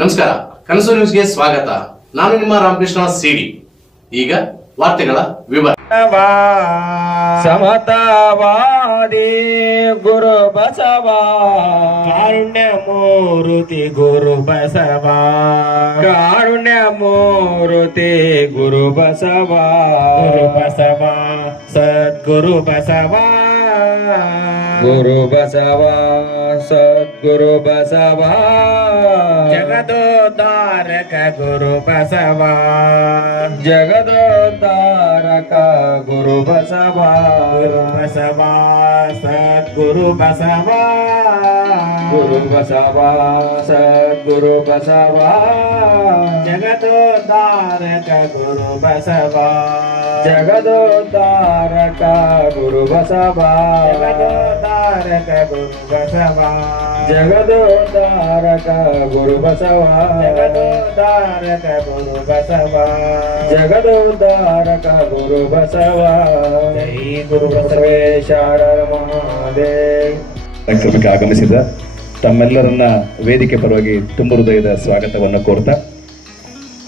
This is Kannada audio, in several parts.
ನಮಸ್ಕಾರ, ಕನಸು ನ್ಯೂಸ್ಗೆ ಸ್ವಾಗತ. ನಾನು ನಿಮ್ಮ ರಾಮಕೃಷ್ಣ ಸಿಡಿ. ಈಗ ವಾರ್ತೆಗಳ ವಿವರ. ಸಮತಾವಾದಿ ಗುರು ಬಸವ, ಕಾರುಣ್ಯ ಮೂರ್ತಿ ಗುರು ಬಸವ, ಕಾರುಣ್ಯ ಮೂರ್ತಿ ಗುರು ಬಸವ, ಗುರು ಬಸವ ಸದ್ಗುರು ಬಸವ, ಗುರು ಬಸವ ಸದ್ಗುರು ಬಸವ, ಜಗದೋದ್ಧಾರಕ ಗುರು ಬಸವ, ಜಗದೋದ್ಧಾರಕ ಗುರು ಬಸವ, ಗುರು ಬಸವ ಸದ್ಗುರು ಬಸವ, ಗುರು ಬಸವ ಸದ್ಗುರು ಬಸವ, ಜಗದೋದ್ಧಾರಕ ಗುರು ಬಸವ, ಜಗದೋದ್ಧಾರಕ ಗುರು ಬಸವ, ಜಗದೋದ್ಧಾರಕ ಗುರು ಬಸವ, ಜಗದೋದ್ಧಾರಕ ಗುರು ಬಸವ, ಜಗದೋದ್ಧಾರಕ ಗುರು ಬಸವ, ಜಗದೋದ್ಧಾರಕ ಗುರು ಬಸವ. ಜೈ ಗುರು ಬಸವೇಶ್ವರ ಮಹಾದೇವ್. ಕಾರ್ಯಕ್ರಮಕ್ಕೆ ಆಗಮಿಸಿದ ತಮ್ಮೆಲ್ಲರನ್ನ ವೇದಿಕೆ ಪರವಾಗಿ ತುಂಬ ಹೃದಯದ ಸ್ವಾಗತವನ್ನು ಕೋರ್ತಾ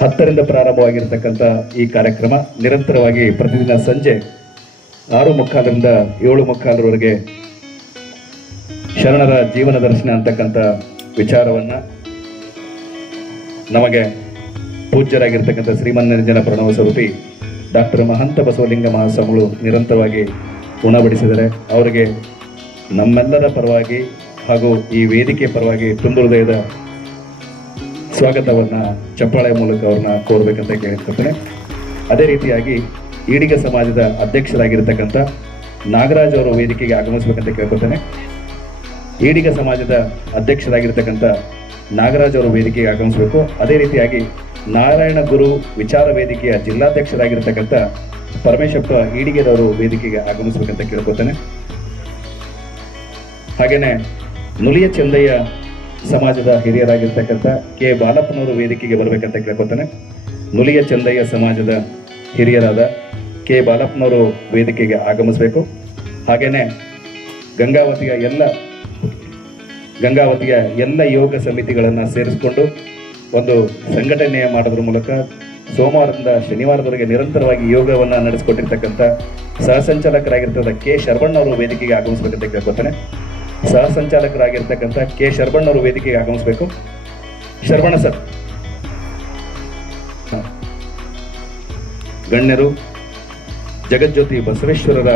10ರಿಂದ ಪ್ರಾರಂಭವಾಗಿರ್ತಕ್ಕಂಥ ಈ ಕಾರ್ಯಕ್ರಮ ನಿರಂತರವಾಗಿ ಪ್ರತಿದಿನ ಸಂಜೆ 6:45ರಿಂದ 7:45ರವರೆಗೆ ಶರಣರ ಜೀವನ ದರ್ಶನ ಅಂತಕ್ಕಂಥ ವಿಚಾರವನ್ನ ನಮಗೆ ಪೂಜ್ಯರಾಗಿರ್ತಕ್ಕಂಥ ಶ್ರೀಮನ್ನಿರಂಜನ ಪ್ರಣವ ಸ್ವರೂಪಿ ಡಾಕ್ಟರ್ ಮಹಂತ ಬಸವಲಿಂಗ ಮಹಾಸ್ವಾಮಿಗಳು ನಿರಂತರವಾಗಿ ಉಣಬಡಿಸಿದರೆ ಅವರಿಗೆ ನಮ್ಮೆಲ್ಲರ ಪರವಾಗಿ ಹಾಗೂ ಈ ವೇದಿಕೆ ಪರವಾಗಿ ತುಂಬ ಹೃದಯದ ಸ್ವಾಗತವನ್ನ ಚಪ್ಪಾಳೆ ಮೂಲಕ ಅವ್ರನ್ನ ಕೋರ್ಬೇಕಂತ ಕೇಳ್ಕೊತೇನೆ. ಅದೇ ರೀತಿಯಾಗಿ ಈಡಿಗ ಸಮಾಜದ ಅಧ್ಯಕ್ಷರಾಗಿರ್ತಕ್ಕಂಥ ನಾಗರಾಜ್ ಅವರು ವೇದಿಕೆಗೆ ಆಗಮಿಸಬೇಕಂತ ಕೇಳ್ಕೊತೇನೆ. ಈಡಿಗ ಸಮಾಜದ ಅಧ್ಯಕ್ಷರಾಗಿರ್ತಕ್ಕಂಥ ನಾಗರಾಜ್ ಅವರು ವೇದಿಕೆಗೆ ಆಗಮಿಸಬೇಕು. ಅದೇ ರೀತಿಯಾಗಿ ನಾರಾಯಣ ಗುರು ವಿಚಾರ ವೇದಿಕೆಯ ಜಿಲ್ಲಾಧ್ಯಕ್ಷರಾಗಿರ್ತಕ್ಕಂಥ ಪರಮೇಶಪ್ಪ ಈಡಿಗೆದವರು ವೇದಿಕೆಗೆ ಆಗಮಿಸಬೇಕಂತ ಕೇಳ್ಕೊತೇನೆ. ಹಾಗೇನೆ ನುಲಿಯ ಚಂದಯ್ಯ ಸಮಾಜದ ಹಿರಿಯರಾಗಿರ್ತಕ್ಕಂಥ ಕೆ ಬಾಲಪ್ಪನವರು ವೇದಿಕೆಗೆ ಬರಬೇಕಂತ ಕೇಳ್ಕೊತಾನೆ. ನುಲಿಯ ಚಂದಯ್ಯ ಸಮಾಜದ ಹಿರಿಯರಾದ ಕೆ ಬಾಲಪ್ಪನವರು ವೇದಿಕೆಗೆ ಆಗಮಿಸಬೇಕು. ಹಾಗೇನೆ ಗಂಗಾವತಿಯ ಎಲ್ಲ ಯೋಗ ಸಮಿತಿಗಳನ್ನು ಸೇರಿಸಿಕೊಂಡು ಒಂದು ಸಂಘಟನೆಯ ಮಾಡೋದ್ರ ಮೂಲಕ ಸೋಮವಾರದಿಂದ ಶನಿವಾರದವರೆಗೆ ನಿರಂತರವಾಗಿ ಯೋಗವನ್ನು ನಡೆಸಿಕೊಟ್ಟಿರ್ತಕ್ಕಂಥ ಸಹಸಂಚಾಲಕರಾಗಿರ್ತಕ್ಕಂಥ ಕೆ ಶರವಣ್ಣವರು ವೇದಿಕೆಗೆ ಆಗಮಿಸಬೇಕಂತ ಕೇಳ್ಕೊತಾನೆ. ಸಹಸಂಚಾಲಕರಾಗಿರ್ತಕ್ಕಂಥ ಕೆ ಶರವಣ್ಣವರು ವೇದಿಕೆಗೆ ಆಗಮಿಸಬೇಕು. ಶರವಣ ಸರ್. ಗಣ್ಯರು ಜಗಜ್ಯೋತಿ ಬಸವೇಶ್ವರರ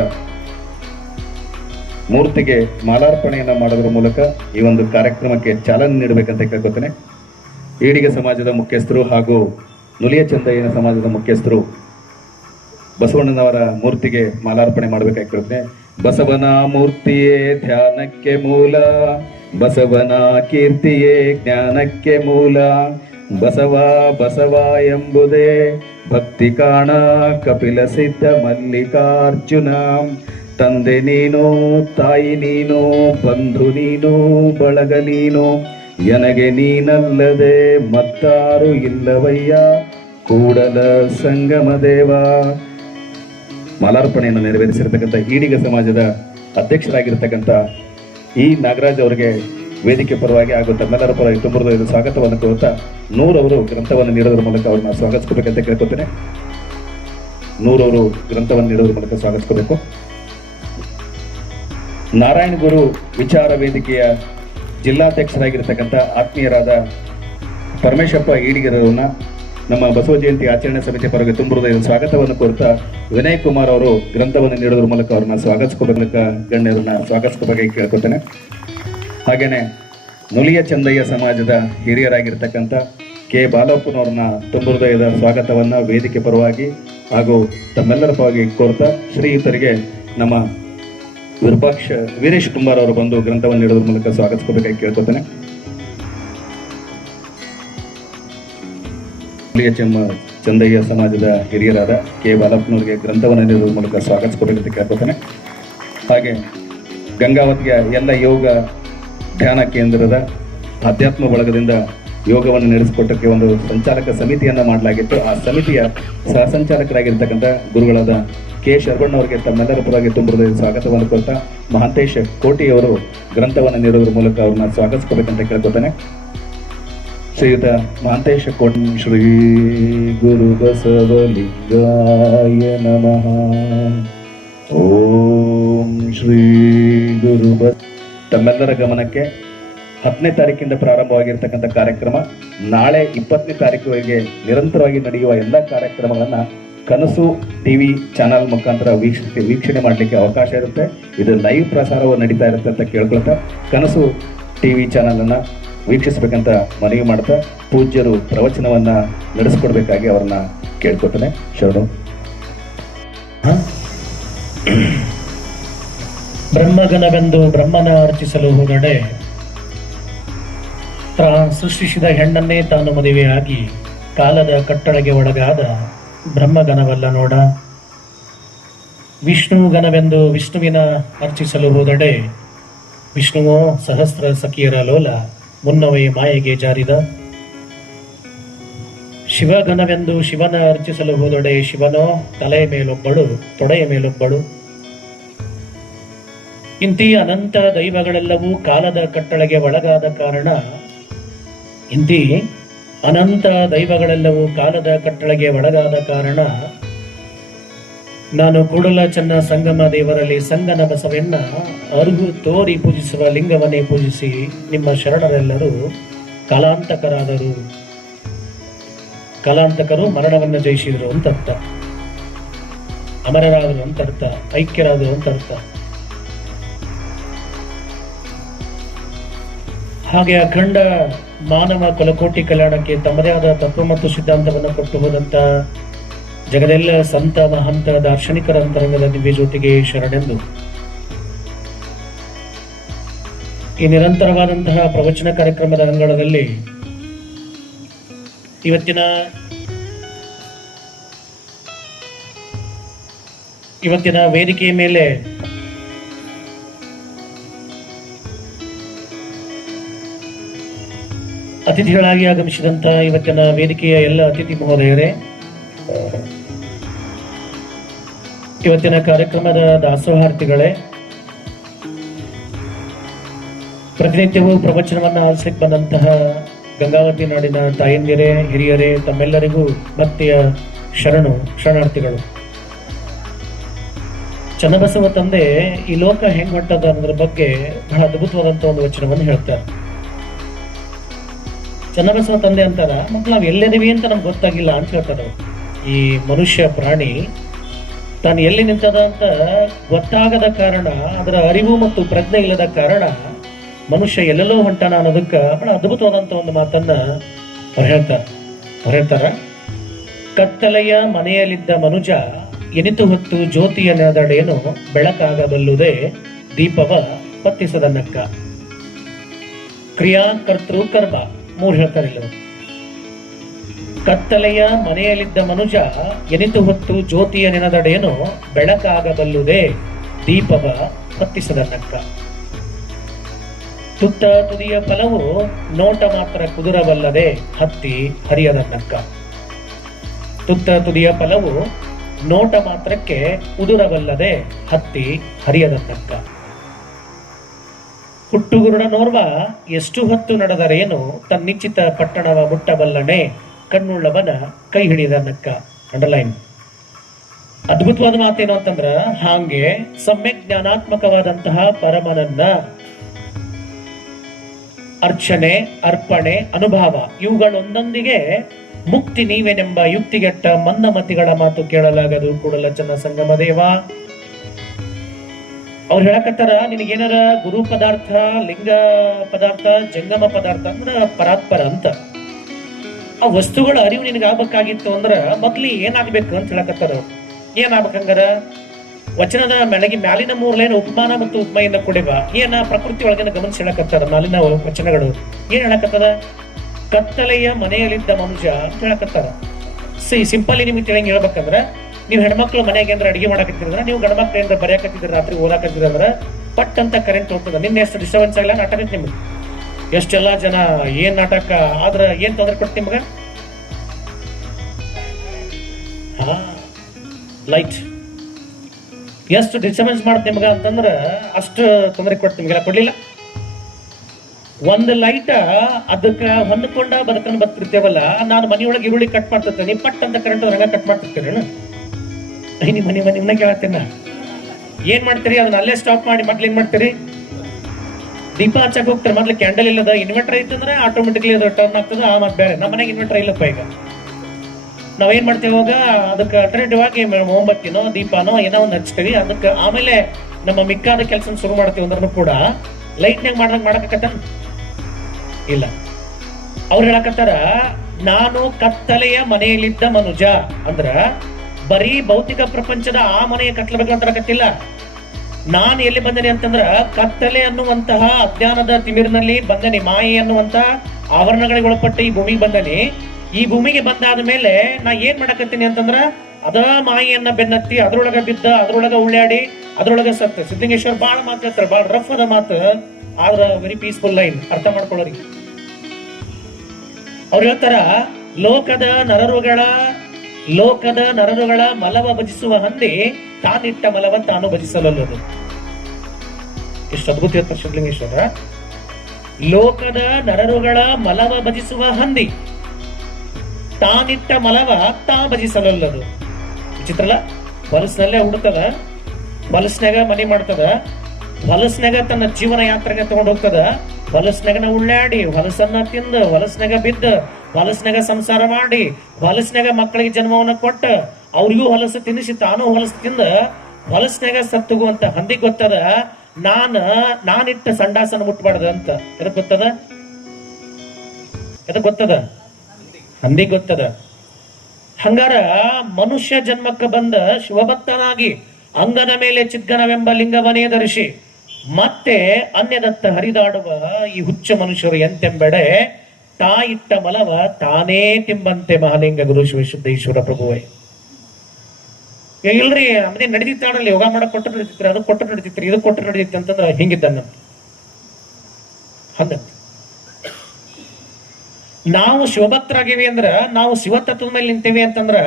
ಮೂರ್ತಿಗೆ ಮಾಲಾರ್ಪಣೆಯನ್ನು ಮಾಡೋದ್ರ ಮೂಲಕ ಈ ಒಂದು ಕಾರ್ಯಕ್ರಮಕ್ಕೆ ಚಾಲನೆ ನೀಡಬೇಕಂತ ಕೇಳ್ಕೊತೇನೆ. ಈಡಿಗ ಸಮಾಜದ ಮುಖ್ಯಸ್ಥರು ಹಾಗೂ ನುಲಿಯ ಚಂದಯ್ಯನ ಸಮಾಜದ ಮುಖ್ಯಸ್ಥರು ಬಸವಣ್ಣನವರ ಮೂರ್ತಿಗೆ ಮಾಲಾರ್ಪಣೆ ಮಾಡಬೇಕಾಗಿ ಕೇಳ್ತೇನೆ. ಬಸವನ ಮೂರ್ತಿಯೇ ಧ್ಯಾನಕ್ಕೆ ಮೂಲ, ಬಸವನ ಕೀರ್ತಿಯೇ ಜ್ಞಾನಕ್ಕೆ ಮೂಲ, ಬಸವ ಬಸವ ಎಂಬುದೇ ಭಕ್ತಿ ಕಾಣ ಕಪಿಲ ಸಿದ್ಧ ಮಲ್ಲಿಕಾರ್ಜುನ, ತಂದೆ ನೀನು ತಾಯಿ ನೀನು ಬಂಧು ನೀನು ಬಳಗ ನೀನು, ಎನಗೆ ನೀನಲ್ಲದೆ ಮತ್ತಾರು ಇಲ್ಲವಯ್ಯ ಕೂಡಲ ಸಂಗಮ ದೇವ. ಮಾಲಾರ್ಪಣೆಯನ್ನು ನೆರವೇರಿಸಿರ್ತಕ್ಕಂಥ ಈಡಿಗ ಸಮಾಜದ ಅಧ್ಯಕ್ಷರಾಗಿರ್ತಕ್ಕಂಥ ಈ ನಾಗರಾಜ್ ಅವರಿಗೆ ವೇದಿಕೆ ಪರವಾಗಿ ಹಾಗೂ ತಮ್ಮೆಲ್ಲರ ಪರವಾಗಿ ತುಂಬ ಹೃದಯದ ಸ್ವಾಗತವನ್ನು ಕೋರುತ್ತಾ 100 ಅವರು ಗ್ರಂಥವನ್ನು ನೀಡೋದ್ರ ಮೂಲಕ ಅವ್ರನ್ನ ಸ್ವಾಗತಿಸ್ಕೋಬೇಕಂತ ಕೇಳ್ಕೊತೇನೆ. 100 ಅವರು ಗ್ರಂಥವನ್ನು ನೀಡೋದ್ರ ಮೂಲಕ ಸ್ವಾಗತಿಸ್ಕೋಬೇಕು. ನಾರಾಯಣ ಗುರು ವಿಚಾರ ವೇದಿಕೆಯ ಜಿಲ್ಲಾಧ್ಯಕ್ಷರಾಗಿರ್ತಕ್ಕಂಥ ಆತ್ಮೀಯರಾದ ಪರಮೇಶಪ್ಪ ಈಡಿಗರವನ್ನ ನಮ್ಮ ಬಸವ ಜಯಂತಿ ಆಚರಣೆ ಸಮಿತಿ ಪರವಾಗಿ ತುಂಬ ಹೃದಯದ ಸ್ವಾಗತವನ್ನು ಕೋರುತ್ತಾ ವಿನಯ್ ಕುಮಾರ್ ಅವರು ಗ್ರಂಥವನ್ನು ನೀಡೋದ್ರ ಮೂಲಕ ಅವ್ರನ್ನ ಸ್ವಾಗತಿಸ್ಕೋಬೇಕ ಗಣ್ಯರನ್ನ ಸ್ವಾಗತಿಸ್ಕೋಬೇಕಾಗಿ ಕೇಳ್ಕೊತೇನೆ. ಹಾಗೇನೆ ನುಲಿಯ ಚಂದಯ್ಯ ಸಮಾಜದ ಹಿರಿಯರಾಗಿರ್ತಕ್ಕಂಥ ಕೆ ಬಾಲಪ್ಪನವ್ರನ್ನ ತುಂಬ ಹೃದಯದ ಸ್ವಾಗತವನ್ನ ವೇದಿಕೆ ಪರವಾಗಿ ಹಾಗೂ ತಮ್ಮೆಲ್ಲರ ಪರವಾಗಿ ಕೋರ್ತಾ ಶ್ರೀಯುತರಿಗೆ ನಮ್ಮ ವೀರೇಶ್ ಕುಮಾರ್ ಅವರು ಬಂದು ಗ್ರಂಥವನ್ನು ನೀಡೋದ್ರ ಮೂಲಕ ಸ್ವಾಗತಿಸ್ಕೋಬೇಕಾಗಿ ಕೇಳ್ಕೊತೇನೆ. ಚಂದಯ್ಯ ಸಮಾಜದ ಹಿರಿಯರಾದ ಕೆ ಬಾಲಪ್ಪನವರಿಗೆ ಗ್ರಂಥವನ್ನು ನೀಡುವ ಮೂಲಕ ಸ್ವಾಗತಿಸಬೇಕಂತ ಕೇಳ್ಕೊತಾನೆ. ಹಾಗೆ ಗಂಗಾವತಿಯ ಎಲ್ಲ ಯೋಗ ಧ್ಯಾನ ಕೇಂದ್ರದ ಅಧ್ಯಾತ್ಮ ಬಳಗದಿಂದ ಯೋಗವನ್ನು ನಡೆಸಿಕೊಟ್ಟಕ್ಕೆ ಒಂದು ಸಂಚಾಲಕ ಸಮಿತಿಯನ್ನು ಮಾಡಲಾಗಿತ್ತು. ಆ ಸಮಿತಿಯ ಸಹಸಂಚಾಲಕರಾಗಿರ್ತಕ್ಕಂಥ ಗುರುಗಳಾದ ಕೆ ಶರವಣ್ಣವರಿಗೆ ತಮ್ಮೆಲ್ಲರ ಪರವಾಗಿ ತುಂಬ ಹೃದಯದ ಸ್ವಾಗತವನ್ನು ಕೊಡ್ತಾ ಮಹಾಂತೇಶ್ ಕೋಟಿಯವರು ಗ್ರಂಥವನ್ನು ನೀಡೋದ್ರ ಮೂಲಕ ಅವ್ರನ್ನ ಸ್ವಾಗತಿಸಬೇಕಂತ ಕೇಳ್ಕೊತಾನೆ. ಶ್ರೀಯುತ ಮಹಾಂತೇಶ ಕೋಟಿ. ಶ್ರೀ ಗುರು ಬಸವಲಿಂಗಾಯ ನಮಃ. ಓಂ ಶ್ರೀ ಗುರು ತಮ್ಮೆಲ್ಲರ ಗಮನಕ್ಕೆ 10ನೇ ತಾರೀಕಿಂದ ಪ್ರಾರಂಭವಾಗಿರ್ತಕ್ಕಂಥ ಕಾರ್ಯಕ್ರಮ ನಾಳೆ 20ನೇ ತಾರೀಕುವರೆಗೆ ನಿರಂತರವಾಗಿ ನಡೆಯುವ ಎಲ್ಲ ಕಾರ್ಯಕ್ರಮಗಳನ್ನು ಕನಸು ಟಿವಿ ಚಾನಲ್ ಮುಖಾಂತರ ವೀಕ್ಷಣೆ ಮಾಡಲಿಕ್ಕೆ ಅವಕಾಶ ಇರುತ್ತೆ. ಇದು ಲೈವ್ ಪ್ರಸಾರವು ನಡೀತಾ ಇರುತ್ತೆ ಅಂತ ಕೇಳ್ಕೊಳ್ತಾ ಕನಸು ಟಿವಿ ಚಾನಲನ್ನು ವೀಕ್ಷಿಸಬೇಕಂತ ಮನವಿ ಮಾಡ್ತಾ ಪೂಜ್ಯರು ಪ್ರವಚನವನ್ನು ನಡೆಸ್ಕೊಡ್ಬೇಕಾಗಿ ಅವ್ರನ್ನ ಕೇಳ್ಕೊತಾನೆ. ಶರಣು. ಬ್ರಹ್ಮಗನವೆಂದು ಬ್ರಹ್ಮನ ಅರ್ಚಿಸಲು ಹೋಗಡೆ ಸೃಷ್ಟಿಸಿದ ಹೆಣ್ಣನ್ನೇ ತಾನು ಮದುವೆಯಾಗಿ ಕಾಲದ ಕಟ್ಟಳೆಗೆ ಒಳಗಾದ ಬ್ರಹ್ಮಗನವಲ್ಲ ನೋಡ. ವಿಷ್ಣುಗನವೆಂದು ವಿಷ್ಣುವಿನ ಅರ್ಚಿಸಲು ಹೋದಡೆ ವಿಷ್ಣುವೋ ಸಹಸ್ರ ಸಖಿಯರ ಲೋಲ ಮುನ್ನವೇ ಮಾಯೆಗೆ ಜಾರಿದ. ಶಿವಗನವೆಂದು ಶಿವನ ಅರ್ಚಿಸಲು ಹೋದಡೆ ಶಿವನೋ ತಲೆಯ ಮೇಲೊಬ್ಬಳು ತೊಡೆಯ ಮೇಲೊಬ್ಬಳು. ಇಂತಿ ಅನಂತ ದೈವಗಳೆಲ್ಲವೂ ಕಾಲದ ಕಟ್ಟಳೆಗೆ ಒಳಗಾದ ಕಾರಣ ನಾನು ಕೂಡಲ ಚೆನ್ನ ಸಂಗಮ ದೇವರಲ್ಲಿ ಸಂಗನ ಬಸವಣ್ಣ ಅರುಗು ತೋರಿ ಪೂಜಿಸುವ ಲಿಂಗವನ್ನೇ ಪೂಜಿಸಿ ನಿಮ್ಮ ಶರಣರೆಲ್ಲರೂ ಕಾಲಾಂತಕರು ಮರಣವನ್ನು ಜಯಿಸಿದರು ಅಂತ ಅರ್ಥ, ಅಮರರಾದರು ಅಂತ ಅರ್ಥ, ಐಕ್ಯರಾದರು ಅಂತ ಅರ್ಥ. ಹಾಗೆ ಅಖಂಡ ಮಾನವ ಕುಲಕೋಟಿ ಕಲ್ಯಾಣಕ್ಕೆ ತಮ್ಮದೇ ಆದ ತತ್ವ ಮತ್ತು ಸಿದ್ಧಾಂತವನ್ನು ಕೊಟ್ಟು ಹೋದಂತ ಜಗದೆಲ್ಲ ಸಂತ ಮಹಂತ ದಾರ್ಶನಿಕರ ಅಂತರಂಗದ ದಿವ್ಯ ಜ್ಯೋತಿಗೆ ಶರಣೆಂದು ಈ ನಿರಂತರವಾದಂತಹ ಪ್ರವಚನ ಕಾರ್ಯಕ್ರಮದ ಅಂಗಳದಲ್ಲಿ ಇವತ್ತಿನ ವೇದಿಕೆಯ ಮೇಲೆ ಅತಿಥಿಗಳಾಗಿ ಆಗಮಿಸಿದಂತ ಇವತ್ತಿನ ವೇದಿಕೆಯ ಎಲ್ಲ ಅತಿಥಿ ಮಹೋದಯರೇ, ಇವತ್ತಿನ ಕಾರ್ಯಕ್ರಮದ ದಾಸೋಹಾರ್ಥಿಗಳೇ, ಪ್ರತಿನಿತ್ಯವೂ ಪ್ರವಚನವನ್ನು ಆಲಿಸಲಿಕ್ಕೆ ಬಂದಂತಹ ಗಂಗಾವತಿ ನಾಡಿನ ತಾಯಂದಿರೇ, ಹಿರಿಯರೇ, ತಮ್ಮೆಲ್ಲರಿಗೂ ಭಕ್ತಿಯ ಶರಣಾರ್ಥಿಗಳು. ಚನ್ನಬಸವ ತಂದೆ ಈ ಲೋಕ ಹೆಂಗ್ ಹೊಂಟದ ಅನ್ನೋದ್ರ ಬಗ್ಗೆ ಬಹಳ ಅದ್ಭುತವಾದಂತ ಒಂದು ವಚನವನ್ನು ಹೇಳ್ತಾರೆ. ಚನ್ನಬಸವ ತಂದೆ ಅಂತಾರ, ಮಕ್ಕಳು ನಾವು ಎಲ್ಲಿದ್ದೀವಿ ಅಂತ ನಮ್ಗೆ ಗೊತ್ತಾಗಿಲ್ಲ ಅಂತ ಹೇಳ್ತಾರೆ. ಈ ಮನುಷ್ಯ ಪ್ರಾಣಿ ತಾನು ಎಲ್ಲಿ ನಿಂತದ ಅಂತ ಗೊತ್ತಾಗದ ಕಾರಣ, ಅದರ ಅರಿವು ಮತ್ತು ಪ್ರಜ್ಞೆ ಇಲ್ಲದ ಕಾರಣ ಮನುಷ್ಯ ಎಲ್ಲೆಲ್ಲೋ ಹೊಂಟಾನ ಅನ್ನೋದಕ್ಕೆ ಬಹಳ ಅದ್ಭುತವಾದಂತ ಒಂದು ಮಾತನ್ನ ಅವ್ರು ಹೇಳ್ತಾರ. ಕತ್ತಲೆಯ ಮನೆಯಲ್ಲಿದ್ದ ಮನುಜ ಎನಿತು ಹೊತ್ತು ಜ್ಯೋತಿಯ ನೆದಡೇನು ಬೆಳಕಾಗಬಲ್ಲುದೇ ದೀಪವ ಪತ್ತಿಸದನ್ನಕ್ಕ. ಕ್ರಿಯಾ ಕರ್ತೃ ಕರ್ಮ 3 ಹೇಳ್ತಾರಿಲ್ಲ. ಕತ್ತಲೆಯ ಮನೆಯಲ್ಲಿದ್ದ ಮನುಜ ಎನಿತು ಹೊತ್ತು ಜ್ಯೋತಿಯ ನೆನದಡೇನು ಬೆಳಕಾಗಬಲ್ಲುದೇ ದೀಪವ ಹೊತ್ತಿಸದನ್ನಕ್ಕ. ತುತ್ತ ತುದಿಯ ಫಲವು ನೋಟ ಮಾತ್ರ ಕುದುರವಲ್ಲದೆ ಹತ್ತಿ ಹರಿಯದನ್ನಕ್ಕ. ತುತ್ತ ತುದಿಯ ಫಲವು ನೋಟ ಮಾತ್ರಕ್ಕೆ ಉದುರವಲ್ಲದೆ ಹತ್ತಿ ಹರಿಯದನ್ನಕ್ಕ. ಹುಟ್ಟುಗುರುಡನೋರ್ವ ಎಷ್ಟು ಹೊತ್ತು ನಡೆದರೇನು ತನ್ನಿಚ್ಚಿತ ಪಟ್ಟಣವ ಮುಟ್ಟಬಲ್ಲನೆ ಕಣ್ಣುಳ್ಳವನ ಕೈ ಹಿಡಿಯದನ್ನಕ್ಕ. ಅಂಡರ್ಲೈನ್. ಅದ್ಭುತವಾದ ಮಾತೇನು ಅಂತಂದ್ರ, ಹಾಗೆ ಸಮ್ಯಕ್ ಜ್ಞಾನಾತ್ಮಕವಾದಂತಹ ಪರಮನನ್ನ ಅರ್ಚನೆ, ಅರ್ಪಣೆ, ಅನುಭವ ಇವುಗಳೊಂದೊಂದಿಗೆ ಮುಕ್ತಿ ನೀವೇನೆಂಬ ಯುಕ್ತಿಗೆಟ್ಟ ಮಂದಮತಿಗಳ ಮಾತು ಕೇಳಲಾಗದು ಕೂಡಲ ಚೆನ್ನ ಸಂಗಮ ದೇವ. ಅವ್ರು ಹೇಳಕತ್ತಾರ, ನಿನಗೇನಾರ ಗುರು ಪದಾರ್ಥ, ಲಿಂಗ ಪದಾರ್ಥ, ಜಂಗಮ ಪದಾರ್ಥ ಅಂದ್ರ ಪರಾತ್ಪರ ಅಂತ ಆ ವಸ್ತುಗಳ ಅರಿವು ನಿನಗಾಗಬೇಕಾಗಿತ್ತು ಅಂದ್ರ ಮೊದ್ಲಿ ಏನಾಗ್ಬೇಕು ಅಂತ ಹೇಳಕತ್ತಾರ. ಏನಾಗ್ಬೇಕಂಗಾರ ವಚನದ ಮ್ಯಾಲಿನ 3 ಲೈನ್ ಉಪಮಾನ ಮತ್ತು ಉಪಮೆಯಿಂದ ಕೊಡಿವ ಏನ ಪ್ರಕೃತಿ ಒಳಗಿನ ಗಮನಿಸಿ ಹೇಳಕತ್ತಾರ. ಮ್ಯಾಲಿನ ವಚನಗಳು ಏನ್ ಹೇಳಕತ್ತದ? ಕತ್ತಲೆಯ ಮನೆಯಲ್ಲಿದ್ದ ಮನುಷ್ಯ ಅಂತ ಹೇಳಕತ್ತಾರ. ಸಿಂಪಲ್ ನಿಮ್ಗೆ ತಿಳಿಯಂಗ್ ಹೇಳ್ಬೇಕಂದ್ರ, ನೀವು ಹೆಣ್ಮಕ್ಳು ಮನೆಗೆ ಅಂದ್ರೆ ಅಡಿಗೆ ಮಾಡಕತ್ತಿದ್ರ, ನೀವು ಗಂಡ್ಮಕ್ಳು ಏನಾರ ಬರೆಯಕತ್ತಿದ್ರ, ರಾತ್ರಿ ಓದಾಕತ್ತಿದ್ರ ಅಂದ್ರ ಪಟ್ ಅಂತ ಕರೆಂಟ್ ಹೋಗ್ತದ. ನಿನ್ನೆ ಎಷ್ಟು ಡಿಸ್ಟರ್ಬೆನ್ಸ್ ಆಗಿಲ್ಲ ನಾಟಕ ನಿಮ್ಗೆ. ಎಷ್ಟೆಲ್ಲಾ ಜನ ಏನ್ ನಾಟಕ ಆದ್ರ ಏನ್ ತೊಂದರೆ ಕೊಟ್ಟು ನಿಮ್ಗ? ಲೈಟ್ ಎಷ್ಟು ಡಿಸ್ಟರ್ಬೆನ್ಸ್ ಮಾಡುತ್ತೆ ನಿಮ್ಗ ಅಂತಂದ್ರ ಅಷ್ಟು ತೊಂದರೆ ಕೊಟ್ಟು ನಿಮ್ಗೆಲ್ಲ ಕೊಡ್ಲಿಲ್ಲ. ಒಂದು ಲೈಟ ಅದಕ್ಕ ಹೊಂದ್ಕೊಂಡ ಬದುಕನ್ನು ಬದುಕಿರ್ತೇವಲ್ಲ. ನಾನು ಮನೆಯೊಳಗೆ ಈರುಳ್ಳಿ ಕಟ್ ಮಾಡ್ತಿರ್ತೇನೆ, ಪಟ್ ಅಂತ ಕರೆಂಟ್ ರಂಗ ಕಟ್ ಮಾಡ್ತಿರ್ತೇನೆ. ನಿಮ್ಮನ್ನ ಕೇಳತ್ತೇನ ಏನ್ ಮಾಡ್ತೀರಿ? ಅದನ್ನ ಅಲ್ಲೇ ಸ್ಟಾಪ್ ಮಾಡಿ ಮೊದ್ಲು ಏನ್ ಮಾಡ್ತೀರಿ? ದೀಪ ಹಚ್ಚಕ್ ಹೋಗ್ತಾರೆ. ಮೊದ್ಲು ಕ್ಯಾಂಡಲ್ ಇಲ್ಲದ ಇನ್ವರ್ಟರ್ ಐತಂದ್ರೆ ಆಟೋಮೆಟಿಕ್ಲಿ ಅದು ಟರ್ನ್ ಆಗ್ತದೆ. ಆ ಮತ್ತೆ ಬೇರೆ ನಮ್ಮ ಮನೆಗೆ ಇನ್ವರ್ಟರ್ ಇಲ್ಲಪ್ಪ. ಈಗ ನಾವೇನ್ ಮಾಡ್ತೇವೆ ಅವಾಗ ಅದಕ್ಕೆ ಅಲ್ಟರ್ನೇಟಿವ್ ಆಗಿ ಮೊಂಬತ್ತಿನೋ ದೀಪನೋ ಏನೋ ಒಂದು ಹಚ್ತೀವಿ. ಅದಕ್ಕೆ ಆಮೇಲೆ ನಮ್ಮ ಮಿಕ್ಕಾದ ಕೆಲಸ ಶುರು ಮಾಡ್ತೀವಿ ಅಂದ್ರೂ ಕೂಡ ಲೈಟ್ನಾಗ ಮಾಡಕತ್ತ ಇಲ್ಲ. ಅವ್ರು ಹೇಳಕತ್ತಾರ, ನಾನು ಕತ್ತಲೆಯ ಮನೆಯಲ್ಲಿದ್ದ ಮನುಜ ಅಂದ್ರ ಬರೀ ಭೌತಿಕ ಪ್ರಪಂಚದ ಆ ಮನೆಯ ಕತ್ತಲಬೇಕು ಅಂತ ಕತ್ತಿಲ್ಲ. ನಾನು ಎಲ್ಲಿ ಬಂದೇನೆ ಅಂತಂದ್ರ ಕತ್ತಲೆ ಅನ್ನುವಂತಹ ಅಜ್ಞಾನದ ತಿಮಿರಿನಲ್ಲಿ ಬಂದನೆ, ಮಾಯೆ ಅನ್ನುವಂತ ಆವರಣಗಳಿಗೆ ಒಳಪಟ್ಟು ಈ ಭೂಮಿಗೆ ಬಂದನೆ. ಈ ಭೂಮಿಗೆ ಬಂದಾದ ಮೇಲೆ ನಾ ಏನ್ ಮಾಡಕತ್ತೀನಿ ಅಂತಂದ್ರ ಅದ ಮಾಯೆಯನ್ನ ಬೆನ್ನತ್ತಿ ಅದ್ರೊಳಗ ಬಿದ್ದ, ಅದ್ರೊಳಗ ಉಳ್ಳಾಡಿ, ಅದ್ರೊಳಗ ಸತ್ತ. ಸಿದ್ಧಲಿಂಗೇಶ್ವರ ಬಾಳ ಮಾತಾಡ್ತಾರೆ, ಬಾಳ ರಫ್ ಅದ ಮಾತು, ಆದ್ರ ವೆರಿ ಪೀಸ್ಫುಲ್ ಲೈನ್, ಅರ್ಥ ಮಾಡ್ಕೊಳ್ಳೋರಿಗೆ. ಅವ್ರು ಹೇಳ್ತಾರ, ಲೋಕದ ನರರುಗಳ ಮಲವ ಭಜಿಸುವ ಹಂದಿ ತಾನಿಟ್ಟ ಮಲವ ತಾನು ಭಜಿಸಲಲ್ಲದು. ಎಷ್ಟು ಅದ್ಭುತ ಹೇಳ್ತಾರೆ ಸಿದ್ಧಲಿಂಗೇಶ್ವರ. ಲೋಕದ ನರರುಗಳ ಮಲವ ಭಜಿಸುವ ಹಂದಿ ತಾನಿಟ್ಟ ಮಲವ ತಾ ಭಜಿಸಲಲ್ಲದು. ವಿಚಿತ್ರ ಅಲ್ಲ? ಹೊಲಸಿನಲ್ಲೇ ಹುಡುಕದ, ಹೊಲಸ್ನಾಗ ಮನೆ ಮಾಡ್ತದ, ಹೊಲಸ್ನಾಗ ತನ್ನ ಜೀವನ ಯಾತ್ರೆಗೆ ತಗೊಂಡು ಹೋಗ್ತದ, ಹೊಲಸ್ನಾಗನ ಉಳ್ಳಾಡಿ, ಹೊಲಸನ್ನ ತಿಂದು, ಹೊಲಸ್ನಾಗ ಬಿದ್ದ, ಹೊಲಸ್ನಾಗ ಸಂಸಾರ ಮಾಡಿ, ಹೊಲಸ್ನಾಗ ಮಕ್ಕಳಿಗೆ ಜನ್ಮವನ್ನ ಕೊಟ್ಟ, ಅವ್ರಿಗೂ ಹೊಲಸು ತಿನ್ನಿಸಿ ತಾನು ಹೊಲಸು ತಿಂದ, ಹೊಲಸ್ನಾಗ ಸತ್ತುಗುವಂತ ಹಂದಿ ಗೊತ್ತದ ನಾನಿಟ್ಟ ಸಂಡಾಸನ ಮುಟ್ಬಾರ್ದ ಅಂತ. ಎದಕ್ ಗೊತ್ತದ? ಹಂದಿ ಗೊತ್ತದ. ಹಂಗಾರ ಮನುಷ್ಯ ಜನ್ಮಕ್ಕ ಬಂದ ಶಿವಭಕ್ತನಾಗಿ ಅಂಗದ ಮೇಲೆ ಚಿದ್ಗನವೆಂಬ ಲಿಂಗವನೇ ಧರಿಸಿ ಮತ್ತೆ ಅನ್ಯದತ್ತ ಹರಿದಾಡುವ ಈ ಹುಚ್ಚ ಮನುಷ್ಯರು ಎಂತೆಂಬೆಡೆ ತಾ ಇಟ್ಟ ಮಲವ ತಾನೇ ತಿಂಬಂತೆ ಮಹಾಲಿಂಗ ಗುರು ಶಿವಶುದ್ಧೇಶ್ವರ ಪ್ರಭುವೇ. ಇಲ್ರಿ ಅದೇ ನಡೆದಿತ್ತಾಡಲ್ಲಿ ಯೋಗ ಮಾಡಕ್ ಕೊಟ್ಟು ನಡೀತಿತ್ರಿ, ಅದು ಕೊಟ್ಟು ನಡೀತಿತ್ರಿ, ಇದು ಕೊಟ್ಟು ನಡೀತಿ ಅಂತಂದ್ರ ಹಿಂಗಿದ್ದ ಹಂಗ. ನಾವು ಶಿವಭಕ್ತರಾಗಿವಿ ಅಂದ್ರ, ನಾವು ಶಿವತತ್ವದ ಮೇಲೆ ನಿಂತೇವಿ ಅಂತಂದ್ರ,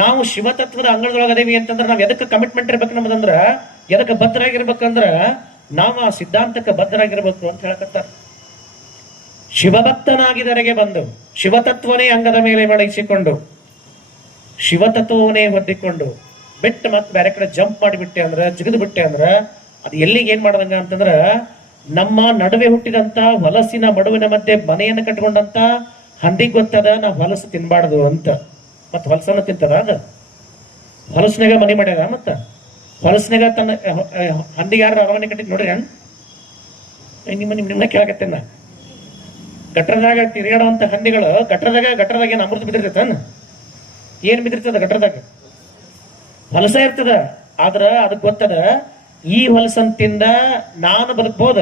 ನಾವು ಶಿವತತ್ವದ ಅಂಗಳದೊಳಗದೇವಿ ಅಂತಂದ್ರ ನಾವ್ ಎದಕ್ಕೆ ಕಮಿಟ್ಮೆಂಟ್ ಇರ್ಬೇಕು ನಮ್ಮದಂದ್ರ, ಎದಕ್ಕೆ ಬದ್ಧರಾಗಿರ್ಬೇಕಂದ್ರ ನಾವು ಆ ಸಿದ್ಧಾಂತಕ್ಕೆ ಬದ್ಧರಾಗಿರ್ಬೇಕು ಅಂತ ಹೇಳಕತ್ತಾರ. ಶಿವಭಕ್ತನಾಗಿದರೆಗೆ ಬಂದು ಶಿವತತ್ವನೇ ಅಂಗದ ಮೇಲೆ ಮಡಗಿಸಿಕೊಂಡು ಶಿವತತ್ವವನ್ನೇ ಹೊದ್ದಿಕೊಂಡು ಬಿಟ್ಟು ಮತ್ತೆ ಬೇರೆ ಕಡೆ ಜಂಪ್ ಮಾಡಿಬಿಟ್ಟೆ ಅಂದ್ರ, ಜಿಗಿದು ಬಿಟ್ಟೆ ಅಂದ್ರ ಅದು ಎಲ್ಲಿಗೆ ಏನ್ ಮಾಡದಂಗ ಅಂತಂದ್ರ ನಮ್ಮ ನಡುವೆ ಹುಟ್ಟಿದಂತ ಹೊಲಸಿನ ಮಡುವಿನ ಮಧ್ಯೆ ಮನೆಯನ್ನು ಕಟ್ಕೊಂಡಂತ ಹಂದಿ ಗೊತ್ತದ ನಾವು ಹೊಲಸು ತಿನ್ಬಾರ್ದು ಅಂತ. ಮತ್ ಹೊಲಸನ್ನ ತಿಂತದ? ಅದ ಹೊಲಸ್ನಾಗ ಮನೆ ಮಾಡ್ಯಾರ. ಮತ್ತ ಹೊಲಸ್ನಾಗ ತನ್ನ ಹಂದಿಗೆ ಯಾರು ಅರಮನೆ ಕಟ್ಟಿದ್ ನೋಡ್ರಿ. ನಿಮ್ಮನ್ನ ಕೇಳಕತ್ತೇನ, ಗಟ್ರದಾಗ ತಿರುಗಾಡುವಂತ ಹಂದಿಗಳು ಗಟ್ರದಾಗ ಏನ್ ಅಮೃತ ಬಿದ್ದಿರ್ತೈತ? ಏನ್ ಬಿದ್ದಿರ್ತದ ಗಟ್ರದಾಗ? ಹೊಲಸ ಇರ್ತದ. ಆದ್ರ ಅದಕ್ ಗೊತ್ತದ, ಈ ಹೊಲಸಂತಿಂದ ನಾನು ಬದುಕ್ಬೋದ,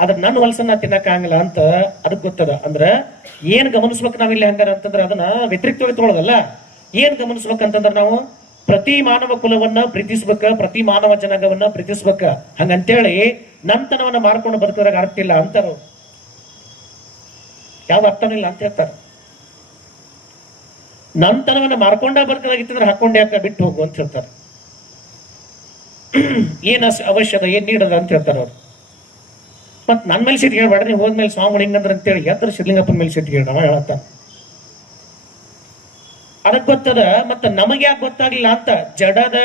ಆದ್ರ ನನ್ನ ಹೊಲಸನ್ನ ತಿನ್ನಕ್ಕಾಗಲ್ಲ ಅಂತ ಅದಕ್ ಗೊತ್ತದ. ಅಂದ್ರ ಏನ್ ಗಮನಿಸ್ಬೇಕು ನಾವಿಲ್ಲಿ ಹಂಗಾರ ಅಂತಂದ್ರ ಅದನ್ನ ವ್ಯತಿರಿಕ್ತವಾಗಿ ತಗೊಳ್ಳೋದಲ್ಲ. ಏನ್ ಗಮನಿಸ್ಬೇಕಂತಂದ್ರ ನಾವು ಪ್ರತಿ ಮಾನವ ಕುಲವನ್ನ ಪ್ರೀತಿಸ್ಬೇಕ, ಪ್ರತಿ ಮಾನವ ಜನಾಂಗವನ್ನ ಪ್ರೀತಿಸ್ಬೇಕ. ಹಂಗಂತೇಳಿ ನಂತನವನ್ನ ಮಾಡ್ಕೊಂಡು ಬದುಕೋದಾಗ ಅರ್ಥ ಇಲ್ಲ ಅಂತಾರ. ಯಾವ ಅರ್ಥನೂ ಇಲ್ಲ ಅಂತ ಹೇಳ್ತಾರ. ನಂತನವನ್ನ ಮಾರ್ಕೊಂಡ ಬದುಕೋದಾಗಿತ್ತಂದ್ರೆ ಹಾಕೊಂಡೆ ಯಾಕ ಬಿಟ್ಟು ಹೋಗು ಅಂತ ಹೇಳ್ತಾರ. ಏನ್ ಅವಶ್ಯದ, ಏನ್ ನೀಡದ ಅಂತ ಹೇಳ್ತಾರ ಅವ್ರು. ಮತ್ ನನ್ ಮೇಲೆ ಸಿಟ್ಟಿಗೆ ಹೇಳ್ಬೇಡ, ನೀವು ಹೋದ್ಮೇಲೆ ಸ್ವಾಮಿ ಹಿಂಗಂದ್ರ ಅಂತೇಳಿ ಎದ್ರ ಶಿವಲಿಂಗಪ್ಪನ ಮೇಲೆ ಸಿಟ್ಟಿಗೆ ಹೇಳ್ತಾರ. ಅದಕ್ ಗೊತ್ತದ. ಮತ್ತ ನಮಗೆ ಯಾಕೆ ಗೊತ್ತಾಗ್ಲಿಲ್ಲ ಅಂತ ಜಡದ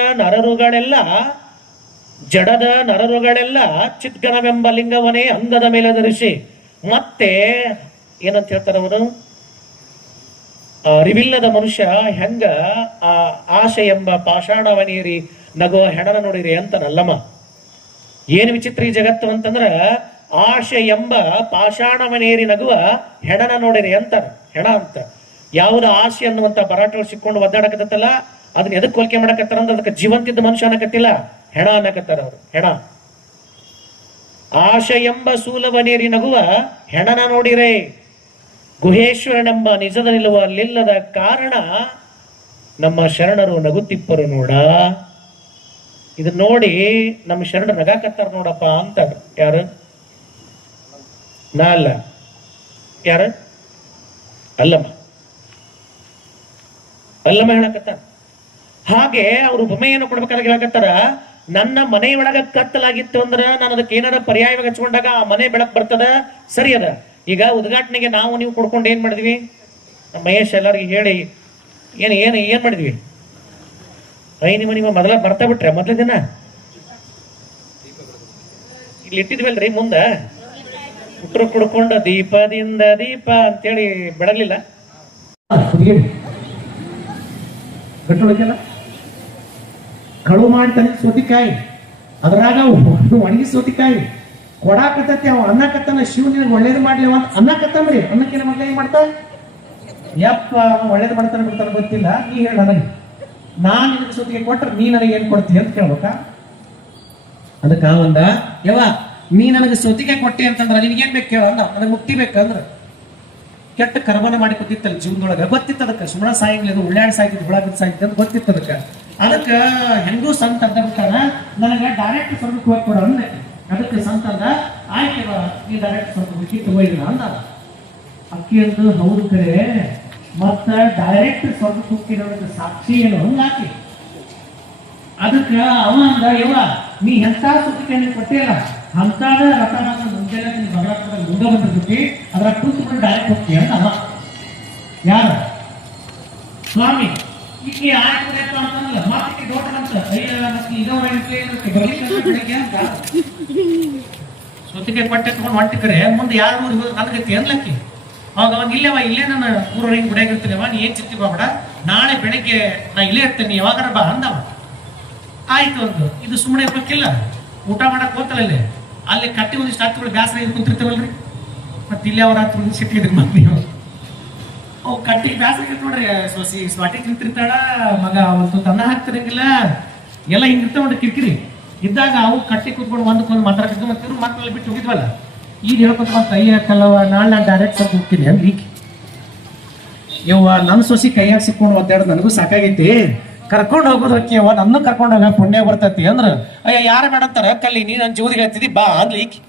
ನರರುಗಳೆಲ್ಲ ಚಿದ್ಗನವೆಂಬ ಲಿಂಗವನೇ ಅಂಗದ ಮೇಲೆ ಧರಿಸಿ ಮತ್ತೆ ಏನಂತ ಹೇಳ್ತಾರ ಅವರು, ಅರಿವಿಲ್ಲದ ಮನುಷ್ಯ ಹೆಂಗ ಆ ಆಶೆ ಎಂಬ ಪಾಷಾಣವನೇರಿ ನಗುವ ಹೆಣನ ನೋಡಿರಿ ಅಂತ ನಲ್ಲಮ್ಮ. ಏನ್ ವಿಚಿತ್ರ ಈ ಜಗತ್ತು ಅಂತಂದ್ರ ಆಶೆ ಎಂಬ ಪಾಷಾಣವನೇರಿ ನಗುವ ಹೆಣನ ನೋಡಿರಿ ಅಂತಾರ. ಹೆಣ ಅಂತ ಯಾವ್ದು ಆಸೆ ಅನ್ನುವಂತ ಬರಾಟಗಳು ಸಿಕ್ಕೊಂಡು ಒದ್ದಾಡಕತ್ತಲ್ಲ, ಅದನ್ನ ಎದಕ್ ಹೋಲಿಕೆ ಮಾಡಕತ್ತಾರ ಅಂದ್ರೆ ಅದಕ್ಕೆ ಜೀವಂತಿದ್ದ ಮನುಷ್ಯ ಅನ್ನಕತ್ತಿಲ್ಲ, ಹೆಣ ಅನ್ನಕತ್ತಾರ ಅವರು. ಹೆಣ ಆಶೆ ಎಂಬ ಸೂಲವನೇರಿ ನಗುವ ಹೆಣನ ನೋಡಿರೇ ಗುಹೇಶ್ವರನೆಂಬ ನಿಜದ ನಿಲ್ಲುವಲ್ಲಿಲ್ಲದ ಕಾರಣ ನಮ್ಮ ಶರಣರು ನಗುತ್ತಿಪ್ಪರು ನೋಡ. ಇದನ್ನ ನೋಡಿ ನಮ್ಮ ಶರಣರು ನಗಾಕತ್ತಾರ ನೋಡಪ್ಪ ಅಂತ. ಯಾರು? ನಾ ಅಲ್ಲ. ಯಾರು? ಅಲ್ಲಮ್ಮ ಹೇಳಕತ್ತಾರ. ಹಾಗೆ ಅವರು ಉಪಮೆಯನ್ನು ಕೊಡ್ಬೇಕಾದ್ರೆ ಹೇಳಕತ್ತಾರ, ನನ್ನ ಮನೆಯೊಳಗ ಕತ್ತಲಾಗಿತ್ತು ಅಂದ್ರ ನಾನು ಅದಕ್ಕೆ ಏನಾರ ಪರ್ಯಾಯವಾಗಿ ಹಚ್ಕೊಂಡಾಗ ಆ ಮನೆ ಬೆಳಕ್ ಬರ್ತದ, ಸರಿ ಅದ. ಈಗ ಉದ್ಘಾಟನೆಗೆ ನಾವು ನೀವು ಕೊಡ್ಕೊಂಡು ಏನ್ ಮಾಡಿದ್ವಿ, ಮಹೇಶ್ ಎಲ್ಲರಿಗೆ ಹೇಳಿ ಏನ್ ಮಾಡಿದ್ವಿ, ನಿಮ್ಮ ಮೊದಲ ಬರ್ತಾ ಬಿಟ್ರೆ ಮೊದಲ ದಿನ ಇಲ್ಲಿ ಇಟ್ಟಿದ್ವಲ್ರಿ, ಮುಂದ ಉಟ್ರು ಕುಡ್ಕೊಂಡು ದೀಪದಿಂದ ದೀಪ ಅಂತೇಳಿ ಬೆಳಗ್ಲಿಲ್ಲ ಗಟ್ಟೊಳಗೆಲ್ಲ ಕಳು ಮಾಡ್ತಾನೆ ಸೌತಿಕಾಯಿ, ಅದ್ರಾಗ ಒಣಗಿ ಸೌತಿಕಾಯಿ ಕೊಡಾಕತ್ತತಿ. ಅವ ಅನ್ನಕತ್ತನ ಶಿವ ನಿನಗೆ ಒಳ್ಳೇದು ಮಾಡ್ಲಿ ಅಂತ ಅನ್ನಕತ್ತಂದ್ರಿ, ಅನ್ನಕ್ಕಿನ ಮಗ ಏನ್ ಮಾಡ್ತಾ ಯಪ್ಪ ಒಳ್ಳೇದು ಮಾಡ್ತಾನೆ ಬಿಡ್ತಾನೆ ಗೊತ್ತಿಲ್ಲ, ನೀ ಹೇಳ ನನಗೆ, ನಾನ್ ನಿನಗೆ ಸೌತಿಗೆ ಕೊಟ್ರೆ ನೀ ನನಗೆ ಏನ್ ಕೊಡ್ತೀಯ ಅಂತ ಕೇಳ್ಬೇಕಾ? ಅದಕ್ಕ ಒಂದ ಯವ್ವ ನೀ ನನಗೆ ಸೌತಿಗೆ ಕೊಟ್ಟಿ ಅಂತಂದ್ರ ನಿನಗೇನ್ ಬೇಕು ಕೇಳ, ನನಗೆ ಮುಕ್ತಿ ಬೇಕಂದ್ರ ಕೆಟ್ಟ ಕರ್ಮನ ಮಾಡಿ ಕೂತಿತ್ತಲ್ಲ ಜೀವನದೊಳಗ, ಗೊತ್ತಿತ್ತು ಅದಕ್ಕೆ ಸುಮ್ಮನೆ ಸಾಯಂಗಿಲ್ಲ, ಉಳ್ಳಾಡ್ ಸಾಯ್ತಿದ್ ಹುಳಾಗಿದ್ ಸಾಯ್ತಿದ್ ಅಂತ ಗೊತ್ತಿತ್ತು ಅದಕ್ಕ ಹೆಂಗೂ ಸಂತ ಅಂತ ಬಿಟ್ಟಾರ, ನನಗೆ ಡೈರೆಕ್ಟ್ ಸ್ವರ್ಗಕ್ಕೆ ಹೋಗಿ ಕೊಡ ಅಂದೆ. ಅದಕ್ಕೆ ಸಂತ ಅಂದ ಆಯ್ತವ ನೀ ಡೈರೆಕ್ಟ್ ಸ್ವರ್ಗಕ್ಕೆ ತಗೋಯಿಲ್ಲ ಅಂದ. ಅಕ್ಕಿ ಅಂತ ಹೌದು ಕರೆ, ಮತ್ತ ಡೈರೆಕ್ಟ್ ಸ್ವರ್ಗಕ್ಕೆ ಹೋಗ್ತಿರೋದಕ್ಕೆ ಸಾಕ್ಷಿ ಏನು ಹಂಗಾಕಿ. ಅದಕ್ಕ ಅವ ಅಂದ ಯವ್ವ ನೀ ಎಂತ ಸುತ್ತಿಗೆ ಕೊಟ್ಟಿಲ್ಲ ಅಂತಾದ ರಥ ಮುಂಜಾನೆ ಮುಂದೆ ಬಂದಿರ್ತಿ, ಅದ್ರ ಕೂತ್ಕೊಂಡು ಡೈರೆಕ್ಟ್ ಹೋಗ್ತೀಯ ಅಂತ ಅವ. ಯಾರ ಸ್ವಾಮಿ ಈಗ ಆಯ್ತು ಅಂತಂದ್ರೆ ಮಾತಿಗೆ ದೊಡ್ಡದಂತ ಸೊತ್ತಿಗೆ ಕೊಟ್ಟೆ ತಗೊಂಡು ಹೊಂಟಿಕರೆ ಮುಂದೆ ಯಾರು ನನಗೈತಿ ಅನ್ಲಕ್ಕಿ. ಅವಾಗ ಅವನ್ ಇಲ್ಲೇವ ಇಲ್ಲೇ ನಾನು ಊರೊಳಗೆ ಗುಡಿಯಾಗಿರ್ತೀನಿವ, ನೀ ಏನ್ ಚಿಂತೆ ಬೇಡ, ನಾಳೆ ಬೆಳಿಗ್ಗೆ ನಾ ಇಲ್ಲೇ ಇರ್ತೇನೆ, ಯಾವಾಗಾರ ಬಾ ಅಂದವ. ಆಯ್ತು ಅಂದು ಇದು ಸುಮ್ಮನೆ ಇರ್ಬೇಕಿಲ್ಲ, ಊಟ ಮಾಡಕ್ ಹೋಗ್ತಲ್ಲ ಅಲ್ಲಿ ಕಟ್ಟಿ ಒಂದಿಷ್ಟು ಹತ್ತುಗಳು ಬ್ಯಾಸರ ಇದು ಕುಂತಿರ್ತೇವಲ್ರಿ, ಮತ್ತೆ ಇಲ್ಲೇ ಅವ್ರ ಹತ್ರ ಸಿಟ್ಟಿದ್ರಿ ಮತ್ತೆ ನೀವು ಅವು ಕಟ್ಟಿಗೆ ಬ್ಯಾಸರ ನೋಡ್ರಿ, ಸೊಸಿ ಸ್ವಾಟಿ ತಿಂತಿರ್ತಾಳ, ಮಗ ಅವತ್ತು ತನ್ನ ಹಾಕ್ತಿರಂಗಿಲ್ಲ, ಎಲ್ಲ ಹಿಂಗಿರ್ತಾವ ಕಿರಿಕಿರಿ ಇದ್ದಾಗ ಅವು ಕಟ್ಟಿ ಕೂತ್ಕೊಂಡು ಒಂದಕ್ಕೊಂದು ಮಾತಾಡ್ತಿದ್ವು, ಮತ್ತೆ ಮಕ್ಕಳೆಲ್ಲ ಬಿಟ್ಟು ಹೋಗಿದ್ವಲ್ಲ. ಈಗ ಹೇಳ್ಕೊತ ಮತ್ತೆ ಅಯ್ಯ ಕಲ್ಲವ ನಾಳೆ ನಾನು ಡೈರೆಕ್ಟ್ ಸ್ವಲ್ಪ ಹೋಗ್ತೀನಿ ಅಂದ್ರೆ ಈಗ ಯವ್ವ ನನ್ನ ಸೊಸಿ ಕೈಯಾಗ ಸಿಕ್ಕೊಂಡು ಒದ್ದಾಡೋದು ನನಗೂ ಸಾಕಾಗೈತಿ, ಕರ್ಕೊಂಡು ಹೋಗೋದು ಹೊಕ್ಕಿಯವ ನನ್ನ ಕರ್ಕೊಂಡು ಹೋಗ ಪುಣ್ಯ ಬರ್ತೈತಿ ಅಂದ್ರ ಅಯ್ಯ ಯಾರ ಬೇಡಂತಾರ ಕಲ್ಲಿ ನೀ ನನ್ನ ಜೀವದಿಗೆ ಹೇಳ್ತಿದ್ದಿ ಬಾ ಅಂದ್ಲಿ ಈಕಿ.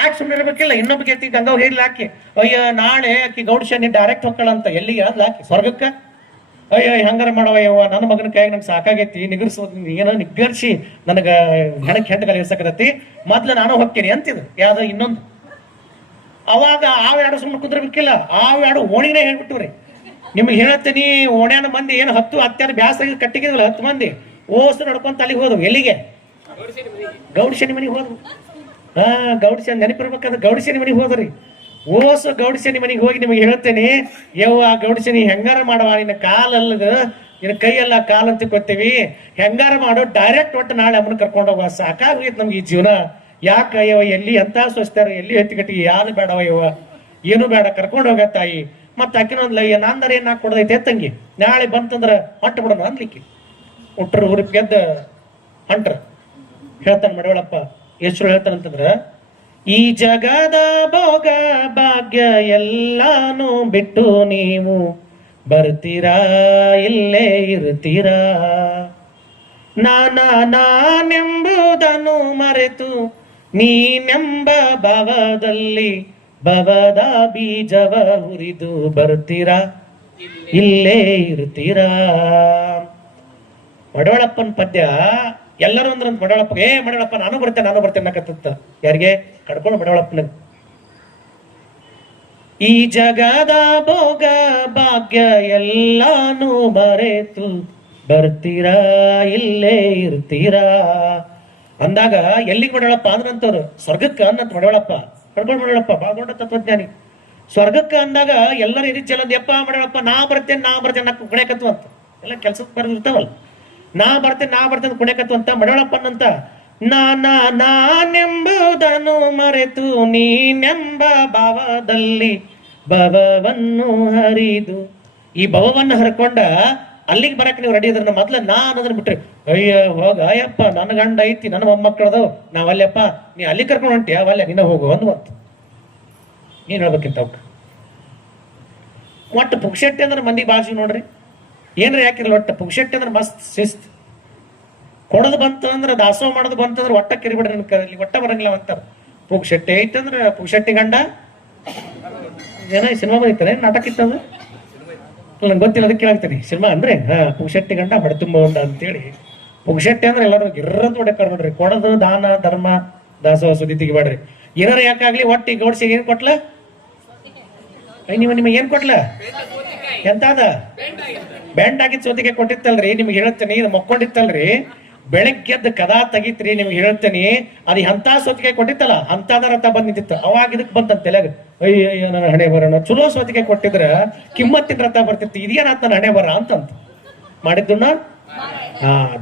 ಆಕ್ ಸುಮ್ಮನೆ ಇರ್ಬೇಕಿಲ್ಲ, ಇನ್ನೊಬ್ಬ ಗೆತ್ತಿ ಗಂಗವ್ ಹೇಳಿ ಹಾಕಿ ಅಯ್ಯ ನಾಳೆ ಆಕಿ ಗೌಡ್ಶನಿ ಡೈರೆಕ್ಟ್ ಹೋಗ್ಕಳಂತ ಎಲ್ಲಿಗೆ ಅಂದ್ಲ ಹಾಕಿ ಸ್ವರ್ಗಕ್ಕ. ಅಯ್ಯ ಹಂಗಾರ ಮಾಡವ ಯವ್ವ ನನ್ನ ಮಗನ ಕೈಯಾಗ ನಂಗೆ ಸಾಕಾಗೈತಿ, ನಿಗರ್ಸೋದು ಏನೋ ನಿಗ್ಗರ್ಸಿ ನನಗ ಹೆಣಕ್ಕೆ ಹೆಂಟಗಾಲ ಇರ್ಸಕತೈತಿ, ಮೊದ್ಲು ನಾನು ಹೋಗ್ತೀನಿ ಅಂತಿದ್ರು. ಯಾವ್ದು ಇನ್ನೊಂದು ಅವಾಗ ಆವ್ಯಾಡು ಸುಮ್ಮನೆ ಕುಂದ್ರಬೇಕಿಲ್ಲ, ಆವ್ಯಾಡು ಓಣಿನೇ ಹೇಳ್ಬಿಟ್ಟಿವ್ರಿ. ನಿಮ್ಗೆ ಹೇಳ್ತೀನಿ ಓಣ್ಯಾನ ಮಂದಿ ಏನು 10 ಹತ್ಯಾರು ಬ್ಯಾಸರ ಕಟ್ಟಿಗಿದ್ವಲ್ಲ 10 ಮಂದಿ ಓಸು ನಡ್ಕೊಂತ ಅಲ್ಲಿಗೆ ಹೋದ್ವು. ಎಲ್ಲಿಗೆ? ಗೌಡ್ಶನಿ ಮನೆಗೆ ಹೋದ್ವು. ಗೌಡ್ಶನಿ ನೆನಪಿರ್ಬೇಕಾದ್ರೆ ಗೌಡ್ಶನಿ ಮನೆಗೆ ಹೋದ್ರಿ. ಓಸು ಗೌಡ್ಶನಿ ಮನೆಗೆ ಹೋಗಿ ನಿಮಗೆ ಹೇಳ್ತೇನೆ ಯವ್ವ ಗೌಡ್ಶನಿ ಹೆಂಗಾರ ಮಾಡವ, ನಿನ್ನ ಕಾಲಲ್ಲದ ನಿನ್ನ ಕೈಯೆಲ್ಲ ಕಾಲ್ ಅಂತ ಕೊಡ್ತೀವಿ, ಹೆಂಗಾರ ಮಾಡು ಡೈರೆಕ್ಟ್ ಒಟ್ಟು ನಾಳೆ ಅಮ್ಮನ ಕರ್ಕೊಂಡು ಹೋಗುವ, ಸಾಕಾಗೋಯ್ತು ನಮ್ಗೆ ಈ ಜೀವನ. ಯಾಕ ಯವ್ವ ಎಲ್ಲಿ ಎಂತ ಸ್ವಚ್ಛತಾರ ಎಲ್ಲಿ ಎತ್ತಿಗಟ್ಟಿಗೆ ಯಾರು ಬೇಡವ ಯವ್ವ, ಏನು ಬೇಡ ಕರ್ಕೊಂಡು ಹೋಗ ತಾಯಿ. ಮತ್ತೆ ಅಕ್ಕಿನೊಂದ್ಲ ನಂದರ ಏನ್ ಹಾಕಿ ಕೊಡದೈತೆ ತಂಗಿ, ನಾಳೆ ಬಂತಂದ್ರ ಹೊಂಟ ಬಿಡೋಣ ಅನ್ಲಿಕ್ಕೆ ಉಟ್ರು ಊರಿಗೆ ಗೆದ್ದ ಹೊಂಟ್ರ. ಹೇಳ್ತಾನ ಮಡವಳಪ್ಪ ಎಷ್ಟು ಹೇಳ್ತಾನಂತಂದ್ರ, ಈ ಜಗದ ಭೋಗ ಭಾಗ್ಯ ಎಲ್ಲಾನು ಬಿಟ್ಟು ನೀವು ಬರ್ತೀರಾ ಇಲ್ಲೇ ಇರ್ತೀರಾ, ನಾನೆಂಬುದನ್ನು ಮರೆತು ನೀನೆಂಬ ಭಾವದಲ್ಲಿ ಭವದ ಬೀಜವ ಹುರಿದು ಬರ್ತೀರಾ ಇಲ್ಲೇ ಇರ್ತೀರಾ. ಮಡವಳಪ್ಪನ ಪದ್ಯ ಎಲ್ಲರೂ ಅಂದ್ರಂತ ಮಡವಳಪ್ಪ ಮಡವಳಪ್ಪ ನಾನು ಬರ್ತೇನೆ ಅನ್ನಕತ್ತ. ಯಾರಿಗೆ? ಕಡ್ಕೊಂಡು ಮಡವಳಪ್ಪನ. ಈ ಜಗದ ಭೋಗ ಭಾಗ್ಯ ಎಲ್ಲಾನು ಮರೆತು ಬರ್ತೀರಾ ಇಲ್ಲೇ ಇರ್ತೀರಾ ಅಂದಾಗ ಎಲ್ಲಿಗೆ ಮಡವಳಪ್ಪ ಅಂದ್ರಂತವ್ರು? ಸ್ವರ್ಗಕ್ಕ ಅನ್ನಂತ ಮಡವಳಪ್ಪ. ಕಡ್ಕೊಂಡು ಮಡವಳಪ್ಪ ಬಹಳ ದೊಡ್ಡ ತತ್ವಜ್ಞಾನಿ. ಸ್ವರ್ಗಕ್ಕ ಅಂದಾಗ ಎಲ್ಲರೂ ಇರಿಚಲ್ಲ ಯಪ್ಪ ಮಡವಳಪ್ಪ ನಾ ಬರ್ತೇನೆ ನಾ ಕುಣೆಕತ್ವ ಅಂತ ಎಲ್ಲ ಕೆಲ್ಸಕ್ಕೆ ಬರೆದಿರ್ತಾವಲ್ಲ, ನಾ ಬರ್ತೇನೆ ಕುಣೆಕತ್ವ ಅಂತ ಮಡವಳಪ್ಪನಂತ. ನಾನೆಂಬುದನ್ನು ಮರೆತು ನೀನೆಂಬ ಭಾವದಲ್ಲಿ ಭವವನ್ನು ಹರಿದು, ಈ ಭವವನ್ನು ಹರ್ಕೊಂಡ ಅಲ್ಲಿಗೆ ಬರಕ್ ನೀವು ರೆಡಿ ಇದ್ರ ಮೊದ್ಲ ನಾನು ಅದನ್ನ ಬಿಟ್ರಿ ಅಯ್ಯ ಹೋಗ ಅಯ್ಯಪ್ಪ ನನ್ನ ಗಂಡ ಐತಿ ನನ್ನ ಮೊಮ್ಮಕ್ಕಳದವ್ ನಾವಲ್ಲಪ್ಪ ನೀ ಅಲ್ಲಿ ಕರ್ಕೊಂಡು ಹೊಂಟಿ ಅವಲ್ಲ ನಿನ್ನ ಹೋಗು ಅಂದ್ವಂತ. ನೀನ್ ಹೇಳ್ಬೇಕಿಂತ ಅವಕ್ಕ ಒಟ್ಟು ಪುಕ್ಷೆಟ್ಟಿ ಅಂದ್ರೆ ಮಂದಿಗೆ ಬಾಜು ನೋಡ್ರಿ ಏನ್ರಿ ಯಾಕಿರಲ್ಲ, ಒಟ್ಟ ಪುಕ್ಷೆಟ್ಟಿ ಅಂದ್ರೆ ಮಸ್ತ್ ಶಿಸ್ತ್. ಕೊಡದು ಬಂತು ಅಂದ್ರೆ ದಾಸೋಹ ಮಾಡೋದು ಬಂತಂದ್ರೆ ಒಟ್ಟ ಕಿರಿಬಿಡ್ರಿ ಇಲ್ಲಿ ಒಟ್ಟ ಬರಂಗಿಲ್ಲ ಅಂತಾರ. ಪುಕ್ಷೆಟ್ಟಿ ಐತಂದ್ರ ಪುಕ್ಷೆಟ್ಟಿ ಗಂಡ ಏನ ಸಿನಿಮಾ ಬಂದಿರ್ತಾರೆ ನಾಟಕ ಇತ್ತಂದ್ರೆ ನಂಗೆ ಗೊತ್ತಿಲ್ಲ ಅದಕ್ಕೆ ಕೇಳಾಗ್ತೀನಿ. ಸಿನಿಮಾ ಅಂದ್ರೆ ಪುಕ್ಷೆಟ್ಟಿ ಗಂಡ ಬಡತುಂಬ ಉಂಡ ಅಂತೇಳಿ ಪುಗ್ಶೆಟ್ಟಿ ಅಂದ್ರೆ ಎಲ್ಲರೂ ಗಿರ್ರಂತ ಹೊಡೆಕಾರ ನೋಡ್ರಿ. ಕೊಡದು ದಾನ ಧರ್ಮ ದಾಸೋಹ ಸುದ್ದಿ ತೆಗಿಬೇಡ್ರಿ. ಏನಾರ ಯಾಕಾಗ್ಲಿ ಒಟ್ಟಿ ಗೌಡ್ಸಿಗೆ ಏನ್ ಕೊಟ್ಲ? ನಿಮಗೆ ಏನ್ ಕೊಟ್ಲ? ಎಂತಾದ ಬೆಂಡ್ ಆಗಿದ್ ಸೋತಿಗೆ ಕೊಟ್ಟಿತ್ತಲ್ರಿ. ನಿಮ್ಗೆ ಹೇಳ್ತೇನೆ, ಇದು ಮಕ್ಕೊಂಡಿತ್ತಲ್ರಿ, ಬೆಳಗ್ಗೆದ್ದು ಕದಾ ತೆಗಿತ್ರಿ. ನಿಮ್ಗೆ ಹೇಳ್ತೇನೆ, ಅದು ಎಂತ ಸೋತಿಗೆ ಕೊಟ್ಟಿತ್ತಲ್ಲ ಅಂತದ ರಥ ಬಂದ್ ನಿಂತಿತ್ತು. ಅವಾಗ ಇದಕ್ ಬಂತ ತಲೆಗ, ಅಯ್ಯ ನನ್ನ ಹಣೆ ಬರೋಣ. ಚಲೋ ಸೋತಿಗೆ ಕೊಟ್ಟಿದ್ರ ಕಿಮ್ಮತ್ತಿನ ರಥ ಬರ್ತಿತ್ತು. ಇದೇನಾತ್ ನನ್ನ ಹಣೆ ಬರ ಅಂತಂತ ಮಾಡಿದ್ದು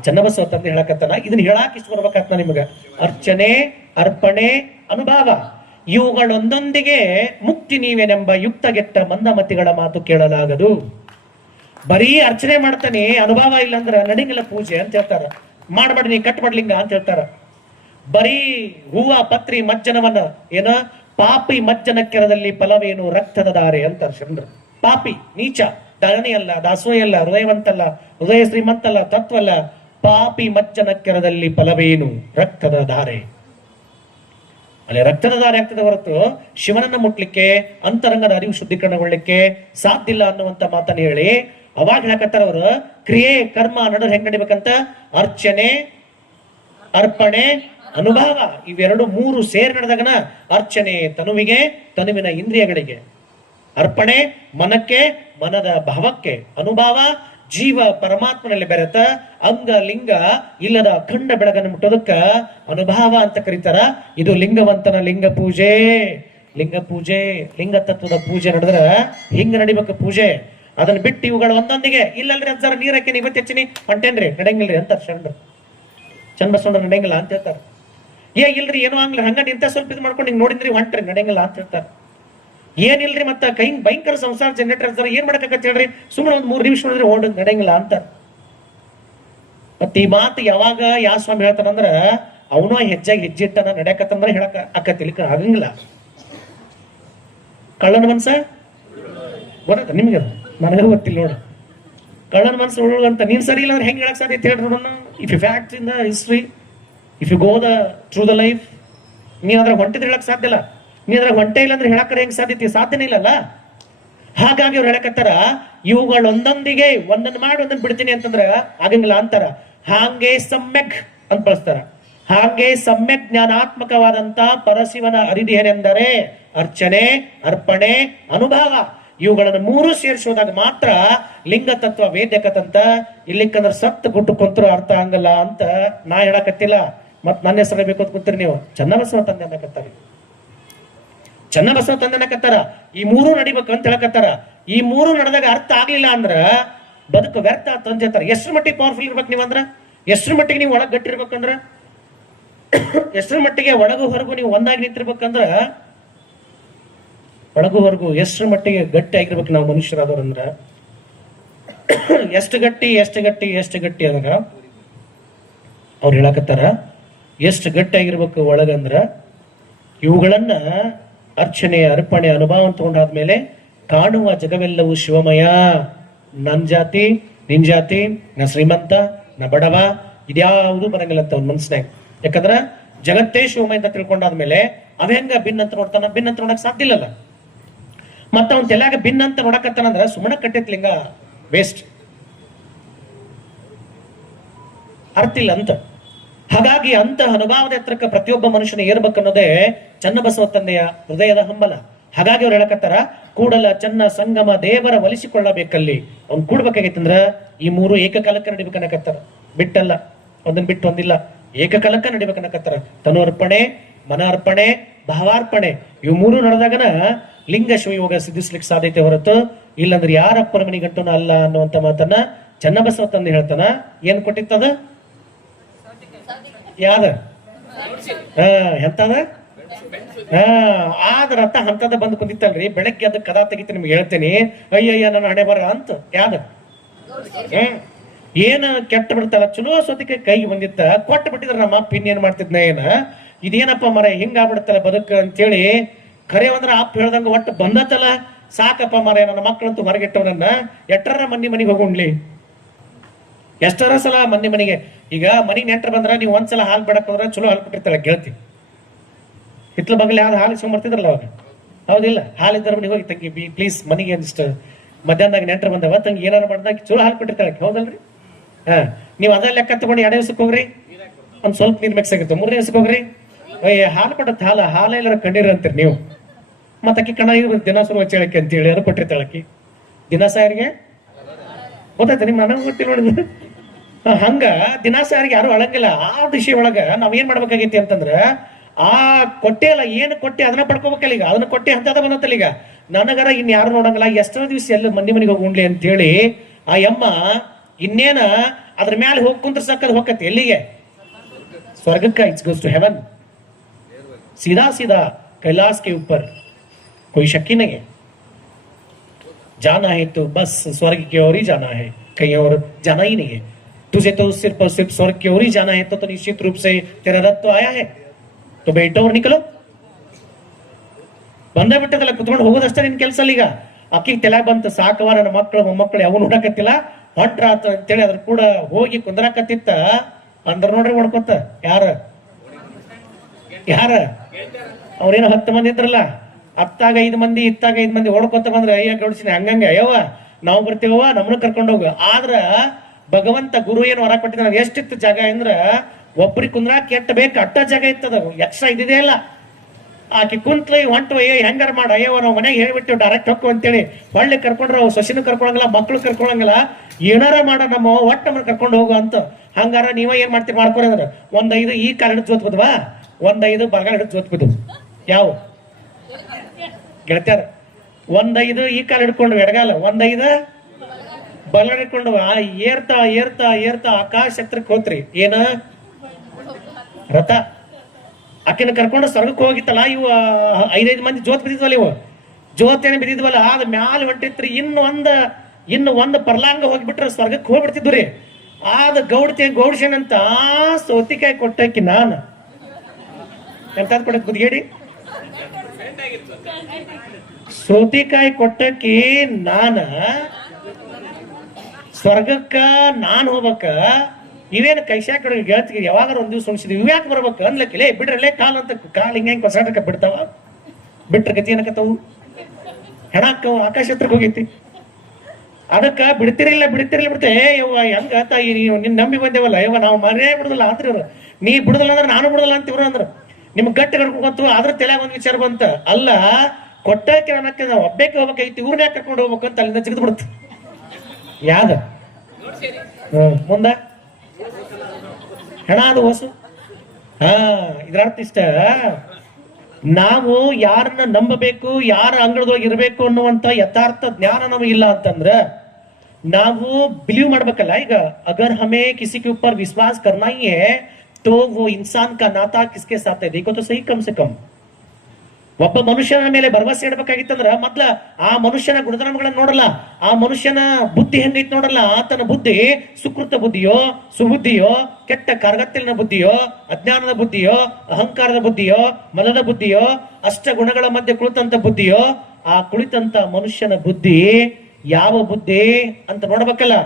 ಚನ್ನಬಸವ ತಂದು ಹೇಳಕತ್ತಾನ. ಇದನ್ನ ಹೇಳಾಕ ಇಷ್ಟ ಬರ್ಬೇಕಾಗ್ತ ನಿಮ್ಗ. ಅರ್ಚನೆ, ಅರ್ಪಣೆ, ಅನುಭವ ಇವುಗಳೊಂದೊಂದಿಗೆ ಮುಕ್ತಿ ನೀವೇನೆಂಬ ಯುಕ್ತಗೆಟ್ಟ ಮಂದಮತಿಗಳ ಮಾತು ಕೇಳಲಾಗದು. ಬರೀ ಅರ್ಚನೆ ಮಾಡ್ತಾನೆ, ಅನುಭವ ಇಲ್ಲ ಅಂದ್ರ ನಡಿಂಗಿಲ್ಲ ಪೂಜೆ ಅಂತ ಹೇಳ್ತಾರ. ಮಾಡ್ಬೇಡ ನೀ ಕಟ್ಬಡ್ಲಿಂಗ ಅಂತ ಹೇಳ್ತಾರ. ಬರೀ ಹೂವ ಪತ್ರಿ ಮಜ್ಜನವನ್ನ ಏನ ಪಾಪಿ ಮಜ್ಜನ ಕೆರದಲ್ಲಿ ಫಲವೇನು ರಕ್ತದ ಧಾರೆ ಅಂತಾರ ಶರಣರು. ಪಾಪಿ ನೀಚ ಧರಣಿ ಅಲ್ಲ, ದಾಸೋಹ ಅಲ್ಲ, ಹೃದಯವಂತಲ್ಲ, ಹೃದಯ ಶ್ರೀಮಂತಲ್ಲ, ತತ್ವಲ್ಲ. ಪಾಪಿ ಮಜ್ಜನ ಕೆರದಲ್ಲಿ ಫಲವೇನು ರಕ್ತದ ಧಾರೆ. ಅಲ್ಲಿ ರಕ್ತದ ಧಾರೆ ಆಗ್ತದೆ ಹೊರತು ಶಿವನನ್ನ ಮುಟ್ಲಿಕ್ಕೆ, ಅಂತರಂಗದ ಅರಿವು ಶುದ್ಧೀಕರಣಗೊಳ್ಳಿಕ್ಕೆ ಸಾಧ್ಯ ಇಲ್ಲ ಅನ್ನುವಂತ ಮಾತನ್ನ ಹೇಳಿ ಅವಾಗ ಹೇಳಕತ್ತಾರ ಅವರು. ಕ್ರಿಯೆ ಕರ್ಮ ನಡು ಹೆಂಗ್ ನಡಿಬೇಕಂತ? ಅರ್ಚನೆ, ಅರ್ಪಣೆ, ಅನುಭವ ಇವೆರಡು ಮೂರು ಸೇರಿ ನಡೆದಾಗನ ಅರ್ಚನೆ ತನುವಿಗೆ, ತನುವಿನ ಇಂದ್ರಿಯಗಳಿಗೆ. ಅರ್ಪಣೆ ಮನಕ್ಕೆ, ಮನದ ಭಾವಕ್ಕೆ. ಅನುಭವ ಜೀವ ಪರಮಾತ್ಮನಲ್ಲಿ ಬೆರೆತ ಅಂಗ ಲಿಂಗ ಇಲ್ಲದ ಅಖಂಡ ಬೆಳಗನ್ನು ಮುಟ್ಟೋದಕ್ಕ ಅನುಭವ ಅಂತ ಕರೀತಾರ. ಇದು ಲಿಂಗವಂತನ ಲಿಂಗ ಪೂಜೆ. ಲಿಂಗ ಪೂಜೆ, ಲಿಂಗ ತತ್ವದ ಪೂಜೆ ನಡೆದ್ರ ಹಿಂಗ ನಡಿಬೇಕು ಪೂಜೆ. ಅದನ್ನ ಬಿಟ್ಟು ಇವುಗಳು ಒಂದೊಂದಿಗೆ ಇಲ್ಲಲ್ರಿ ಅಜ್ಜಾರ ನೀರ್ ಹಾಕಿ ಇವತ್ತು ಹೆಚ್ಚಿನಿ ಹೊಂಟೇನ್ರಿ ನಡೆಯಂಗಿಲ್ರಿ ಅಂತಾರ ಶರಣರು. ಚನ್ನಬಸವಣ್ಣ ನಡೆಯಂಗಿಲ್ಲ ಅಂತ ಹೇಳ್ತಾರ. ಇಲ್ರಿ ಏನೋ ಆಗ್ಲಿ ಹಂಗ ನಿಂತ ಸ್ವಲ್ಪ ಇದು ಮಾಡ್ಕೊಂಡು ಹಿಂಗ್ ನೋಡಿದ್ರಿ ಹೊಂಟ್ರಿ ನಡೆಯಂಗಿಲ್ಲ ಅಂತ ಹೇಳ್ತಾರ. ಏನಿಲ್ರಿ ಮತ್ತ ಕೈ ಭಯಂಕರ ಸಂಸಾರ ಜನರೇಟರ್ ಅಜ್ಜಾರ ಏನ್ ಮಾಡಕತ್ತ ಹೇಳ್ರಿ, ಸುಮ್ಮನೆ ಒಂದ್ 3 ನಿಮಿಷ ನೋಡಿದ್ರೆ ಓಡ್ ನಡೆಯಂಗಿಲ್ಲ ಅಂತಾರ. ಮತ್ತ ಈ ಮಾತು ಯಾವಾಗ ಯಾವ ಸ್ವಾಮಿ ಹೇಳ್ತಾನಂದ್ರ ಅವನು ಹೆಜ್ಜೆಗೆ ಹೆಜ್ಜೆ ಇಟ್ಟನ ನಡೆಯಕತ್ತಂದ್ರ ಹೇಳಕ ಅಕ್ಕತಿಲಿಕ್ಕ ಆಗಂಗಿಲ್ಲ. ಕಳ್ಳನ ಮನ್ಸ ಗೊತ್ತ ನಿಮ್ಗೆ, ನನಗೂ ಗೊತ್ತಿಲ್ಲ ನೋಡ. ಕಳ್ಳನ ಮನ್ಸು ಉಳ್ಳು ಅಂತ ನೀನ್ ಸರಿ ಇಲ್ಲ ಅಂದ್ರೆ ಹೆಂಗ್ ಹೇಳಕ್ ಸಾಧ್ಯ ಹೇಳ್ರಿ ನೋಡೋಣ. If you fact in the history, if you go the through the life, ನೀನ್ ಅದ್ರ ಹೊಂಟಿದ್ರೆ ಹೇಳಕ್ ಸಾಧ್ಯ ಇಲ್ಲ. ನೀ ಅದ್ರ ಹೊಂಟೆ ಇಲ್ಲ ಅಂದ್ರೆ ಹೇಳಕ್ರೆ ಹೆಂಗ್ ಸಾಧ್ಯನೇ ಇಲ್ಲಲ್ಲ. ಹಾಗಾಗಿ ಅವ್ರು ಹೇಳಕತ್ತಾರ ಇವುಗಳೊಂದೊಂದಿಗೆ ಒಂದನ್ನು ಮಾಡಿ ಒಂದನ್ನು ಬಿಡ್ತೀನಿ ಅಂತಂದ್ರ ಆಗಂಗಿಲ್ಲ ಅಂತಾರ. ಹಾಗೆ ಸಮ್ಯಕ್ ಅಂತ ಬಳಸ್ತಾರ. ಹಾಗೆ ಸಮ್ಯಕ್ ಜ್ಞಾನಾತ್ಮಕವಾದಂತ ಪರಶಿವನ ಅರಿದೇನೆಂದರೆ ಅರ್ಚನೆ, ಅರ್ಪಣೆ, ಅನುಭವ ಇವುಗಳನ್ನು ಮೂರು ಸೇರಿಸೋದಾಗ ಮಾತ್ರ ಲಿಂಗ ತತ್ವ ವೇದ್ಯಕತಂತ. ಇಲ್ಲಿಕ್ಕಂದ್ರೆ ಸತ್ತು ಗುಟ್ಟು ಕೊಂತರು ಅರ್ಥ ಆಗಲ್ಲ ಅಂತ ನಾ ಹೇಳಕತ್ತಿಲ್ಲ. ಮತ್ ನನ್ನ ಹೆಸರು ಬೇಕು ಅಂತ ಕೂತೀರಿ ನೀವು. ಚನ್ನಬಸವ ತಂದೆ ಅನ್ನಕತ್ತಾರ, ಚನ್ನಬಸವ ತಂದೆ ಅನ್ನಕತ್ತಾರ. ಈ ಮೂರು ನಡಿಬೇಕು ಅಂತ ಹೇಳಕತ್ತಾರ. ಈ ಮೂರು ನಡೆದಾಗ ಅರ್ಥ ಆಗ್ಲಿಲ್ಲ ಅಂದ್ರ ಬದುಕು ವ್ಯರ್ಥ ಅಂತ ಹೇಳ್ತಾರ. ಎಷ್ಟ್ರ ಮಟ್ಟಿಗೆ ಪವರ್ಫುಲ್ ಇರ್ಬೇಕು ನೀವಂದ್ರ, ಎಷ್ಟ್ರ ಮಟ್ಟಿಗೆ ನೀವು ಒಳಗ್ ಗಟ್ಟಿರ್ಬೇಕಂದ್ರ, ಎಷ್ಟ್ರ ಮಟ್ಟಿಗೆ ಒಳಗು ಹೊರಗು ನೀವು ಒಂದಾಗಿ ನಿಂತಿರ್ಬೇಕಂದ್ರ, ಒಳಗು ಹೊರಗು ಎಷ್ಟ್ರ ಮಟ್ಟಿಗೆ ಗಟ್ಟಿ ಆಗಿರ್ಬೇಕು ನಾವು ಮನುಷ್ಯರಾದವ್ರಂದ್ರ. ಎಷ್ಟು ಗಟ್ಟಿ ಎಷ್ಟು ಗಟ್ಟಿ ಎಷ್ಟು ಗಟ್ಟಿ ಅಂದ್ರ ಅವ್ರು ಹೇಳಕತ್ತಾರ ಎಷ್ಟು ಗಟ್ಟಿ ಆಗಿರ್ಬೇಕು ಒಳಗಂದ್ರ ಇವುಗಳನ್ನ ಅರ್ಚನೆ, ಅರ್ಪಣೆ, ಅನುಭವ ತಗೊಂಡಾದ್ಮೇಲೆ ಕಾಣುವ ಜಗವೆಲ್ಲವೂ ಶಿವಮಯ. ನನ್ ಜಾತಿ, ನಿನ್ ಜಾತಿ, ನಾ ಶ್ರೀಮಂತ, ನಾ ಬಡವ ಇದ್ಯಾವುದು ಬರಂಗಿಲ್ಲ ಅಂತ ಅವ್ನ ಮನ್ಸ್ನಾಗ. ಯಾಕಂದ್ರ ಜಗತ್ತೇ ಶಿವಮಯ ಅಂತ ತಿಳ್ಕೊಂಡಾದ್ಮೇಲೆ ಅವ ಹೆಂಗ ಭಿನ್ನ ಅಂತ ನೋಡ್ತಾನ? ಭಿನ್ನ ಅಂತ ನೋಡಕ್ ಸಾಧ್ಯ ಇಲ್ಲಲ್ಲ. ಮತ್ತ ಅವ್ನ ತೆಲಾಗ ಭಿನ್ನ ಅಂತ ನೋಡಕತ್ತಾನಂದ್ರ ಸುಮ್ಮನೆ ಕಟ್ಟಿತ್ಲಿಂಗ ವೇಸ್ಟ್, ಅರ್ಥ ಇಲ್ಲ ಅಂತ. ಹಾಗಾಗಿ ಅಂತ ಅನುಭವದ ಎತ್ತರಕ್ಕೆ ಪ್ರತಿಯೊಬ್ಬ ಮನುಷ್ಯನ ಏರ್ಬೇಕನ್ನೋದೇ ಚನ್ನಬಸವ ತಂದೆಯ ಹೃದಯದ ಹಂಬಲ. ಹಾಗಾಗಿ ಅವ್ರು ಹೇಳಕತ್ತಾರ ಕೂಡಲ ಚನ್ನ ಸಂಗಮ ದೇವರ ಒಲಿಸಿಕೊಳ್ಳಬೇಕಲ್ಲಿ ಅವ್ನ್ ಕೂಡ್ಬೇಕಾಗೈತಂದ್ರ ಈ ಮೂರು ಏಕಕಾಲಕ್ಕೆ ನಡಿಬೇಕನ್ನಕತ್ತಾರ. ಬಿಟ್ಟಲ್ಲ, ಒಂದನ್ ಬಿಟ್ಟು ಒಂದಿಲ್ಲ, ಏಕಕಾಲಕ್ಕ ನಡಿಬೇಕನ್ನಕತ್ತಾರ. ತನು ಅರ್ಪಣೆ, ಮನ ಅರ್ಪಣೆ, ಭಾವಾರ್ಪಣೆ ಇವು ಮೂರು ನಡೆದಾಗನ ಲಿಂಗ ಶಿವಯೋಗ ಸಿದ್ಧಿಸ್ಲಿಕ್ಕೆ ಸಾಧ್ಯತೆ ಹೊರತು ಇಲ್ಲಂದ್ರೆ ಯಾರಪ್ಪನ ಮನಿ ಗಂಟುನ ಅಲ್ಲ ಅನ್ನುವಂತ ಮಾತನ್ನ ಚನ್ನಬಸವ ತಂದೆ ಹೇಳ್ತಾನ. ಏನ್ ಕೊಟ್ಟಿತ್ತದ? ಯಾವ್ದ ಎಂತದ? ಆದ ರಥ ಅಂತದ ಬಂದು ಕುಂದಿತ್ತಲ್ರಿ. ಬೆಳಗ್ಗೆ ಅದ ಕದಾ ತೆಗಿತ ನಿಮ್ಗೆ ಹೇಳ್ತೇನೆ. ಅಯ್ಯಯ್ಯ ನನ್ನ ಹಣೆ ಬರ ಅಂತ. ಯಾವ್ದ ಏನ ಕೆಟ್ಟ ಬಿಡ್ತಾರ? ಚಲೋ ಸೋತಿಗೆ ಕೈಗೆ ಬಂದಿತ್ತ ಕೊಟ್ಟು ಬಿಟ್ಟಿದ್ರ ನಮ್ಮ ಅಪ್ಪ ಇನ್ನೇನ್ ಮಾಡ್ತಿದ್ನ ಏನ ಇದೇನಪ್ಪ ಮರ ಹಿಂಗ ಆಗ್ಬಿಡ್ತಲ್ಲ ಬದುಕ ಅಂತೇಳಿ ಖರೆ ಅಂದ್ರ ಅಪ್ಪ ಹೇಳ್ದಂಗ ಒಟ್ಟು ಬಂದತ್ತಲ್ಲ ಸಾಕಪ್ಪ ಮರ ನನ್ನ ಮಕ್ಕಳಂತೂ ಹೊರಗಿಟ್ಟವನನ್ನ ಎಟ್ಟರ ಮನಿಗೆ ಹೋಗುಣ್ಲಿ. ಎಷ್ಟರ ಸಲ ಮನೆಗೆ ಈಗ ಮನೆಗೆ ನೆಂಟ್ರ ಬಂದ್ರ ನೀವು ಒಂದ್ಸಲ ಹಾಲು ಬಿಡಕ್ ಹೋದ್ರ ಚಲೋ ಹಾಲು ಕೊಟ್ಟಿರ್ತಾಳ ಗೆಳತಿ. ಹಿತ್ಲ ಬಗ್ಲಿ ಯಾವ್ದು ಹಾಲು ಇಸ್ಕೊಂಡ್ಬರ್ತಿದ್ರಲ್ಲ ಅವಾಗ, ಹೌದಿಲ್ಲ? ಹಾಲಿದ್ರ ಮನೆಗೆ ಹೋಗಿ ತಂಗಿ ಪ್ಲೀಸ್ ಮನೆಗೆ ಅನ್ಸ್ಟ ಮಧ್ಯಾಹ್ನದಾಗ ನೆಂಟ್ರ ಬಂದವ ತಂಗಿ ಏನಾರು ಮಾಡ್ದಾಗ ಚಲೋ ಹಾಲು ಕೊಟ್ಟಿರ್ತಾಳೆ, ಹೌದಲ್ರಿ? ಹಾ, ನೀವು ಅದ ಲೆಕ್ಕ ತಗೊಂಡು 2 ದಿವಸಕ್ಕೆ ಹೋಗ್ರಿ, ಒಂದ್ ಸ್ವಲ್ಪ ನೀರ್ ಮಿಕ್ಸ್ ಆಗಿರ್ತದೆ. 3ನೇ ದಿವಸಕ್ಕೆ ಹೋಗ್ರಿ, ಹಾಲು ಕೊಟ್ಟತ್ ಹಾಲ ಎಲ್ಲಾರ ಕಂಡಿರ ಅಂತೀರಿ ನೀವು. ಮತ್ತ ಅಕ್ಕಿ ಕಣ್ಣ ದಿನ ಶುರು ಹಚ್ಚಳಕ್ಕೆ ಅಂತೇಳಿ ಅದು ಕೊಟ್ಟಿರ್ತಾಳಕ್ಕಿ ದಿನ ಸಾರಿಗೆ ಗೊತ್ತಾಯ್ತು ನಿಮ್ ನನಗೆ ಗೊತ್ತಿಲ್ಲ ನೋಡಿದ್ರು. ಹಂಗ ದಿನ ಸಾರಿಗೆ ಯಾರು ಅಳಂಗಿಲ್ಲ. ಆ ದಿಶೆ ಒಳಗ ನಾವ್ ಏನ್ ಮಾಡ್ಬೇಕಾಗೈತಿ ಅಂತಂದ್ರ ಆ ಕೊಟ್ಟೆ ಅಲ್ಲ, ಏನ್ ಕೊಟ್ಟೆ ಅದನ್ನ ಪಡ್ಕೋಬೇಕಲ್ಲ. ಈಗ ಅದನ್ನ ಕೊಟ್ಟೆ ಅಂತದ ಬಂದತ್ತಲ್ಲ. ಈಗ ನನಗರ ಇನ್ ಯಾರು ನೋಡಂಗಿಲ್ಲ, ಎಷ್ಟೋ ದಿವ್ಸ ಎಲ್ಲ ಮಂದಿ ಮನೆಗೆ ಹೋಗಿ ಉಣ್ಲಿ ಅಂತ ಹೇಳಿ ಆ ಯಮ್ಮ ಇನ್ನೇನ ಅದ್ರ ಮ್ಯಾಲೆ ಹೋಗಿ ಕುಂತ್ರ ಸಕ್ಕದ್ ಹೋಗತ್ತೆ ಎಲ್ಲಿಗೆ? ಸ್ವರ್ಗಕ್ಕ. ಇಟ್ಸ್ ಗೋಸ್ ಟು ಹೆವನ್, सीधा सीधा कैलाश के ऊपर, कोई शक ही नहीं है. जाना है तो बस स्वर्ग की ओर ही जाना है, कहीं और जाना ही नहीं है. तुझे तो सिर्फ और सिर्फ स्वर्ग की ओर ही जाना है. तो निश्चित रूप से तेरा रथ तो आया है, तो बैठो और निकलो. ಬಂದ ಬಿಟ್ಟದಲ್ಲ, ಕುತ್ಕೊಂಡು ಹೋಗೋದಷ್ಟೇ ನಿನ್ ಕೆಲಸ. ಈಗ ಅಕ್ಕಿಗೆ ತಲೆ ಬಂತ, ಸಾಕವ ನನ್ನ ಮಕ್ಕಳು ಮೊಮ್ಮಕ್ಕಳು ಯಾವ ನೋಡಕತ್ತಿಲ್ಲ, ಹೊಂಟ್ರಾತ ಅಂತೇಳಿ ಅದ್ರ ಕೂಡ ಹೋಗಿ ಕುಂದ್ರಾಕತ್ತಿತ್ತ. ಅಂದ್ರ ನೋಡ್ರಿ ಹೊಡ್ಕೊತ ಯಾರ ಅವ್ರೇನೋ 10 ಮಂದಿ ಇದ್ರಲ್ಲ, ಅತ್ತಾಗ 5 ಮಂದಿ ಇತ್ತಾಗ 5 ಮಂದಿ ಓಡ್ಕೊತ ಬಂದ್ರೆ ಅಯ್ಯ ಗೌಡ್ಸಿನ ಹಂಗಂಗ ಯವ್ವ ನಾವು ಬರ್ತೀವವ್ವ ನಮ್ಮನ್ನ ಕರ್ಕೊಂಡು ಹೋಗು. ಆದ್ರ ಭಗವಂತ ಗುರು ಏನು ಹೊರ ಕೊಟ್ಟಿದ್ದಾನೆ. ಎಷ್ಟಿತ್ತು ಜಾಗ ಅಂದ್ರ ಒಬ್ರಿಗೆ ಕುಂದ್ರಾಕ್ ಕೆಟ್ಟ ಬೇಕು ಅಟ್ಟ ಜಾಗ ಇತ್ತದ, ಎಕ್ಸ್ಟ್ರಾ ಇದ್ದಿದೆ ಇಲ್ಲ. ಆಕಿ ಕುಂತ್ಲಿ ಹೊಂಟು ಹೆಂಗಾರ ಮಾಡ ಅಯ್ಯವ ನಾವು ಮನೆಗೆ ಹೇಳ್ಬಿಟ್ಟು ಡೈರೆಕ್ಟ್ ಹೋಗು ಅಂತೇಳಿ ಹೊಳ್ಳಿ ಕರ್ಕೊಂಡ್ರ ಅವ್ ಸೊಸಿನೂ ಕರ್ಕೊಳಂಗಿಲ್ಲ, ಮಕ್ಳು ಕರ್ಕೊಳಂಗಿಲ್ಲ. ಏನಾರ ಮಾಡ ನಮ್ಮ ಒಟ್ಟ ನಮ್ಮನ್ನ ಕರ್ಕೊಂಡು ಹೋಗು ಅಂತ. ಹಂಗಾರ ನೀವ ಏನ್ ಮಾಡ್ತೀರಿ ಮಾಡ್ಕೊರಿ ಅಂದ್ರ 1 5 ಈ ಕಾಲ ಹಿಡಿದು ಜೋತ್ಬಿದ್ವಾ, 1 5 ಬರಗಾಲ ಹಿಡಿದು ಜೋತ್ಬಿದ್ದು. ಯಾವ ಗೆಳತ್ಯಾರ 1 5 ಈ ಕಾಲ ಹಿಡ್ಕೊಂಡು ಎಡಗಾಲ, 1 5 ಬಲಗಾಲ ಹಿಡ್ಕೊಂಡು ಏರ್ತಾ ಏರ್ತಾ ಏರ್ತಾ ಆಕಾಶ ಎತ್ತರಕ್ಕೆ ಹೋತ್ರಿ. ಏನ ರಥ ಆಕಿನ ಕರ್ಕೊಂಡು ಸ್ವರ್ಗಕ್ಕೆ ಹೋಗಿತ್ತಲ್ಲ. ಇವು 5 ಮಂದಿ ಜೋತ್ ಬಿದ್ದಿದ್ವಲ್ಲ, ಇವು ಜೋತೇನೆ ಬಿದ್ದಿದ್ವಲ್ಲ, ಅದ ಮ್ಯಾಲ ಹೊಂಟಿತ್ರಿ. ಇನ್ನು ಒಂದು ಪರ್ಲಾಂಗ ಹೋಗ್ಬಿಟ್ರೆ ಸ್ವರ್ಗಕ್ಕೆ ಹೋಗ್ಬಿಡ್ತಿದ್ವಿ. ಆದ ಗೌಡ್ಸೇನಂತ ಸೌತಿಕಾಯಿ ಕೊಟ್ಟಕ್ಕೆ ನಾನು ಎಂತಾದ್ ಕೊಡಕ್ ಬುದ್ಗೇಡಿ ಸೌತಿಕಾಯಿ ಕೊಟ್ಟಕ್ಕೆ ನಾನ ಸ್ವರ್ಗಕ್ಕ ನಾನ್ ಹೋಗ್ಬೇಕ. ಇವೇನು ಕೈಶಾಕ ಗೆಳತಿಗೆ ಯಾವಾಗ ಒಂದ್ ದಿವ್ಸ ಉಣಿಸಿದ್ವಿ, ಇವ್ಯಾಕೆ ಬರ್ಬೇಕು ಅನ್ಲಕ್ಕಿಲ್ಲ. ಬಿಡ್ರಲ್ಲೇ ಕಾಲ್ ಅಂತ ಕಾಲ್ ಹಿಂಗ ಕೊಸಾಟಕ ಬಿಡ್ತಾವ, ಬಿಟ್ರ ಗತಿ ಏನಕತ್ತವು ಹೆಣ ಹಾಕವು, ಆಕಾಶ ಹತ್ರಕ್ಕೆ ಹೋಗೈತಿ. ಅದಕ್ಕ ಬಿಡ್ತಿರಿಲ್ಲ ಬಿಡ್ತೆ ಯವ್ವ ಹೆಂಗ ತಾಯಿ ನೀವು ನಿನ್ ನಂಬಿ ಬಂದೇವಲ್ಲ ಯವ್ವ ನಾವು ಮರೇ ಬಿಡುದಿಲ್ಲ ಅಂದ್ರಿ ಇವ್ರು. ನೀ ಬಿಡುದಿಲ್ಲ ಅಂದ್ರೆ ನಾನು ಬಿಡುದಿಲ್ಲ ಅಂತ ಇವ್ರು ಅಂದ್ರ. ನಿಮ್ಗೆ ಗಟ್ಟಿ ಕರ್ಕೊಂಡ್ಬಂತು, ಆದ್ರ ತಲೆ ಒಂದ್ ವಿಚಾರ ಬಂತ. ಅಲ್ಲ ಕೊಟ್ಟಕ್ಕೆ ಅನ್ನಕ್ಕೆ ನಾವು ಒಬ್ಬೇಕೆ ಹೋಗ್ಬೇಕೈತಿ, ಇವ್ರನ್ನ ಯಾಕೆ ಕರ್ಕೊಂಡು ಹೋಗ್ಬೇಕು ಅಂತ ಅಲ್ಲಿಂದ ಜಿಗಿದ್ ಬಿಡುತ್ತ. ಯಾವ್ದ ಮುಂದ ಹೆಣ ಅದು ಹೊಸು. ಇದ್ರ ಅರ್ಥ ಇಷ್ಟ, ನಾವು ಯಾರನ್ನ ನಂಬಬೇಕು, ಯಾರ ಅಂಗಳದೊಳಗೆ ಇರಬೇಕು ಅನ್ನುವಂತ ಯಥಾರ್ಥ ಜ್ಞಾನ ನಮಗಿಲ್ಲ ಅಂತಂದ್ರ ನಾವು ಬಿಲೀವ್ ಮಾಡ್ಬೇಕಲ್ಲ. ಈಗ ಅಗರ್ ಹಮೇ ಕಿಸಿ ಕೆ ऊपर विश्वास करना ही है तो वो इंसान का नाता किसके साथ है देखो तो सही कम से कम. ಒಬ್ಬ ಮನುಷ್ಯನ ಮೇಲೆ ಭರವಸೆ ಇಡಬೇಕಾಗಿತ್ತಂದ್ರ ಮೊದ್ಲ ಆ ಮನುಷ್ಯನ ಗುಣಧರ್ಮಗಳನ್ನ ನೋಡಲ್ಲ, ಆ ಮನುಷ್ಯನ ಬುದ್ಧಿ ಹೆಂಗೈತಿ ನೋಡಲ್ಲ. ಆತನ ಬುದ್ಧಿ ಸುಕೃತ ಬುದ್ಧಿಯೋ, ಸುಬುದ್ಧಿಯೋ, ಕೆಟ್ಟ ಕಾರ್ಗತ್ತಲಿನ ಬುದ್ಧಿಯೋ, ಅಜ್ಞಾನದ ಬುದ್ಧಿಯೋ, ಅಹಂಕಾರದ ಬುದ್ಧಿಯೋ, ಮನದ ಬುದ್ಧಿಯೋ, ಅಷ್ಟ ಗುಣಗಳ ಮಧ್ಯೆ ಕುಳಿತಂತ ಬುದ್ಧಿಯೋ. ಆ ಕುಳಿತಂತ ಮನುಷ್ಯನ ಬುದ್ಧಿ ಯಾವ ಬುದ್ಧಿ ಅಂತ ನೋಡ್ಬೇಕಲ್ಲ.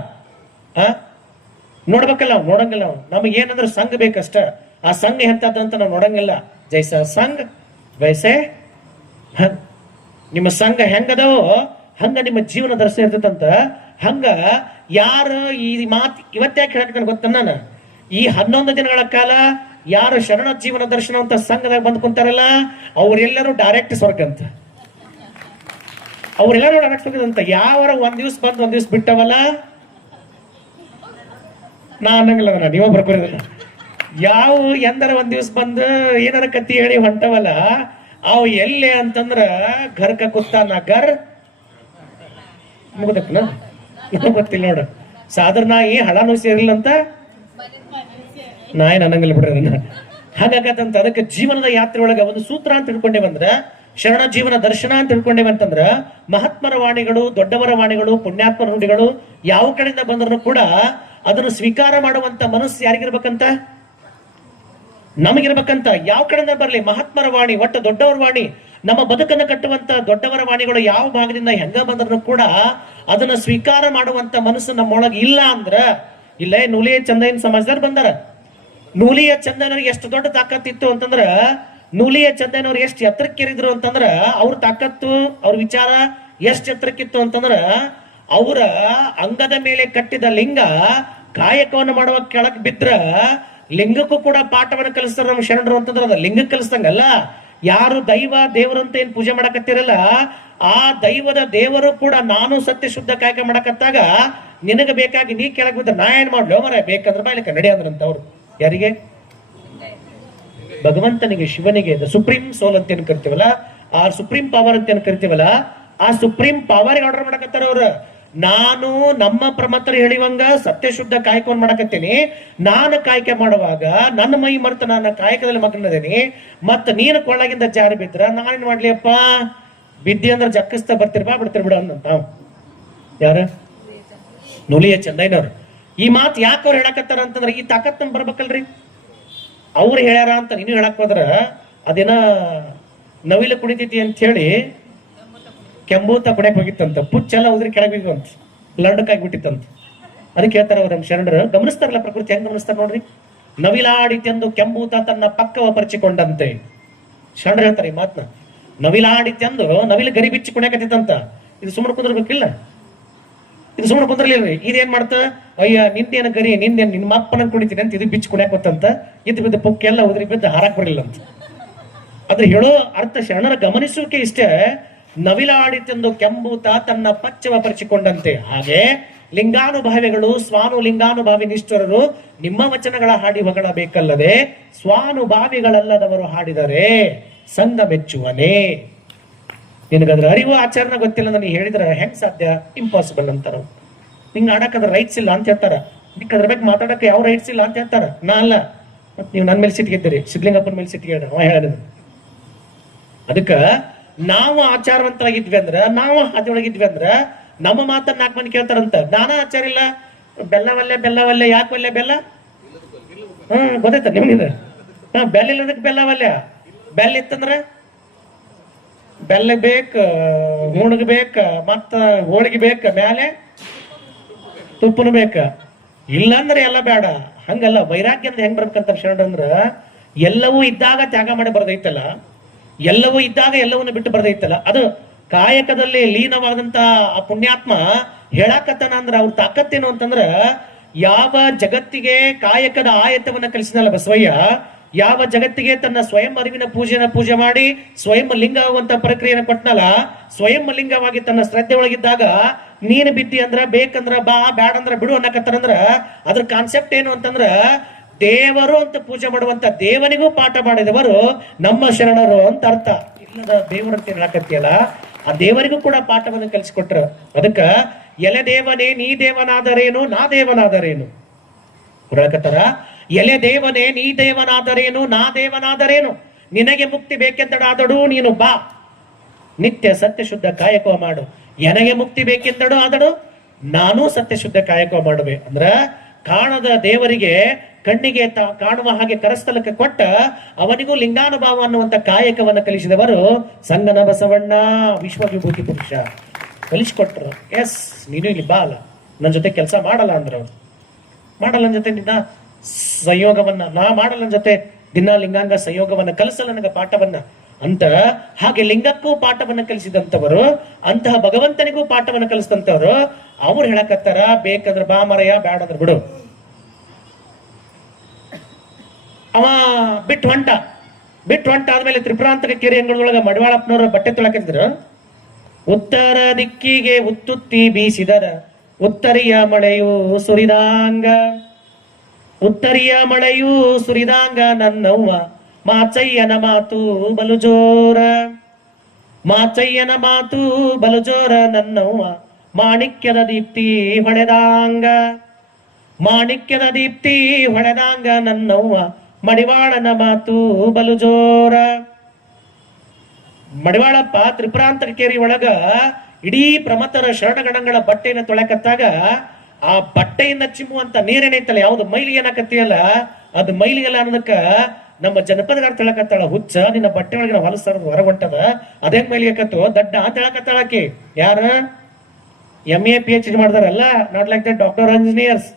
ನೋಡಂಗಿಲ್ಲ. ನಮಗೇನಂದ್ರೆ ಸಂಘ ಬೇಕಷ್ಟ. ಆ ಸಂಘ ಎಂತದಂತ ನಾವು ನೋಡಂಗಿಲ್ಲ. ಜೈಸ ಸಂಘ ವೈಸೆ ನಿಮ್ಮ ಸಂಘ ಹೆಂಗದವೋ ಹಂಗ ನಿಮ್ಮ ಜೀವನ ದರ್ಶನ ಇರ್ತದಂತ. ಹಂಗ ಯಾರು ಈ ಮಾತು ಇವತ್ತ್ಯಾಕೆ ಹೇಳಕ್ ಗೊತ್ತ, ನಾನು ಈ 11 ದಿನಗಳ ಕಾಲ ಯಾರು ಶರಣ ಜೀವನ ದರ್ಶನ ಅಂತ ಸಂಘದಾಗ ಬಂದ್ ಕುಂತಾರಲ್ಲ ಅವ್ರೆಲ್ಲರೂ ಡೈರೆಕ್ಟ್ ಸ್ವರ್ಗ ಅಂತ. ಅವ್ರೆಲ್ಲರೂ ಡೈರೆಕ್ಟ್ ಸ್ವರ್ಗ ಅಂತ. ಯಾವಾರ ಒಂದ್ ದಿವ್ಸ ಬಂದ್ ಒಂದ್ ದಿವ್ಸ ಬಿಟ್ಟವಲ್ಲ, ನಾ ಅನ್ನಂಗಿಲ್ಲ, ನೀವ ಬರ್ಕೋರಿಲ್ಲ. ಯಾವ ಎಂದರ ಒಂದ್ ದಿವ್ಸ ಬಂದು ಏನಾರ ಕತ್ತಿ ಹೇಳಿ ಹೊಂಟವಲ್ಲ ಅವು ಎಲ್ಲೇ ಅಂತಂದ್ರ ಘರ್ಕ ಕುತ್ತಾನ ಗರ್ ಮುಗದಕ್ಕನ ಗೊತ್ತಿಲ್ಲ ನೋಡ. ಸಾದ್ರ ನಾಯಿ ಹಳನೂ ಸೇರಿಲ್ಲ ಅಂತ ನಾಯಿ ಅನ್ನಂಗಿಲ್ಲ ಬಿಡ್ರಿ ಅದನ್ನ. ಹಾಗಾಗತ್ತಂತ ಅದಕ್ಕೆ ಜೀವನದ ಯಾತ್ರೆ ಒಳಗ ಒಂದು ಸೂತ್ರ ಅಂತ ತಿಳ್ಕೊಂಡೇವಂದ್ರ, ಶರಣ ಜೀವನ ದರ್ಶನ ಅಂತ ತಿಳ್ಕೊಂಡೇವಂತಂದ್ರ ಮಹಾತ್ಮರ ವಾಣಿಗಳು, ದೊಡ್ಡವರ ವಾಣಿಗಳು, ಪುಣ್ಯಾತ್ಮರ ನುಡಿಗಳು ಯಾವ ಕಡೆಯಿಂದ ಬಂದ್ರು ಕೂಡ ಅದನ್ನು ಸ್ವೀಕಾರ ಮಾಡುವಂತ ಮನಸ್ಸು ಯಾರಿಗಿರ್ಬೇಕಂತ? ನಮಗಿರ್ಬೇಕಂತ. ಯಾವ ಕಡೆಯಿಂದ ಬರ್ಲಿ ಮಹಾತ್ಮರ ವಾಣಿ, ಒಟ್ಟು ದೊಡ್ಡವರ ವಾಣಿ, ನಮ್ಮ ಬದುಕನ್ನು ಕಟ್ಟುವಂತ ದೊಡ್ಡವರ ವಾಣಿಗಳು ಯಾವ ಭಾಗದಿಂದ ಹೆಂಗ ಬಂದ್ರು ಕೂಡ ಅದನ್ನ ಸ್ವೀಕಾರ ಮಾಡುವಂತ ಮನಸ್ಸು ನಮ್ಮೊಳಗೆ ಇಲ್ಲ ಅಂದ್ರ ಇಲ್ಲೇ ನೂಲಿಯ ಚಂದನ ಸಮಾಜದವ್ರು ಬಂದಾರ. ನೂಲಿಯ ಚಂದನವ್ರಿಗೆ ಎಷ್ಟು ದೊಡ್ಡ ತಾಕತ್ತಿತ್ತು ಅಂತಂದ್ರ, ನೂಲಿಯ ಚಂದನವ್ರು ಎಷ್ಟು ಎತ್ತರಕ್ಕೇರಿದ್ರು ಅಂತಂದ್ರ, ಅವ್ರ ತಾಕತ್ತು ಅವ್ರ ವಿಚಾರ ಎಷ್ಟು ಎತ್ತರಕ್ಕಿತ್ತು ಅಂತಂದ್ರ, ಅವರ ಅಂಗದ ಮೇಲೆ ಕಟ್ಟಿದ ಲಿಂಗ ಕಾಯಕವನ್ನು ಮಾಡುವ ಕೆಳಕ್ ಬಿದ್ರ ಲಿಂಗಕ್ಕೂ ಕೂಡ ಪಾಠವನ್ನು ಕಲಿಸ್ತಾರ ನಮ್ಮ ಶರಣರು ಅಂತಂದ್ರ ಅದ ಲಿಂಗಕ್ಕೆ ಕಲಿಸ್ದಂಗಲ್ಲ. ಯಾರು ದೈವ ದೇವರು ಅಂತ ಏನ್ ಪೂಜೆ ಮಾಡಕತ್ತಿರಲ್ಲ, ಆ ದೈವದ ದೇವರು ಕೂಡ ನಾನು ಸತ್ಯ ಶುದ್ಧ ಕಾಯಕ ಮಾಡಕತ್ತಾಗ ನಿನಗ ಬೇಕಾಗಿ ನೀ ಕೆಳಗೆ ಬಿದ್ದ ನಾ ಏನ್ ಮಾಡ್ಲೋ ಮರ ಬೇಕಂದ್ರ ಬಾಯ್ಲಿಕ್ಕೆ ನಡಿ ಅಂದ್ರಂತ ಅವ್ರು. ಯಾರಿಗೆ? ಭಗವಂತನಿಗೆ, ಶಿವನಿಗೆ. ಸುಪ್ರೀಂ ಸೋಲ್ ಅಂತ ಏನ್ ಕರಿತೀವಲ್ಲ, ಆ ಸುಪ್ರೀಂ ಪವರ್ ಅಂತ ಏನ್ ಕರಿತೀವಲ್ಲ, ಆ ಸುಪ್ರೀಂ ಪವರ್ ಆರ್ಡರ್ ಮಾಡಕತ್ತಾರ ಅವ್ರ. ನಾನು ನಮ್ಮ ಪ್ರಮತ್ರ ಹೇಳಿವಂಗ ಸತ್ಯ ಶುದ್ಧ ಕಾಯಕವನ್ನು ಮಾಡಕತ್ತೀನಿ. ನಾನು ಕಾಯಕ ಮಾಡುವಾಗ ನನ್ನ ಮೈ ಮರೆತ ನಾನು ಕಾಯಕದಲ್ಲಿ ಮಗ್ನದೇನಿ. ಮತ್ತ ನೀನು ಕೊಳ್ಳಾಗಿಂದ ಜಾರಿ ಬಿದ್ರ ನಾನೇನ್ ಮಾಡ್ಲಿಯಪ್ಪ? ಬಿದ್ದಿ ಅಂದ್ರೆ ಜಕ್ಕಿಸ್ತಾ ಬರ್ತಿರ್ಬಾ ಬಿಡ್ತಿರ್ ಬಿಡ ಅಂದ ನಾವು. ಯಾರ? ನುಲಿಯ ಚಂದಯ್ಯನವ್ರು. ಈ ಮಾತು ಯಾಕೆ ಅವ್ರು ಹೇಳಕತ್ತಾರ ಅಂತಂದ್ರೆ ಈ ತಾಕತ್ ನಮ್ ಬರ್ಬೇಕಲ್ರಿ. ಅವ್ರು ಹೇಳ್ಯಾರ ಅಂತ ನೀನು ಹೇಳಕ್ ಹೋದ್ರ ಅದೇನ ನವಿಲು ಕುಣಿತೈತಿ ಅಂತ ಹೇಳಿ ಕೆಂಬೂತ ಕುಡಿಯಕ್ ಹೋಗಿತ್ತಂತ, ಪುಚ್ಚೆಲ್ಲ ಉದ್ರಿ ಕೆಳಗೆ ಬಿದ್ದಂತ, ಲಂಡಕ್ಕಾಗ್ಬಿಟ್ಟಿತ್ತಂತ. ಅದಕ್ಕೆ ಹೇಳ್ತಾರ ಅವ್ರ ಶರಣರು, ಗಮನಿಸ್ತಾರಲ್ಲ ಪ್ರಕೃತಿ ಹೆಂಗ್ ಗಮನಿಸ್ತಾರ ನೋಡ್ರಿ. ನವಿಲಾಡಿತೆಂದು ಕೆಂಬೂತ ತನ್ನ ಪಕ್ಕವ ಪರಿಚಿಕೊಂಡಂತೆ. ಶರಣರು ಹೇಳ್ತಾರೆ ಈ ಮಾತನ್ನ. ನವಿಲಾಡಿತೆಂದು ನವಿಲು ಗರಿ ಬಿಚ್ಚಿ ಕುಣಿಯಕತ್ತಿತ್ತಂತ. ಇದು ಸುಮ್ಮನೆ ಕುಂದ್ರಬೇಕಿಲ್ಲ, ಇದು ಸುಮ್ಮನೆ ಕುಂದ್ರಲಿಲ್ರಿ. ಇದೇನ್ ಮಾಡ್ತ, ಅಯ್ಯ ನಿಂದೇನ ಗರಿ, ನಿಂದೇನ್ ನಿಮ್ಮ ಅಪ್ಪನ ಕುಣಿತೀನಿ ಅಂತ ಇದು ಬಿಚ್ಚಿ ಕುಣಿಯಕ್ ಗೊತ್ತಂತ. ಇದ್ದು ಬಿದ್ದು ಪೊಕ್ಕೆಲ್ಲ ಉದ್ರಿ ಬಿದ್ದು ಹಾರಾಕ್ ಬರಲಿಲ್ಲ ಅಂತ. ಅದ್ರ ಹೇಳೋ ಅರ್ಥ ಶರಣರ ಗಮನಿಸುವಿಕೆ ಇಷ್ಟೇ. ನವಿಲಾಡಿತೆಂದು ಕೆಂಬೂತ ತನ್ನ ಪಚ್ಚವ ಪರಿಚಿಕೊಂಡಂತೆ. ಹಾಗೆ ಲಿಂಗಾನುಭಾವಿಗಳು ಸ್ವಾನುಲಿಂಗಾನುಭಾವಿ ನಿಷ್ಠರರು ನಿಮ್ಮ ವಚನಗಳ ಹಾಡಿ ಹೊಗಳಬೇಕಲ್ಲದೆ ಸ್ವಾನುಭಾವಿಗಳಲ್ಲದವರು ಹಾಡಿದರೆ ಸಂಘ ಮೆಚ್ಚುವನೇ. ನಿನಗದ್ರ ಅರಿವು ಆಚರಣ ಗೊತ್ತಿಲ್ಲ ಅಂತ ನೀ ಹೇಳಿದ್ರೆ ಹೆಂಗ್ ಸಾಧ್ಯ? ಇಂಪಾಸಿಬಲ್ ಅಂತಾರ. ನಿಂಗೆ ಆಡಕ್ಕದ್ರ ರೈಟ್ಸ್ ಇಲ್ಲ ಅಂತ ಹೇಳ್ತಾರ, ನಿಕ್ ಅದ್ರ ಬಗ್ಗೆ ಮಾತಾಡಕ್ಕೆ ಯಾವ ರೈಟ್ಸ್ ಇಲ್ಲ ಅಂತ ಹೇಳ್ತಾರ. ನಾ ಅಲ್ಲ, ಮತ್ ನೀವು ನನ್ನ ಮೇಲೆ ಸಿಟ್ಟಿಗೆದ್ದೀರಿ, ಸಿದ್ಲಿಂಗಪ್ಪನ ಮೇಲೆ ಸಿಟ್ಟಿಗೆ ಅವ ಹೇಳಿದ್ರು. ಅದಕ್ಕ ನಾವು ಆಚಾರವಂತರಾಗಿದ್ವಿ ಅಂದ್ರ, ನಾವು ಹಾದಿಯೊಳಗಿದ್ವಿ ಅಂದ್ರ ನಮ್ಮ ಮಾತನ್ನ 4 ಮಂದಿ ಕೇಳ್ತಾರಂತ. ನಾನಾ ಆಚಾರ ಇಲ್ಲ, ಬೆಲ್ಲವಲ್ಲೆ ಬೆಲ್ಲವಲ್ಲೆ, ಯಾಕೆ ಒಲ್ಲೆ ಬೆಲ್ಲ? ಗೊತ್ತಾಯ್ತ ನಿಮ್ಗಿದ? ಬೆಲ್ಲ ಇಲ್ಲದಕ್ಕೆ ಬೆಲ್ಲವಲ್ಲೆ. ಬೆಲ್ಲ ಇತ್ತಂದ್ರ ಬೆಲ್ಲ ಬೇಕ, ಹೂಣಗ್ ಬೇಕ, ಮತ್ತ ಹೋಳಿಗೆ ಬೇಕ, ಮ್ಯಾಲೆ ತುಪ್ಪನ ಬೇಕ. ಇಲ್ಲಾಂದ್ರೆ ಎಲ್ಲ ಬೇಡ. ಹಂಗಲ್ಲ, ವೈರಾಗ್ಯ ಅಂದ್ರೆ ಹೆಂಗ್ ಬರ್ಬೇಕಂತ ಶರಣಂದ್ರ, ಎಲ್ಲವೂ ಇದ್ದಾಗ ತ್ಯಾಗ ಮಾಡಿ ಬರ್ದೈತಲ್ಲ, ಎಲ್ಲವೂ ಇದ್ದಾಗ ಎಲ್ಲವನ್ನ ಬಿಟ್ಟು ಬರ್ದೈತಲ್ಲ, ಅದು ಕಾಯಕದಲ್ಲಿ ಲೀನವಾದಂತ ಆ ಪುಣ್ಯಾತ್ಮ ಹೇಳಾಕತ್ತಾನ ಅಂದ್ರ ಅವ್ರ ತಾಕತ್ತೇನು ಅಂತಂದ್ರ, ಯಾವ ಜಗತ್ತಿಗೆ ಕಾಯಕದ ಆಯತವನ್ನ ಕಲಿಸಿದಲ್ಲ ಬಸವಯ್ಯ, ಯಾವ ಜಗತ್ತಿಗೆ ತನ್ನ ಸ್ವಯಂ ಅರಿವಿನ ಪೂಜೆ ಮಾಡಿ ಸ್ವಯಂ ಲಿಂಗ ಆಗುವಂತ ಪ್ರಕ್ರಿಯೆನ ಕೊಟ್ಟನಲ್ಲ, ಸ್ವಯಂ ಲಿಂಗವಾಗಿ ತನ್ನ ಶ್ರದ್ಧೆ ಒಳಗಿದ್ದಾಗ ನೀನು ಬಿದ್ದಿ ಅಂದ್ರ ಬೇಕಂದ್ರ ಬಾ, ಬ್ಯಾಡ ಅಂದ್ರ ಬಿಡು ಅನ್ನಕತ್ತಾರಂದ್ರ ಅದ್ರ ಕಾನ್ಸೆಪ್ಟ್ ಏನು ಅಂತಂದ್ರ, ದೇವರು ಅಂತ ಪೂಜೆ ಮಾಡುವಂತ ದೇವನಿಗೂ ಪಾಠ ಮಾಡಿದವರು ನಮ್ಮ ಶರಣರು ಅಂತ ಅರ್ಥ. ಇಲ್ಲದ ದೇವರಂತ ಹೇಳಕತ್ತಿಯಲ್ಲ, ಆ ದೇವರಿಗೂ ಕೂಡ ಪಾಠವನ್ನು ಕಲಿಸಿಕೊಟ್ರ. ಅದಕ್ಕ ಎಲೆ ದೇವನೇ ನೀ ದೇವನಾದರೇನು, ನಾ ದೇವನಾದರೇನು ಹೇಳಕತ್ತಾರ. ಎಲೆ ದೇವನೇ ನೀ ದೇವನಾದರೇನು, ನಾ ದೇವನಾದರೇನು, ನಿನಗೆ ಮುಕ್ತಿ ಬೇಕೆಂದಡಾದಡು ನೀನು ಬಾ, ನಿತ್ಯ ಸತ್ಯ ಶುದ್ಧ ಕಾಯಕ ಮಾಡು. ನನಗೆ ಮುಕ್ತಿ ಬೇಕೆಂದಡು ಆದಡು, ನಾನು ಸತ್ಯ ಶುದ್ಧ ಕಾಯಕ ಮಾಡುವೆ. ಅಂದ್ರ ಕಾಣದ ದೇವರಿಗೆ ಕಣ್ಣಿಗೆ ಕಾಣುವ ಹಾಗೆ ಕರಸ್ಥಲಕ್ಕೆ ಕೊಟ್ಟ ಅವನಿಗೂ ಲಿಂಗಾನುಭಾವ ಅನ್ನುವಂತ ಕಾಯಕವನ್ನು ಕಲಿಸಿದವರು ಸಂಗನ ಬಸವಣ್ಣ, ವಿಶ್ವವಿಭೂತಿ ಪುರುಷ ಕಲಿಸಿಕೊಟ್ರು. ಎಸ್, ನೀನು ಇಲ್ಲಿ ಬಾ, ಅಲ್ಲ ನನ್ನ ಜೊತೆ ಕೆಲಸ ಮಾಡಲ್ಲ ಅಂದ್ರು. ಮಾಡಲ್ಲ ನನ್ನ ಜೊತೆ ನಿನ್ನ ಸಂಯೋಗವನ್ನ, ನಾ ಮಾಡಲ್ಲ ನನ್ನ ಜೊತೆ ದಿನ ಲಿಂಗಾಂಗ ಸಂಯೋಗವನ್ನ ಕಲಿಸಲ್ಲ ನನಗೆ ಪಾಠವನ್ನ ಅಂತ. ಹಾಗೆ ಲಿಂಗಕ್ಕೂ ಪಾಠವನ್ನ ಕಲಿಸಿದಂತವರು, ಅಂತಹ ಭಗವಂತನಿಗೂ ಪಾಠವನ್ನ ಕಲಿಸಿದಂತವರು ಅವ್ರು ಹೇಳಕತ್ತಾರ, ಬೇಕಂದ್ರ ಬಾ ಮರಯ್ಯ, ಬ್ಯಾಡ ಅಂದ್ರ ಬಿಡು. ಅವ ಬಿಟ್ಟು ಹೊಂಟ ಆದ್ಮೇಲೆ ತ್ರಿಪುರಾಂತಕ ಕೆರೆ ಅಂಗಳದೊಳಗ ಮಡಿವಾಳಪ್ಪನವರು ಬಟ್ಟೆ ತೊಳಕಿದ್ರು. ಉತ್ತರ ದಿಕ್ಕಿಗೆ ಉತ್ತುತ್ತಿ ಬೀಸಿದರ ಉತ್ತರಿಯ ಮಳೆಯೂ ಸುರಿದಾಂಗ, ಉತ್ತರಿಯ ಮಳೆಯೂ ಸುರಿದಾಂಗ ನನ್ನವ್ವ ಮಾಚಯ್ಯನ ಮಾತು ಬಲು ಜೋರ, ಮಾಚಯ್ಯನ ಮಾತು ಬಲು ಜೋರ ನನ್ನವ್ವ ಮಾಣಿಕ್ಯದ ದೀಪ್ತಿ ಹೊಳೆದಾಂಗ, ಮಾಣಿಕ್ಯದ ದೀಪ್ತಿ ಹೊಳೆದಾಂಗ ನನ್ನವ್ವ ಮಡಿವಾಳನ ಮಾತು ಬಲು ಜೋರ. ಮಡಿವಾಳಪ್ಪ ತ್ರಿಪುರಾಂತಕ ಕೇರಿ ಒಳಗ ಇಡೀ ಪ್ರಮಥರ ಶರಣಗಣಗಳ ಬಟ್ಟೆಯನ್ನು ತೊಳಕತ್ತಾಗ ಆ ಬಟ್ಟೆಯಿಂದ ಚಿಮ್ಮುವಂತ ನೀರೇನೈತಲ್ಲ, ಯಾವ್ದು ಮೈಲಿ ಏನಕತ್ತಿಯಲ್ಲ, ಅದು ಮೈಲಿಗಲ್ಲ ಅನ್ನೋದಕ್ಕ ನಮ್ಮ ಜನಪದಗಾರ ತಿಳಕತ್ತಾಳ, ಹುಚ್ಚ ನಿನ್ನ ಬಟ್ಟೆ ಒಳಗಿನ ಹೊಲಸ ಹೊರಗೊಂಟದ ಅದೇನ್ ಮೈಲಿ ಹಾಕತ್ತು ದಡ್ಡ ಅಂತ ಹೇಳಕತ್ತಾಳಕಿ. ಯಾರ MA PhD ಮಾಡ್ದಾರಲ್ಲ, not like that doctor engineers.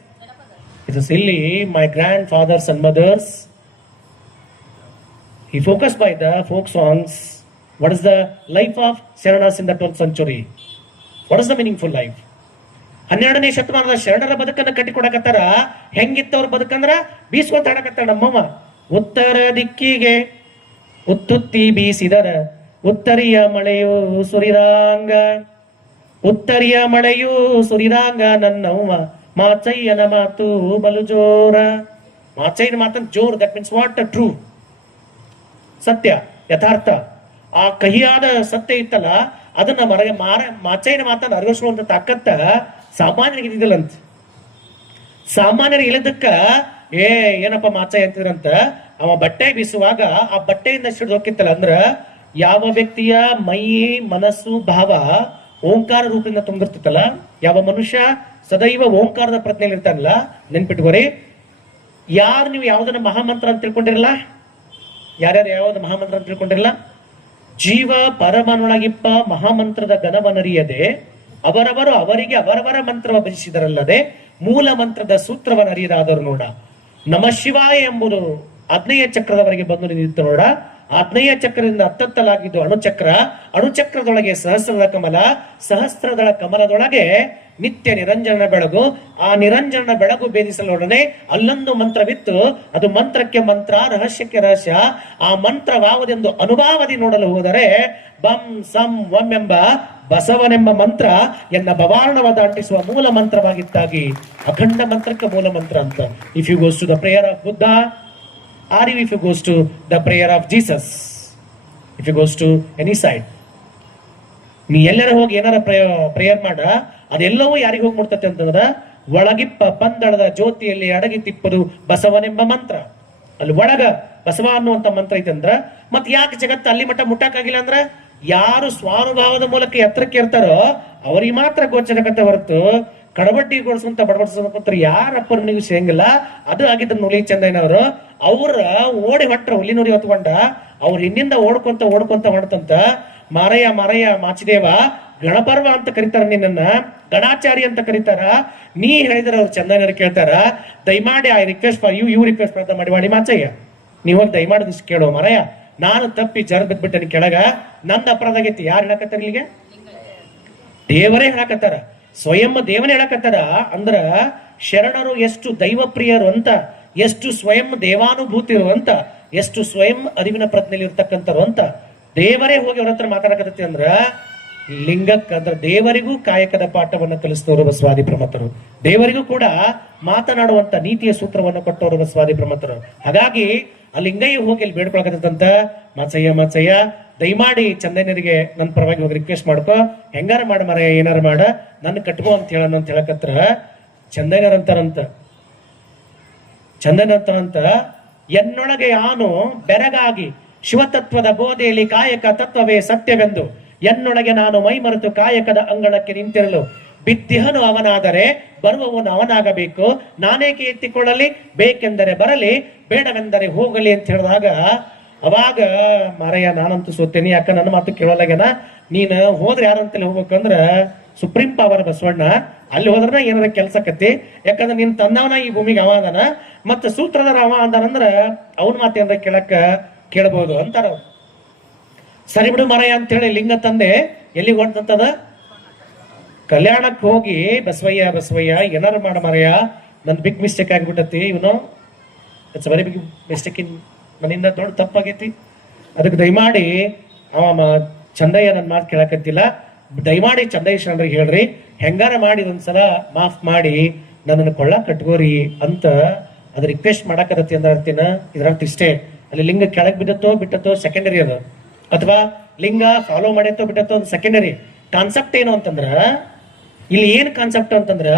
It is ಇಲ್ಲಿ my grandfathers and mothers. He focused by the folk songs. What is the life of Sharanas in the 12th century? What is the meaningful life? 12ನೇ ಶತಮಾನದ ಶರಣರ ಬದುಕನ್ನ ಕಟ್ಟಿಕೊಡಕತ್ತಾರ. ಹೆಂಗಿತ್ತ ಅವ್ರ ಬದುಕಂದ್ರ ಬೀಸ್ಕೊಂತ ಹಾಡಕತ್ತಾರ ನಮ್ಮಮ್ಮ. ಉತ್ತರ ದಿಕ್ಕಿಗೆ ಉತ್ತುತ್ತಿ ಬೀಸಿದರ ಉತ್ತರಿಯ ಮಳೆಯು ಸುರಿದಾಂಗ, ಉತ್ತರಿಯ ಮಳೆಯು ಸುರಿದಾಂಗ ನನ್ನವ್ವ ಮಾಚಯ್ಯನ ಮಾತು ಬಲು ಜೋರ. ಮಾಚಯ್ಯನ ಮಾತನ್ ಜೋರ್, ದಟ್ ಮೀನ್ಸ್ ವಾಟ್ ಟ್ರೂ, ಸತ್ಯ, ಯಥಾರ್ಥ. ಆ ಕಹಿಯಾದ ಸತ್ಯ ಇತ್ತಲ್ಲ ಅದನ್ನ ಮಾಚಯ್ಯನ ಮಾತನ್ನ ಅರಗಿಸುವಂತ ತಾಕತ್ತ ಸಾಮಾನ್ಯರಿಗೆ ಇದ್ದಿಲ್ಲಂತ. ಸಾಮಾನ್ಯರಿಗೆ ಇಲ್ಲದಕ್ಕ ಏನಪ್ಪ ಮಾಚಯ್ಯ ಅಂತಿದ್ರಂತ, ಅವ ಬಟ್ಟೆ ಬೀಸುವಾಗ ಆ ಬಟ್ಟೆಯಿಂದ ಸಿಡಿದು ಹೋಗಿತ್ತಲ್ಲ ಅಂದ್ರ ಯಾವ ವ್ಯಕ್ತಿಯ ಮೈ ಮನಸ್ಸು ಭಾವ ಓಂಕಾರ ರೂಪದಿಂದ ತುಂಬಿರ್ತೈತಲ್ಲ, ಯಾವ ಮನುಷ್ಯ ಸದೈವ ಓಂಕಾರದ ಪ್ರಜ್ಞೆಯಲ್ಲಿ ಇರ್ತಾನಲ್ಲ, ನೆನ್ಪಿಟ್ಕೋರಿ. ಯಾರು ನೀವು ಯಾವ್ದನ್ನ ಮಹಾಮಂತ್ರ ಅಂತ ತಿಳ್ಕೊಂಡಿರಲ್ಲ, ಯಾರ್ಯಾರು ಯಾವ್ದು ಮಹಾಮಂತ್ರ ಅಂತ ತಿಳ್ಕೊಂಡಿರಲ್ಲ, ಜೀವ ಪರಮನೊಳಗಿಪ್ಪ ಮಹಾಮಂತ್ರದ ಘನವನರಿಯದೆ ಅವರವರು ಅವರಿಗೆ ಅವರವರ ಮಂತ್ರವ ಭಜಿಸಿದರಲ್ಲದೆ ಮೂಲ ಮಂತ್ರದ ಸೂತ್ರವನ್ನರಿಯದಾದರು ನೋಡ. ನಮ ಶಿವಾಯ ಎಂಬುದು ಆಗ್ನೇಯ ಚಕ್ರದವರೆಗೆ ಬಂದು ನಿಂತು ನೋಡ. ಆಗ್ನೇಯ ಚಕ್ರದಿಂದ ಹತ್ತತ್ತಲಾಗಿದ್ದು ಅಣುಚಕ್ರ, ಅಣುಚಕ್ರದೊಳಗೆ ಸಹಸ್ರದ ಕಮಲ, ಸಹಸ್ರದಳ ಕಮಲದೊಳಗೆ ನಿತ್ಯ ನಿರಂಜನ ಬೆಳಗು. ಆ ನಿರಂಜನ ಬೆಳಗು ಭೇದಿಸಲೊಡನೆ ಅಲ್ಲೊಂದು ಮಂತ್ರವಿತ್ತು, ಅದು ಮಂತ್ರಕ್ಕೆ ಮಂತ್ರ, ರಹಸ್ಯಕ್ಕೆ ರಹಸ್ಯ. ಆ ಮಂತ್ರವಾವುದೆಂದು ಅನುಭಾವದಿ ನೋಡಲು ಹೋದರೆ ಬಂ ಸಂ ವಂ ಎಂಬ ಬಸವನೆಂಬ ಮಂತ್ರ ಎನ್ನ ಭವಾರ್ಣವ ದಾಟಿಸುವ ಮೂಲ ಮಂತ್ರವಾಗಿತ್ತಾಗಿ ಅಖಂಡ ಮಂತ್ರಕ್ಕೆ ಮೂಲ ಮಂತ್ರ ಅಂತ. If you goes to the prayer of Buddha, or if you goes to the prayer of Jesus, if you goes to any side, ನೀ ಎಲ್ಲರ ಹೋಗಿ ಏನಾರ ಪ್ರೇಯರ್ ಮಾಡ, ಅದೆಲ್ಲವೂ ಯಾರಿಗೆ ಹೋಗಿ ಮುಡ್ತತೆ ಅಂತಂದ್ರ ಒಳಗಿಪ್ಪ ಪಂದಳದ ಜ್ಯೋತಿಯಲ್ಲಿ ಅಡಗಿ ತಿಪ್ಪದು ಬಸವನೆಂಬ ಮಂತ್ರ. ಅಲ್ಲಿ ಒಳಗ ಬಸವ ಅನ್ನುವಂತ ಮಂತ್ರ ಐತಂದ್ರ ಮತ್ ಯಾಕೆ ಜಗತ್ತು ಅಲ್ಲಿ ಮಟ್ಟ ಮುಟ್ಟಕ್ಕಾಗಿಲ್ಲ ಅಂದ್ರ ಯಾರು ಸ್ವಾನುಭಾವದ ಮೂಲಕ ಎತ್ತರಕ್ಕೆ ಇರ್ತಾರೋ ಅವ್ರಿಗೆ ಮಾತ್ರ ಗೋಚರಕತೆ ಹೊರತು ಕಡಬಡ್ಡಿ ಗೊಳಿಸುವಂತ ಬಡಬಡಿಸುವಂತ ಯಾರಪ್ಪರು ನೀವು ಸಿಗಂಗಿಲ್ಲ. ಅದು ಆಗಿದ್ದ ನುಲಿ ಚಂದಯ್ಯನವರು. ಅವ್ರ ಓಡಿ ಹೊಟ್ರ ಹುಲಿ ನುರಿ ಹೊತ್ಕೊಂಡ ಅವ್ರ ಹಿಂದಿಂದ ಓಡ್ಕೊಂತ ಹೊಡ್ತಂತ ಮಾರಯ್ಯ ಮಾರಯ್ಯ ಮಾಚಿದೇವ ಗಣಪರ್ವ ಅಂತ ಕರೀತಾರ, ನಿನ್ನ ಗಣಾಚಾರಿ ಅಂತ ಕರೀತಾರ. ನೀ ಹೇಳಿದ್ರೆ ಅವ್ರು ಚಂದಯ್ಯನವ್ರು ಕೇಳ್ತಾರ, ದಯಮಾಡಿ I request for you request for the ಮಾಡಿ ಮಾಚಯ್ಯ, ನೀವ್ ಹೋಗಿ ದಯಮಾಡಿ ಕೇಳೋ ಮಾರಯ್ಯ, ನಾನು ತಪ್ಪಿ ಜರ ಬಿದ್ಬಿಟ್ಟೆ ಕೆಳಗ, ನಂದ ಅಪರಾಧ ಆಗೈತಿ. ಯಾರು ಹೇಳಕತ್ತಾರ ಇಲ್ಲಿಗೆ? ದೇವರೇ ಹೇಳಕತ್ತಾರ, ಸ್ವಯಂ ದೇವನೇ ಹೇಳಕತ್ತಾರ. ಅಂದ್ರ ಶರಣರು ಎಷ್ಟು ದೈವ ಪ್ರಿಯರು ಅಂತ, ಎಷ್ಟು ಸ್ವಯಂ ದೇವಾನುಭೂತಿರು ಅಂತ, ಎಷ್ಟು ಸ್ವಯಂ ಅರಿವಿನ ಪ್ರಜ್ಞೆಯಲ್ಲಿ ಇರ್ತಕ್ಕಂಥವ್ರು ಅಂತ ದೇವರೇ ಹೋಗಿ ಅವ್ರ ಹತ್ರ ಮಾತಾಡಕತ್ತೈತಿ. ಅಂದ್ರ ಲಿಂಗಕ್ಕ ಅಂದ್ರ ದೇವರಿಗೂ ಕಾಯಕದ ಪಾಠವನ್ನ ಕಲಿಸ್ತವರು ಬಸವಾದಿ ಪ್ರಮತರು, ದೇವರಿಗೂ ಕೂಡ ಮಾತನಾಡುವಂತ ನೀತಿಯ ಸೂತ್ರವನ್ನು ಕೊಟ್ಟವರು ಬಸವಾದಿ ಪ್ರಮತರು. ಹಾಗಾಗಿ ಆ ಲಿಂಗಯ್ಯ ಹೋಗಿ ಅಲ್ಲಿ ಬೇಡ್ಕೊಳಕತ್ತಂತ, ಮಾಚಯ್ಯ ದಯಮಾಡಿ ಚಂದಯ್ಯನರಿಗೆ ನನ್ನ ಪರವಾಗಿ ಹೋಗಿ ರಿಕ್ವೆಸ್ಟ್ ಮಾಡ್ಕೊ, ಹೆಂಗಾರ ಮಾಡ ಮರ ಏನಾರ ಮಾಡ ನನ್ನ ಕಟ್ಕೋ ಅಂತ ಹೇಳೋಣ ಅಂತ ಹೇಳಕತ್ರ ಚಂದಯ್ಯನರಂತಾರಂತ ಎನ್ನೊಳಗೆ ಯಾನು ಬೆರಗಾಗಿ ಶಿವತತ್ವದ ಬೋಧೆಯಲ್ಲಿ ಕಾಯಕ ತತ್ವವೇ ಸತ್ಯವೆಂದು ಎನ್ನೊಳಗೆ ನಾನು ಮೈ ಮರೆತು ಕಾಯಕದ ಅಂಗಳಕ್ಕೆ ನಿಂತಿರಲು ಬಿದ್ದಿಹನು ಅವನಾದರೆ ಬರುವವನು ಅವನಾಗಬೇಕು. ನಾನೇಕೆ ಎತ್ತಿಕೊಳ್ಳಲಿ, ಬೇಕೆಂದರೆ ಬರಲಿ, ಬೇಡವೆಂದರೆ ಹೋಗಲಿ ಅಂತ ಹೇಳಿದಾಗ ಅವಾಗ ಮಾರಯ್ಯ ನಾನಂತೂ ಸೋತೇನಿ, ಯಾಕ ನನ್ನ ಮಾತು ಕೇಳೋಲಾಗೇನ, ನೀನ್ ಹೋದ್ರೆ ಯಾರಂತಲ್ಲಿ ಹೋಗ್ಬೇಕಂದ್ರ ಸುಪ್ರೀಂ ಪವರ್ ಬಸವಣ್ಣ, ಅಲ್ಲಿ ಹೋದ್ರ ಏನಾರ ಕೆಲ್ಸಕತಿ, ಯಾಕಂದ್ರೆ ನಿನ್ ತಂದವನ ಈ ಭೂಮಿಗೆ ಅವ ಅದಾನ, ಮತ್ತ ಸೂತ್ರಧಾರ ಅವ ಅಂದಾನಂದ್ರ ಅವನ ಮಾತೇನಾರ ಕೇಳಬಹುದು ಅಂತಾರ. ಸರಿ ಬಿಡು ಮಾರಯ್ಯ ಅಂತ ಹೇಳಿ ಲಿಂಗ ತಂದೆ ಎಲ್ಲಿಗೆ ಹೊಂಟದ, ಕಲ್ಯಾಣಕ್ಕೆ ಹೋಗಿ ಬಸವಯ್ಯ ಏನಾರು ಮಾಡ ಮಾರಯ್ಯ, ನನ್ ಬಿಗ್ ಮಿಸ್ಟೇಕ್ ಆಗ್ಬಿಟ್ಟತಿ, ಇವನು it's very big mistake in ನನ್ನಿಂದ ದೊಡ್ಡ ತಪ್ಪಾಗೈತಿ, ಅದಕ್ಕೆ ದಯಮಾಡಿ ಅವ ಚಂದಯ್ಯ ನನ್ನ ಮಾತು ಕೇಳಕತ್ತಿಲ್ಲ, ದಯಮಾಡಿ ಚಂದಯ್ಯ ಶರಣರಿಗೆ ಹೇಳ್ರಿ, ಹೆಂಗಾರ ಮಾಡಿ ಒಂದ್ಸಲ ಮಾಫ್ ಮಾಡಿ ನನ್ನನ್ನು ಕೊಳ್ಳ ಕಟ್ಕೋರಿ ಅಂತ ಅದ್ ರಿಕ್ವೆಸ್ಟ್ ಮಾಡಕತ್ತಿ ಅಂತ ಹೇಳ್ತೀನ. ಇದ್ರರ್ಥ ಇಷ್ಟೇ, ಅಲ್ಲಿ ಲಿಂಗ ಕೆಳಗ್ ಬಿಟ್ಟತ್ತೋ ಸೆಕೆಂಡರಿ ಅದು, ಅಥವಾ ಲಿಂಗ ಫಾಲೋ ಮಾಡತ್ತೋ ಬಿಟ್ಟತ್ತೋ ಒಂದು ಸೆಕೆಂಡರಿ. ಕಾನ್ಸೆಪ್ಟ್ ಏನು ಅಂತಂದ್ರ, ಇಲ್ಲಿ ಏನ್ ಕಾನ್ಸೆಪ್ಟ್ ಅಂತಂದ್ರ,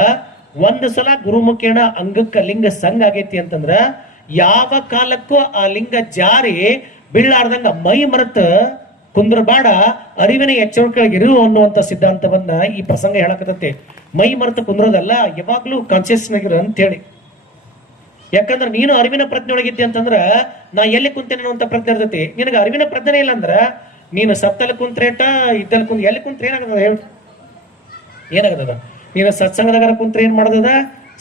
ಒಂದು ಸಲ ಗುರುಮುಖೇಣ ಅಂಗಕ್ಕ ಲಿಂಗ ಸಂಘ ಆಗೈತಿ ಅಂತಂದ್ರ ಯಾವ ಕಾಲಕ್ಕೂ ಆ ಲಿಂಗ ಜಾರಿ ಬೀಳಾರ್ದಂಗ ಮೈ ಮರೆತ ಕುಂದ್ರಬಾಡ, ಅರಿವಿನ ಎಚ್ಚರಿಕೆಯಾಗಿರು ಅನ್ನುವಂತ ಸಿದ್ಧಾಂತವನ್ನ ಈ ಪ್ರಸಂಗ ಹೇಳಕತ್ತೈತಿ. ಮೈ ಮರೆತ ಕುಂದ್ರೋದಲ್ಲ, ಯಾವಾಗ್ಲೂ ಕಾನ್ಸಿಯಸ್ನಾಗಿರು ಅಂತ ಹೇಳಿ. ಯಾಕಂದ್ರೆ ನೀನು ಅರಿವಿನ ಪ್ರಜ್ಞೆ ಒಳಗಿದ್ದೆ ಅಂತಂದ್ರ ನಾ ಎಲ್ಲಿ ಕುಂತೇನೆ ಅನ್ನುವಂತ ಪ್ರಜ್ಞೆ ಇರ್ತೈತಿ. ನಿನಗೆ ಅರಿವಿನ ಪ್ರಜ್ಞೆ ಇಲ್ಲ ಅಂದ್ರ ನೀನು ಸತ್ತಲ್ಲಿ ಕುಂತ್ರೇಟ ಇದ್ದಲ್ಲಿ ಕುಂತ ಎಲ್ಲಿ ಕುಂತ್ರೆ ಏನಾಗದ ಹೇಳಿ, ಏನಾಗದ? ನೀನು ಸತ್ಸಂಗದಾಗ ಕುಂತ್ರೆ ಏನ್ ಮಾಡೋದದ,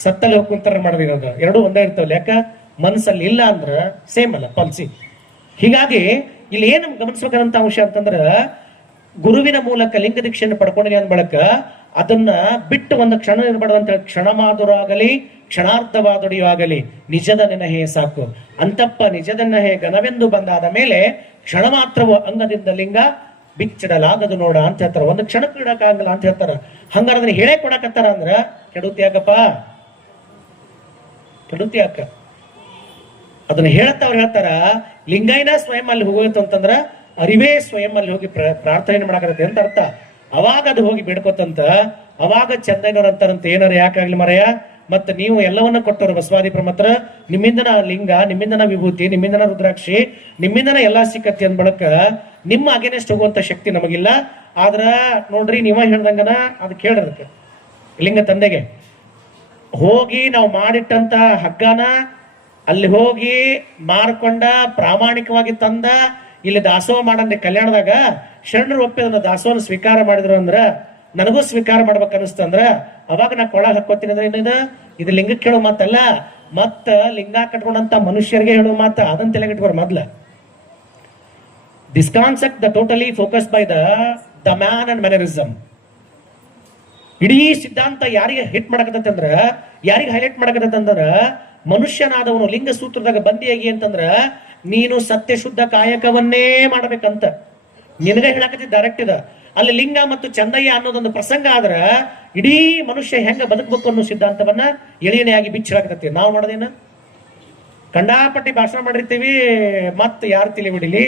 ಸತ್ತಲ್ಲಿ ಹೋಗಿ ಕುಂತರ ಮಾಡೋದಿರೋದ, ಎರಡೂ ಒಂದೇ ಇರ್ತಾವಲ್ಲ. ಯಾಕ ಮನಸ್ಸಲ್ಲಿ ಇಲ್ಲ ಅಂದ್ರ ಸೇಮ್ ಅಲ್ಲ ಪಾಲಿಸಿ. ಹೀಗಾಗಿ ಇಲ್ಲಿ ಏನು ಗಮನಿಸ್ಬೇಕಂತ ಅಂಶ ಅಂತಂದ್ರ, ಗುರುವಿನ ಮೂಲಕ ಲಿಂಗ ದೀಕ್ಷೆಯನ್ನು ಪಡ್ಕೊಂಡಿನಿ ಅಂದ ಬಳಕ ಅದನ್ನ ಬಿಟ್ಟು ಒಂದು ಕ್ಷಣ ಇರಬಾರ್ದು ಅಂತ ಹೇಳಿ ಕ್ಷಣ ಮಾಧುರ ಆಗಲಿ ಕ್ಷಣಾರ್ಧವಾದೊಡೆಯೂ ಆಗಲಿ ನಿಜದ ನೆನಹೇ ಸಾಕು ಅಂತಪ್ಪ ನಿಜದ ನೆನಹೇ ಘನವೆಂದು ಬಂದಾದ ಮೇಲೆ ಕ್ಷಣ ಮಾತ್ರವೂ ಅಂಗದಿಂದ ಲಿಂಗ ಬಿಚ್ಚಿಡಲಾಗದು ನೋಡ ಅಂತ ಹೇಳ್ತಾರ. ಒಂದು ಕ್ಷಣಕ್ಕೆ ಇಡಕ್ಕಾಗಲ್ಲ ಅಂತ ಹೇಳ್ತಾರ. ಹಂಗಾರ ಅದನ್ನ ಹೇಳೇ ಕೊಡಕತ್ತಾರ ಅಂದ್ರ ಕೆಡುತಿ ಯಾಕಪ್ಪ, ಕೆಡುತಿ ಯಾಕ? ಅದನ್ನ ಹೇಳತ್ತ ಅವ್ರು ಹೇಳ್ತಾರ ಲಿಂಗೈನ ಸ್ವಯಂ ಅಲ್ಲಿ ಹೋಗೋಯ್ತು ಅಂತಂದ್ರ ಅರಿವೇ ಸ್ವಯಂ ಅಲ್ಲಿ ಹೋಗಿ ಪ್ರಾರ್ಥನೆ ಮಾಡಕತ್ತೆ ಅಂತ ಅರ್ಥ. ಅವಾಗ ಅದು ಹೋಗಿ ಬೇಡ್ಕೊತಂತ ಅವಾಗ ಚಂದನವ್ರ ಅಂತಾರಂತ ಏನಾರ ಯಾಕಾಗ್ಲಿ ಮರೆಯ ಮತ್ತ ನೀವು ಎಲ್ಲವನ್ನ ಕೊಟ್ಟವರು ಬಸವಾದಿ ಪ್ರಮತ್ರ ನಿಮ್ಮಿಂದನ ಲಿಂಗ, ನಿಮ್ಮಿಂದನ ವಿಭೂತಿ, ನಿಮ್ಮಿಂದನ ರುದ್ರಾಕ್ಷಿ, ನಿಮ್ಮಿಂದನ ಎಲ್ಲಾ ಸಿಕ್ಕತ್ತಿ ಅಂದ್ ಬಳಕ ನಿಮ್ಮ ಅಗೇನೆಸ್ಟ್ ಹೋಗುವಂತ ಶಕ್ತಿ ನಮಗಿಲ್ಲ. ಆದ್ರ ನೋಡ್ರಿ ನೀವ ಹೇಳ್ದಂಗನ ಅದ್ ಕೇಳಿರ್ಕ ಲಿಂಗ ತಂದೆಗೆ ಹೋಗಿ ನಾವು ಮಾಡಿಟ್ಟಂತ ಹಗ್ಗನ ಅಲ್ಲಿ ಹೋಗಿ ಮಾರ್ಕೊಂಡ ಪ್ರಾಮಾಣಿಕವಾಗಿ ತಂದ ಇಲ್ಲಿ ದಾಸೋಹ ಮಾಡಂದ್ರೆ ಕಲ್ಯಾಣದಾಗ ಶರಣರು ಒಪ್ಪಿದ ದಾಸೋಹ ಸ್ವೀಕಾರ ಮಾಡಿದ್ರು ಅಂದ್ರ ನನಗೂ ಸ್ವೀಕಾರ ಮಾಡ್ಬೇಕು ಅನಿಸ್ತಂದ್ರ ಅವಾಗ ನಾ ಕೊಳ ಹಾಕೋತೀನಿ ಅಂದ್ರೆ ಏನಿದ ಇದು ಲಿಂಗಕ್ಕೆ ಹೇಳೋ ಮಾತಲ್ಲ, ಮತ್ತ ಲಿಂಗ ಕಟ್ಕೊಂಡಂತ ಮನುಷ್ಯರಿಗೆ ಹೇಳೋ ಮಾತ. ಅದನ್ನ ತಲೆಗಿಟ್ಕೋರ್ ಮೊದ್ಲ. This concept the totally focus by the man and mannerism. ಇಡೀ ಸಿದ್ಧಾಂತ ಯಾರಿಗೆ ಹಿಟ್ ಮಾಡಕತ್ತಂದ್ರ ಯಾರಿಗೆ ಹೈಲೈಟ್ ಮಾಡಕತ್ತಂದ್ರ ಮನುಷ್ಯನಾದವನು ಲಿಂಗ ಸೂತ್ರದಾಗ ಬಂದಿಯಾಗಿ ಅಂತಂದ್ರ ನೀನು ಸತ್ಯ ಶುದ್ಧ ಕಾಯಕವನ್ನೇ ಮಾಡ್ಬೇಕಂತ ನಿನಗೆ ಹೇಳಕತ್ತಿ ಡೈರೆಕ್ಟ್ ಇದ. ಅಲ್ಲಿ ಲಿಂಗ ಮತ್ತು ಚಂದಯ್ಯ ಅನ್ನೋದೊಂದು ಪ್ರಸಂಗ ಆದ್ರ ಇಡೀ ಮನುಷ್ಯ ಹೆಂಗ ಬದುಕಬೇಕು ಅನ್ನೋ ಸಿದ್ಧಾಂತವನ್ನ ಎಳೆಯನೆಯಾಗಿ ಬಿಚ್ಚಿಡಕತ್ತೀವಿ. ನಾವು ಮಾಡೋದೇನ ಕಂಡಾಪಟ್ಟಿ ಭಾಷಣ ಮಾಡಿರ್ತೀವಿ, ಮತ್ ಯಾರು ತಲೆ ಹೊಡಿಲಿ,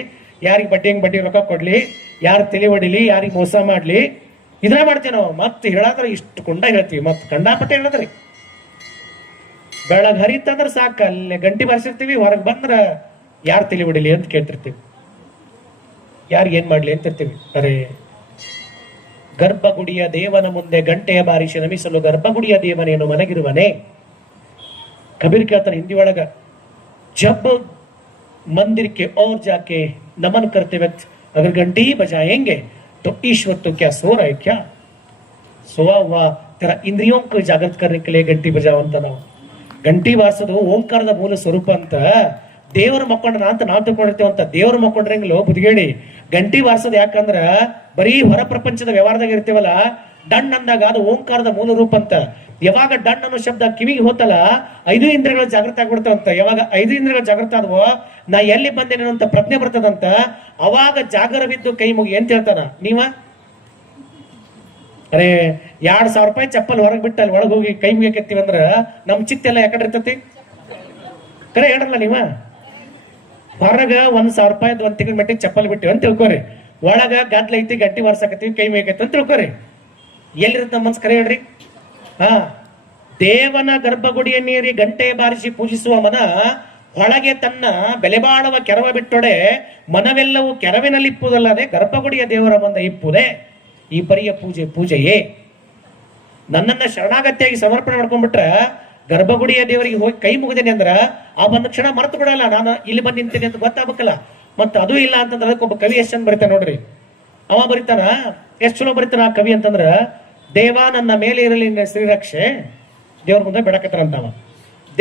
ಯಾರಿಗೆ ಬಡ್ಡಿ ರೊಕ್ಕ ಕೊಡ್ಲಿ, ಯಾರು ತಲೆ ಹೊಡಿಲಿ, ಯಾರಿಗೆ ಮೋಸ ಮಾಡ್ಲಿ, ಇದ್ರ ಮಾಡ್ತೀವಿ ನಾವು. ಮತ್ ಹೇಳಾದ್ರೆ ಇಷ್ಟು ಕೊಂಡ ಹೇಳ್ತೀವಿ, ಮತ್ ಕಂಡಾಪಟ್ಟೆ ಹೇಳದ್ರಿ. ಬೆಳಗ್ ಹರಿತಂದ್ರ ಸಾಕ ಅಲ್ಲಿ ಗಂಟಿ ಬಾರಿಸಿರ್ತೀವಿ, ಹೊರಗೆ ಬಂದ್ರ ಯಾರು ತಲೆ ಹೊಡಿಲಿ ಅಂತ ಕೇಳ್ತಿರ್ತೀವಿ, ಯಾರಿಗೆ ಏನ್ ಮಾಡ್ಲಿ ಅಂತಿರ್ತೀವಿ. ಅರೆ ಗರ್ಭಗುಡಿಯ ದೇವನ ಮುಂದೆ ಗಂಟೆಯ ಬಾರಿಸಿ ನಮಿಸಲು ಗರ್ಭಗುಡಿಯ ದೇವನೇನು ಮನಗಿರುವನೇ. ಕಬೀರ್ ಕೇಳ್ತಾನೆ ಹಿಂದಿ ಒಳಗ, ಜಬ್ मंदिर के और जाके नमन करते वक्त अगर घंटी बजाएंगे तो ईश्वर तो क्या सो रहा है क्या? सोआ हुआ तेरा इंद्रियों को जागृत करने के लिए घंटी बजाओ ಅಂತ ನಾವು. ಗಂಟಿ ಬಾರಿಸೋದು ಓಂಕಾರದ ಮೂಲ ಸ್ವರೂಪ ಅಂತ. ದೇವರು ಮಕ್ಕೊಂಡ್ರ ಅಂತ ನಾವು ತಿಳ್ಕೊಂಡಿರ್ತೇವೆ ಅಂತ. ದೇವ್ರ ಮಕ್ಕೊಂಡ್ರಂಗಿಲ್ಲ ಬುದ್ಧಿಗೇಡಿ. ಗಂಟಿ ಬಾರಿಸೋದು ಯಾಕಂದ್ರ ಬರೀ ಹೊರ ಪ್ರಪಂಚದ ವ್ಯವಹಾರದಾಗ ಇರ್ತೇವಲ್ಲ, ಡಣ್ ಅಂದಾಗ ಅದು ಓಂಕಾರದ ಮೂಲ ರೂಪ ಅಂತ. ಯಾವಾಗ ಡಣ್ ಅನ್ನೋ ಶಬ್ದ ಕಿವಿಗೆ ಹೋತಲ್ಲ 5 ಇಂದ್ರಿಯಗಳು ಜಾಗೃತ ಆಗ್ಬಿಡ್ತಾವಂತ. ಯಾವಾಗ 5 ಇಂದ್ರಿಯಗಳು ಜಾಗೃತ ಆದವೋ ನಾ ಎಲ್ಲಿ ಬಂದೇನೆ ಅಂತ ಪ್ರಜ್ಞೆ ಬರ್ತದಂತ. ಅವಾಗ ಜಾಗರವಿದ್ದು ಕೈ ಮುಗಿ ಅಂತ ಹೇಳ್ತಾನ. ನೀವ ಅರೆ 2,000 ರೂಪಾಯಿ ಚಪ್ಪಲ್ ಹೊರಗೆ ಬಿಟ್ಟು ಅಲ್ಲಿ ಒಳಗೆ ಹೋಗಿ ಕೈ ಮುಗಿಯಕತ್ತೀವಂದ್ರ ನಮ್ ಚಿತ್ತೆಲ್ಲ ಯಾಕಡೆ ಇರ್ತತಿ? ಕರೆ ಹೇಳ್ರಲ್ಲ ನೀವ. ಹೊರಗ 1,000 ರೂಪಾಯಿ ಒಂದ್ ತಿಂಗಳ ಮಟ್ಟಿಗೆ ಚಪ್ಪಲ್ ಬಿಟ್ಟಿವಿ ಅಂತ ತಿಳ್ಕೊರಿ. ಒಳಗ ಗದ್ಲ ಐತಿ, ಗಟ್ಟಿ ವರ್ಷಕತ್ತೀವಿ, ಕೈ ಮುಗಿಯಕತ್ತಿ ಅಂತ ತಿಳ್ಕೊರಿ. ಎಲ್ಲಿರುತ್ತೆ ನಮ್ಮ ಮನ್ಸ್ ಕರೆ ಹೇಳ್ರಿ. ದೇವನ ಗರ್ಭಗುಡಿಯ ನೀರಿ ಗಂಟೆ ಬಾರಿಸಿ ಪೂಜಿಸುವ ಮನ ಒಳಗೆ ತನ್ನ ಬೆಲೆಬಾಳುವ ಕೆರವ ಬಿಟ್ಟೊಡೆ ಮನವೆಲ್ಲವೂ ಕೆರವಿನಲ್ಲಿಪ್ಪುದಲ್ಲದೆ ಗರ್ಭಗುಡಿಯ ದೇವರ ಮುಂದೆ ಇಪ್ಪುದೇ ಈ ಪರಿಯ ಪೂಜೆಯೇ. ನನ್ನನ್ನ ಶರಣಾಗತಿಯಾಗಿ ಸಮರ್ಪಣೆ ಮಾಡ್ಕೊಂಡ್ಬಿಟ್ರ ಗರ್ಭಗುಡಿಯ ದೇವರಿಗೆ ಹೋಗಿ ಕೈ ಮುಗಿದೇನೆ ಅಂದ್ರ ಆ ಒಂದು ಕ್ಷಣ ಮರೆತು ಬಿಡಲ್ಲ, ನಾನು ಇಲ್ಲಿ ಬಂದು ನಿಂತೇನೆ ಅಂತ ಗೊತ್ತಾಗಬೇಕಲ್ಲ. ಮತ್ತ ಅದು ಇಲ್ಲ ಅಂತಂದ್ರೆ ಅದಕ್ಕೊಬ್ಬ ಕವಿ ಎಷ್ಟು ಚಂದ ಬರೀತಾನ ನೋಡ್ರಿ. ಅವ ಬರೀತಾನ, ಎಷ್ಟು ಚಲೋ ಬರೀತಾನ ಆ ಕವಿ ಅಂತಂದ್ರ, ದೇವ ನನ್ನ ಮೇಲೆ ಇರಲಿ ನಿನ್ನ ಶ್ರೀರಕ್ಷೆ, ದೇವ್ರ ಮುಂದೆ ಬೆಡಕತ್ತಾರಂತವ.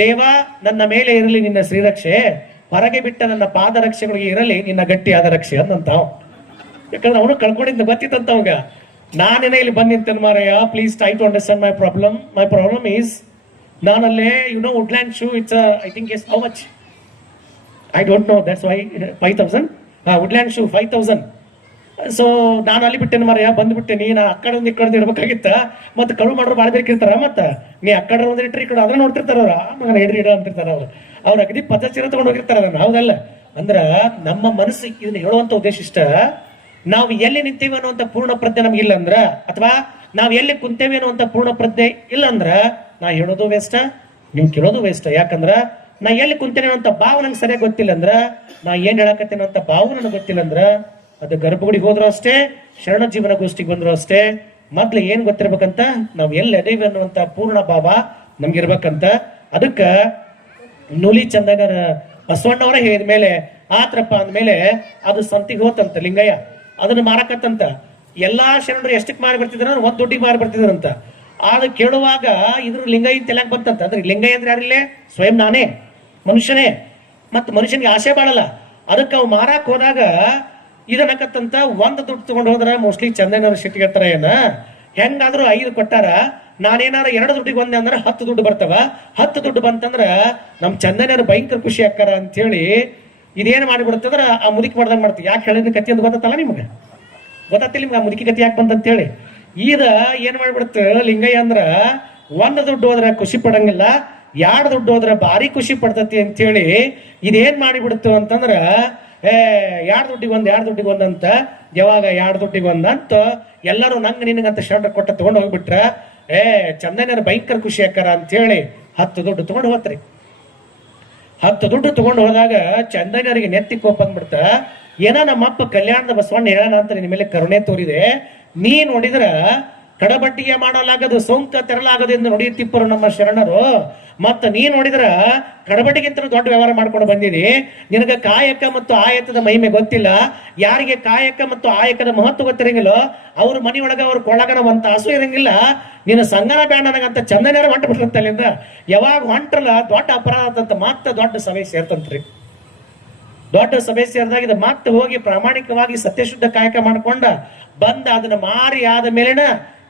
ದೇವ ನನ್ನ ಮೇಲೆ ಇರಲಿ ನಿನ್ನ ಶ್ರೀರಕ್ಷೆ, ಹೊರಗೆ ಬಿಟ್ಟ ನನ್ನ ಪಾದರಕ್ಷೆಗಳಿಗೆ ಇರಲಿ ನಿನ್ನ ಗಟ್ಟಿಯಾದ ರಕ್ಷೆ ಅಂದಂತಾವ್. ಯಾಕಂದ್ರೆ ಅವನು ಕಳ್ಕೊಂಡಿದ್ದ ಗೊತ್ತಿತ್ತಂತ ಅವಾಗ. ನಾನೇನ ಇಲ್ಲಿ ಬಂದ್ ನಿಂತೇನೆ ಮಾರಯ್ಯ, please try to understand my problem. My problem is ನಾನಲ್ಲೇ Woodland shoe it's I think is how much I don't know, that's why 5,000 Woodland shoe 5,000. So ನಾನು ಅಲ್ಲಿ ಬಿಟ್ಟೇನೆ ಮಾರಯ್ಯ, ಬಂದ್ಬಿಟ್ಟೇನಿ. ನಾ ಅಕ್ಕಡೆ ಒಂದು ಇಕ್ಕಡೆ ಇಡ್ಬೇಕಾಗಿತ್ತ. ಮತ್ತೆ ಕಳು ಮಾಡೋರು ಬಾಳ ಬೇಕಿರ್ತಾರ. ಮತ್ತ ನೀ ಅಕ್ಕಡೆ ಒಂದ್ ಇಟ್ರಿ, ಈ ಕಡೆ ಅದ್ರ ನೋಡ್ತಿರ್ತಾರ ಅವ್ರು. ಮಗನ ಇಡ ಅಂತಿರ್ತಾರ ಅವ್ರು. ಅವ್ರ ಅಗದಿ ಪದ್ಧತಿ ತಗೊಂಡು ಹೋಗಿರ್ತಾರ ಅದನ್ನ. ಹೌದಲ್ಲ? ಅಂದ್ರ ನಮ್ಮ ಮನಸ್ಸು ಇದನ್ನ ಹೇಳುವಂತ ಉದ್ದೇಶ ಇಷ್ಟ, ನಾವು ಎಲ್ಲಿ ನಿಂತೇವೆ ಅನ್ನುವಂತ ಪೂರ್ಣ ಪ್ರಜ್ಞೆ ನಮ್ಗಿಲ್ಲ ಅಂದ್ರ, ಅಥವಾ ನಾವ್ ಎಲ್ಲಿ ಕುಂತೇವೆ ಅನ್ನುವಂತ ಪೂರ್ಣ ಪ್ರಜ್ಞೆ ಇಲ್ಲ ಅಂದ್ರ ನಾ ಹೇಳೋದು ವೇಸ್ಟ್, ನೀವು ಕೇಳೋದು ವೇಸ್ಟ್. ಯಾಕಂದ್ರ ನಾ ಎಲ್ಲಿ ಕುಂತೇನೆ ಅನ್ನೋಂತ ಭಾವ ನಂಗೆ ಸರಿಯಾಗಿ ಗೊತ್ತಿಲ್ಲ ಅಂದ್ರ, ನಾ ಏನ್ ಹೇಳಕತ್ತೇನೆ ಅಂತ ಭಾವ ನನಗೆ ಗೊತ್ತಿಲ್ಲ ಅಂದ್ರ, ಅದು ಗರ್ಭಗುಡಿಗೆ ಹೋದ್ರು ಅಷ್ಟೇ, ಶರಣ ಜೀವನ ಗೋಷ್ಠಿಗೆ ಬಂದ್ರು ಅಷ್ಟೇ, ಮೊದ್ಲು ಏನ್ ಗೊತ್ತಿರ್ಬೇಕಂತ ನಾವ್ ಎಲ್ಲಿ ಅದೇವಿ ಅನ್ನುವಂತ ಪೂರ್ಣ ಭಾವ ನಮ್ಗಿರ್ಬೇಕಂತ. ಅದಕ್ಕ ನೂಲಿ ಚಂದನರ ಬಸವಣ್ಣವರ ಹೇಳಿದ ಮೇಲೆ ಆತ್ರಪ್ಪ ಅಂದ್ಮೇಲೆ ಅದು ಸಂತಿಗೆ ಹೋತಂತ ಲಿಂಗಯ್ಯ. ಅದನ್ನ ಮಾರಕತ್ತಂತ. ಎಲ್ಲಾ ಶರಣರು ಎಷ್ಟಕ್ಕೆ ಮಾರಿ ಬರ್ತಿದ್ರ, ಒಂದ್ ದುಡ್ಡಿಗೆ ಮಾರಿ ಬರ್ತಿದ್ರಂತ. ಆಗ ಕೇಳುವಾಗ ಇದ್ರ ಲಿಂಗಯ್ಯ ತೆಲಕ್ ಬಂತಂತ. ಅಂದ್ರೆ ಲಿಂಗಯ್ಯ ಅಂದ್ರೆ ಯಾರಿಲ್ಲೇ? ಸ್ವಯಂ ನಾನೇ, ಮನುಷ್ಯನೇ. ಮತ್ ಮನುಷ್ಯನಿಗೆ ಆಸೆ ಬಾಳಲ್ಲ. ಅದಕ್ಕೆ ಅವ್ ಮಾರಾಕ್ ಹೋದಾಗ ಇದನ್ನಕತ್ತಂತ ಒಂದ್ ದುಡ್ಡು ತಗೊಂಡು ಹೋದ್ರ ಮೋಸ್ಟ್ಲಿ ಚಂದನವ್ರ ಸಿಟ್ಟಿಗೆತ್ತಾರ ಏನ, ಹೆಂಗಾದ್ರೂ 5 ಕೊಟ್ಟಾರ, ನಾನೇನಾರ 2 ದುಡ್ಡಿಗೆ ಒಂದೇ ಅಂದ್ರೆ 10 ದುಡ್ಡು ಬರ್ತಾವ. 10 ದುಡ್ಡು ಬಂತಂದ್ರ ನಮ್ ಚಂದನವ್ರು ಭಯಂಕರ ಖುಷಿ ಆಕ್ಕಾರ ಅಂತ ಹೇಳಿ ಇದೇನ್ ಮಾಡಿಬಿಡುತ್ತಂದ್ರ ಆ ಮುದುಕಿ ಮಾಡ್ದಂಗ್ ಮಾಡ್ತೀವಿ. ಯಾಕೆ ಹೇಳಿದ ಕತಿ ಅಂತ ಗೊತ್ತಲ್ಲ ನಿಮ್ಗೆ? ಗೊತ್ತಿಲ್ಲ ನಿಮ್ಗೆ ಆ ಮುದುಕಿ ಕತಿ ಯಾಕೆ ಬಂತಂತ ಹೇಳಿ? ಈಗ ಏನ್ ಮಾಡ್ಬಿಡುತ್ತ ಲಿಂಗಯ್ಯ ಅಂದ್ರ 1 ದುಡ್ಡು ಹೋದ್ರ ಖುಷಿ ಪಡಂಗಿಲ್ಲ, 2 ದುಡ್ಡು ಹೋದ್ರ ಭಾರಿ ಖುಷಿ ಪಡ್ತತಿ ಅಂತ ಹೇಳಿ ಇದೇನ್ ಮಾಡಿಬಿಡ್ತು ಅಂತಂದ್ರ 2 ದುಡ್ಡಿಗೆ ಒಂದ್ 2 ದುಡ್ಡಿಗೆ ಒಂದಂತ, ಯಾವಾಗ 2 ದುಡ್ಡಿಗೆ ಒಂದಂತ ಎಲ್ಲರೂ ನಂಗ ನಿನಗಂತ ಶರ್ಟ್ ಕೊಟ್ಟ ತಗೊಂಡ್ ಹೋಗ್ಬಿಟ್ರ ಚಂದನರ ಭಯಂಕರ ಖುಷಿ ಆಕಾರ ಅಂತ ಹೇಳಿ 10 ದುಡ್ಡು ತಗೊಂಡು ಹೋತ್ರಿ. 10 ದುಡ್ಡು ತಗೊಂಡು ಹೋದಾಗ ಚಂದನರಿಗೆ ನೆತ್ತಿ ಕೋಪ ಬಂದ್ಬಿಡ್ತ. ಏನ ನಮ್ಮಪ್ಪ ಕಲ್ಯಾಣದ ಬಸವಣ್ಣ ಹೇಳೋಣ ಅಂತ ನಿನ್ನ ಮೇಲೆ ಕರುಣೆ ತೋರಿದೆ, ನೀ ನೋಡಿದ್ರ ಕಡಬಟ್ಟಿಗೆ ಮಾಡಲಾಗದು ಸೋಂಕ ತೆರಲಾಗದು ಎಂದು ನುಡಿಯುತ್ತಿಪ್ಪರು ನಮ್ಮ ಶರಣರು. ಮತ್ತ ನೀ ನೋಡಿದ್ರ ಕಡಬಟ್ಟಿಗಿಂತ ದೊಡ್ಡ ವ್ಯವಹಾರ ಮಾಡ್ಕೊಂಡು ಬಂದಿದಿ. ನಿನಗ ಕಾಯಕ ಮತ್ತು ಆಯತದ ಮಹಿಮೆ ಗೊತ್ತಿಲ್ಲ. ಯಾರಿಗೆ ಕಾಯಕ ಮತ್ತು ಆಯಕದ ಮಹತ್ವ ಗೊತ್ತಿರಂಗಿಲ್ಲೋ ಅವ್ರ ಮನೆಯೊಳಗ ಅವ್ರ ಕೊಳಗನ ಒಂದ್ ತಾಸು ಇರಂಗಿಲ್ಲ. ನಿನ್ನ ಸಂಗನ ಬ್ಯಾಡ ನನಗಂತ ಚಂದನೇರ ಹೊಂಟ ಬಿಟ್ಟಿರ್ತಲ್ಲಿಂದ. ಯಾವಾಗ ಹೊಂಟ್ರಲ್ಲ ದೊಡ್ಡ ಅಪರಾಧ ಅಂತ ಮತ್ತೆ ದೊಡ್ಡ ಸಭೆ ಸೇರ್ತಂತ್ರಿ. ದೊಡ್ಡ ಸಭೆ ಸೇರಿದಾಗ ಇದು ಮತ್ತೆ ಹೋಗಿ ಪ್ರಾಮಾಣಿಕವಾಗಿ ಸತ್ಯಶುದ್ಧ ಕಾಯಕ ಮಾಡ್ಕೊಂಡ ಬಂದ ಅದನ್ನ ಮಾರಿ ಆದ ಮೇಲೆನ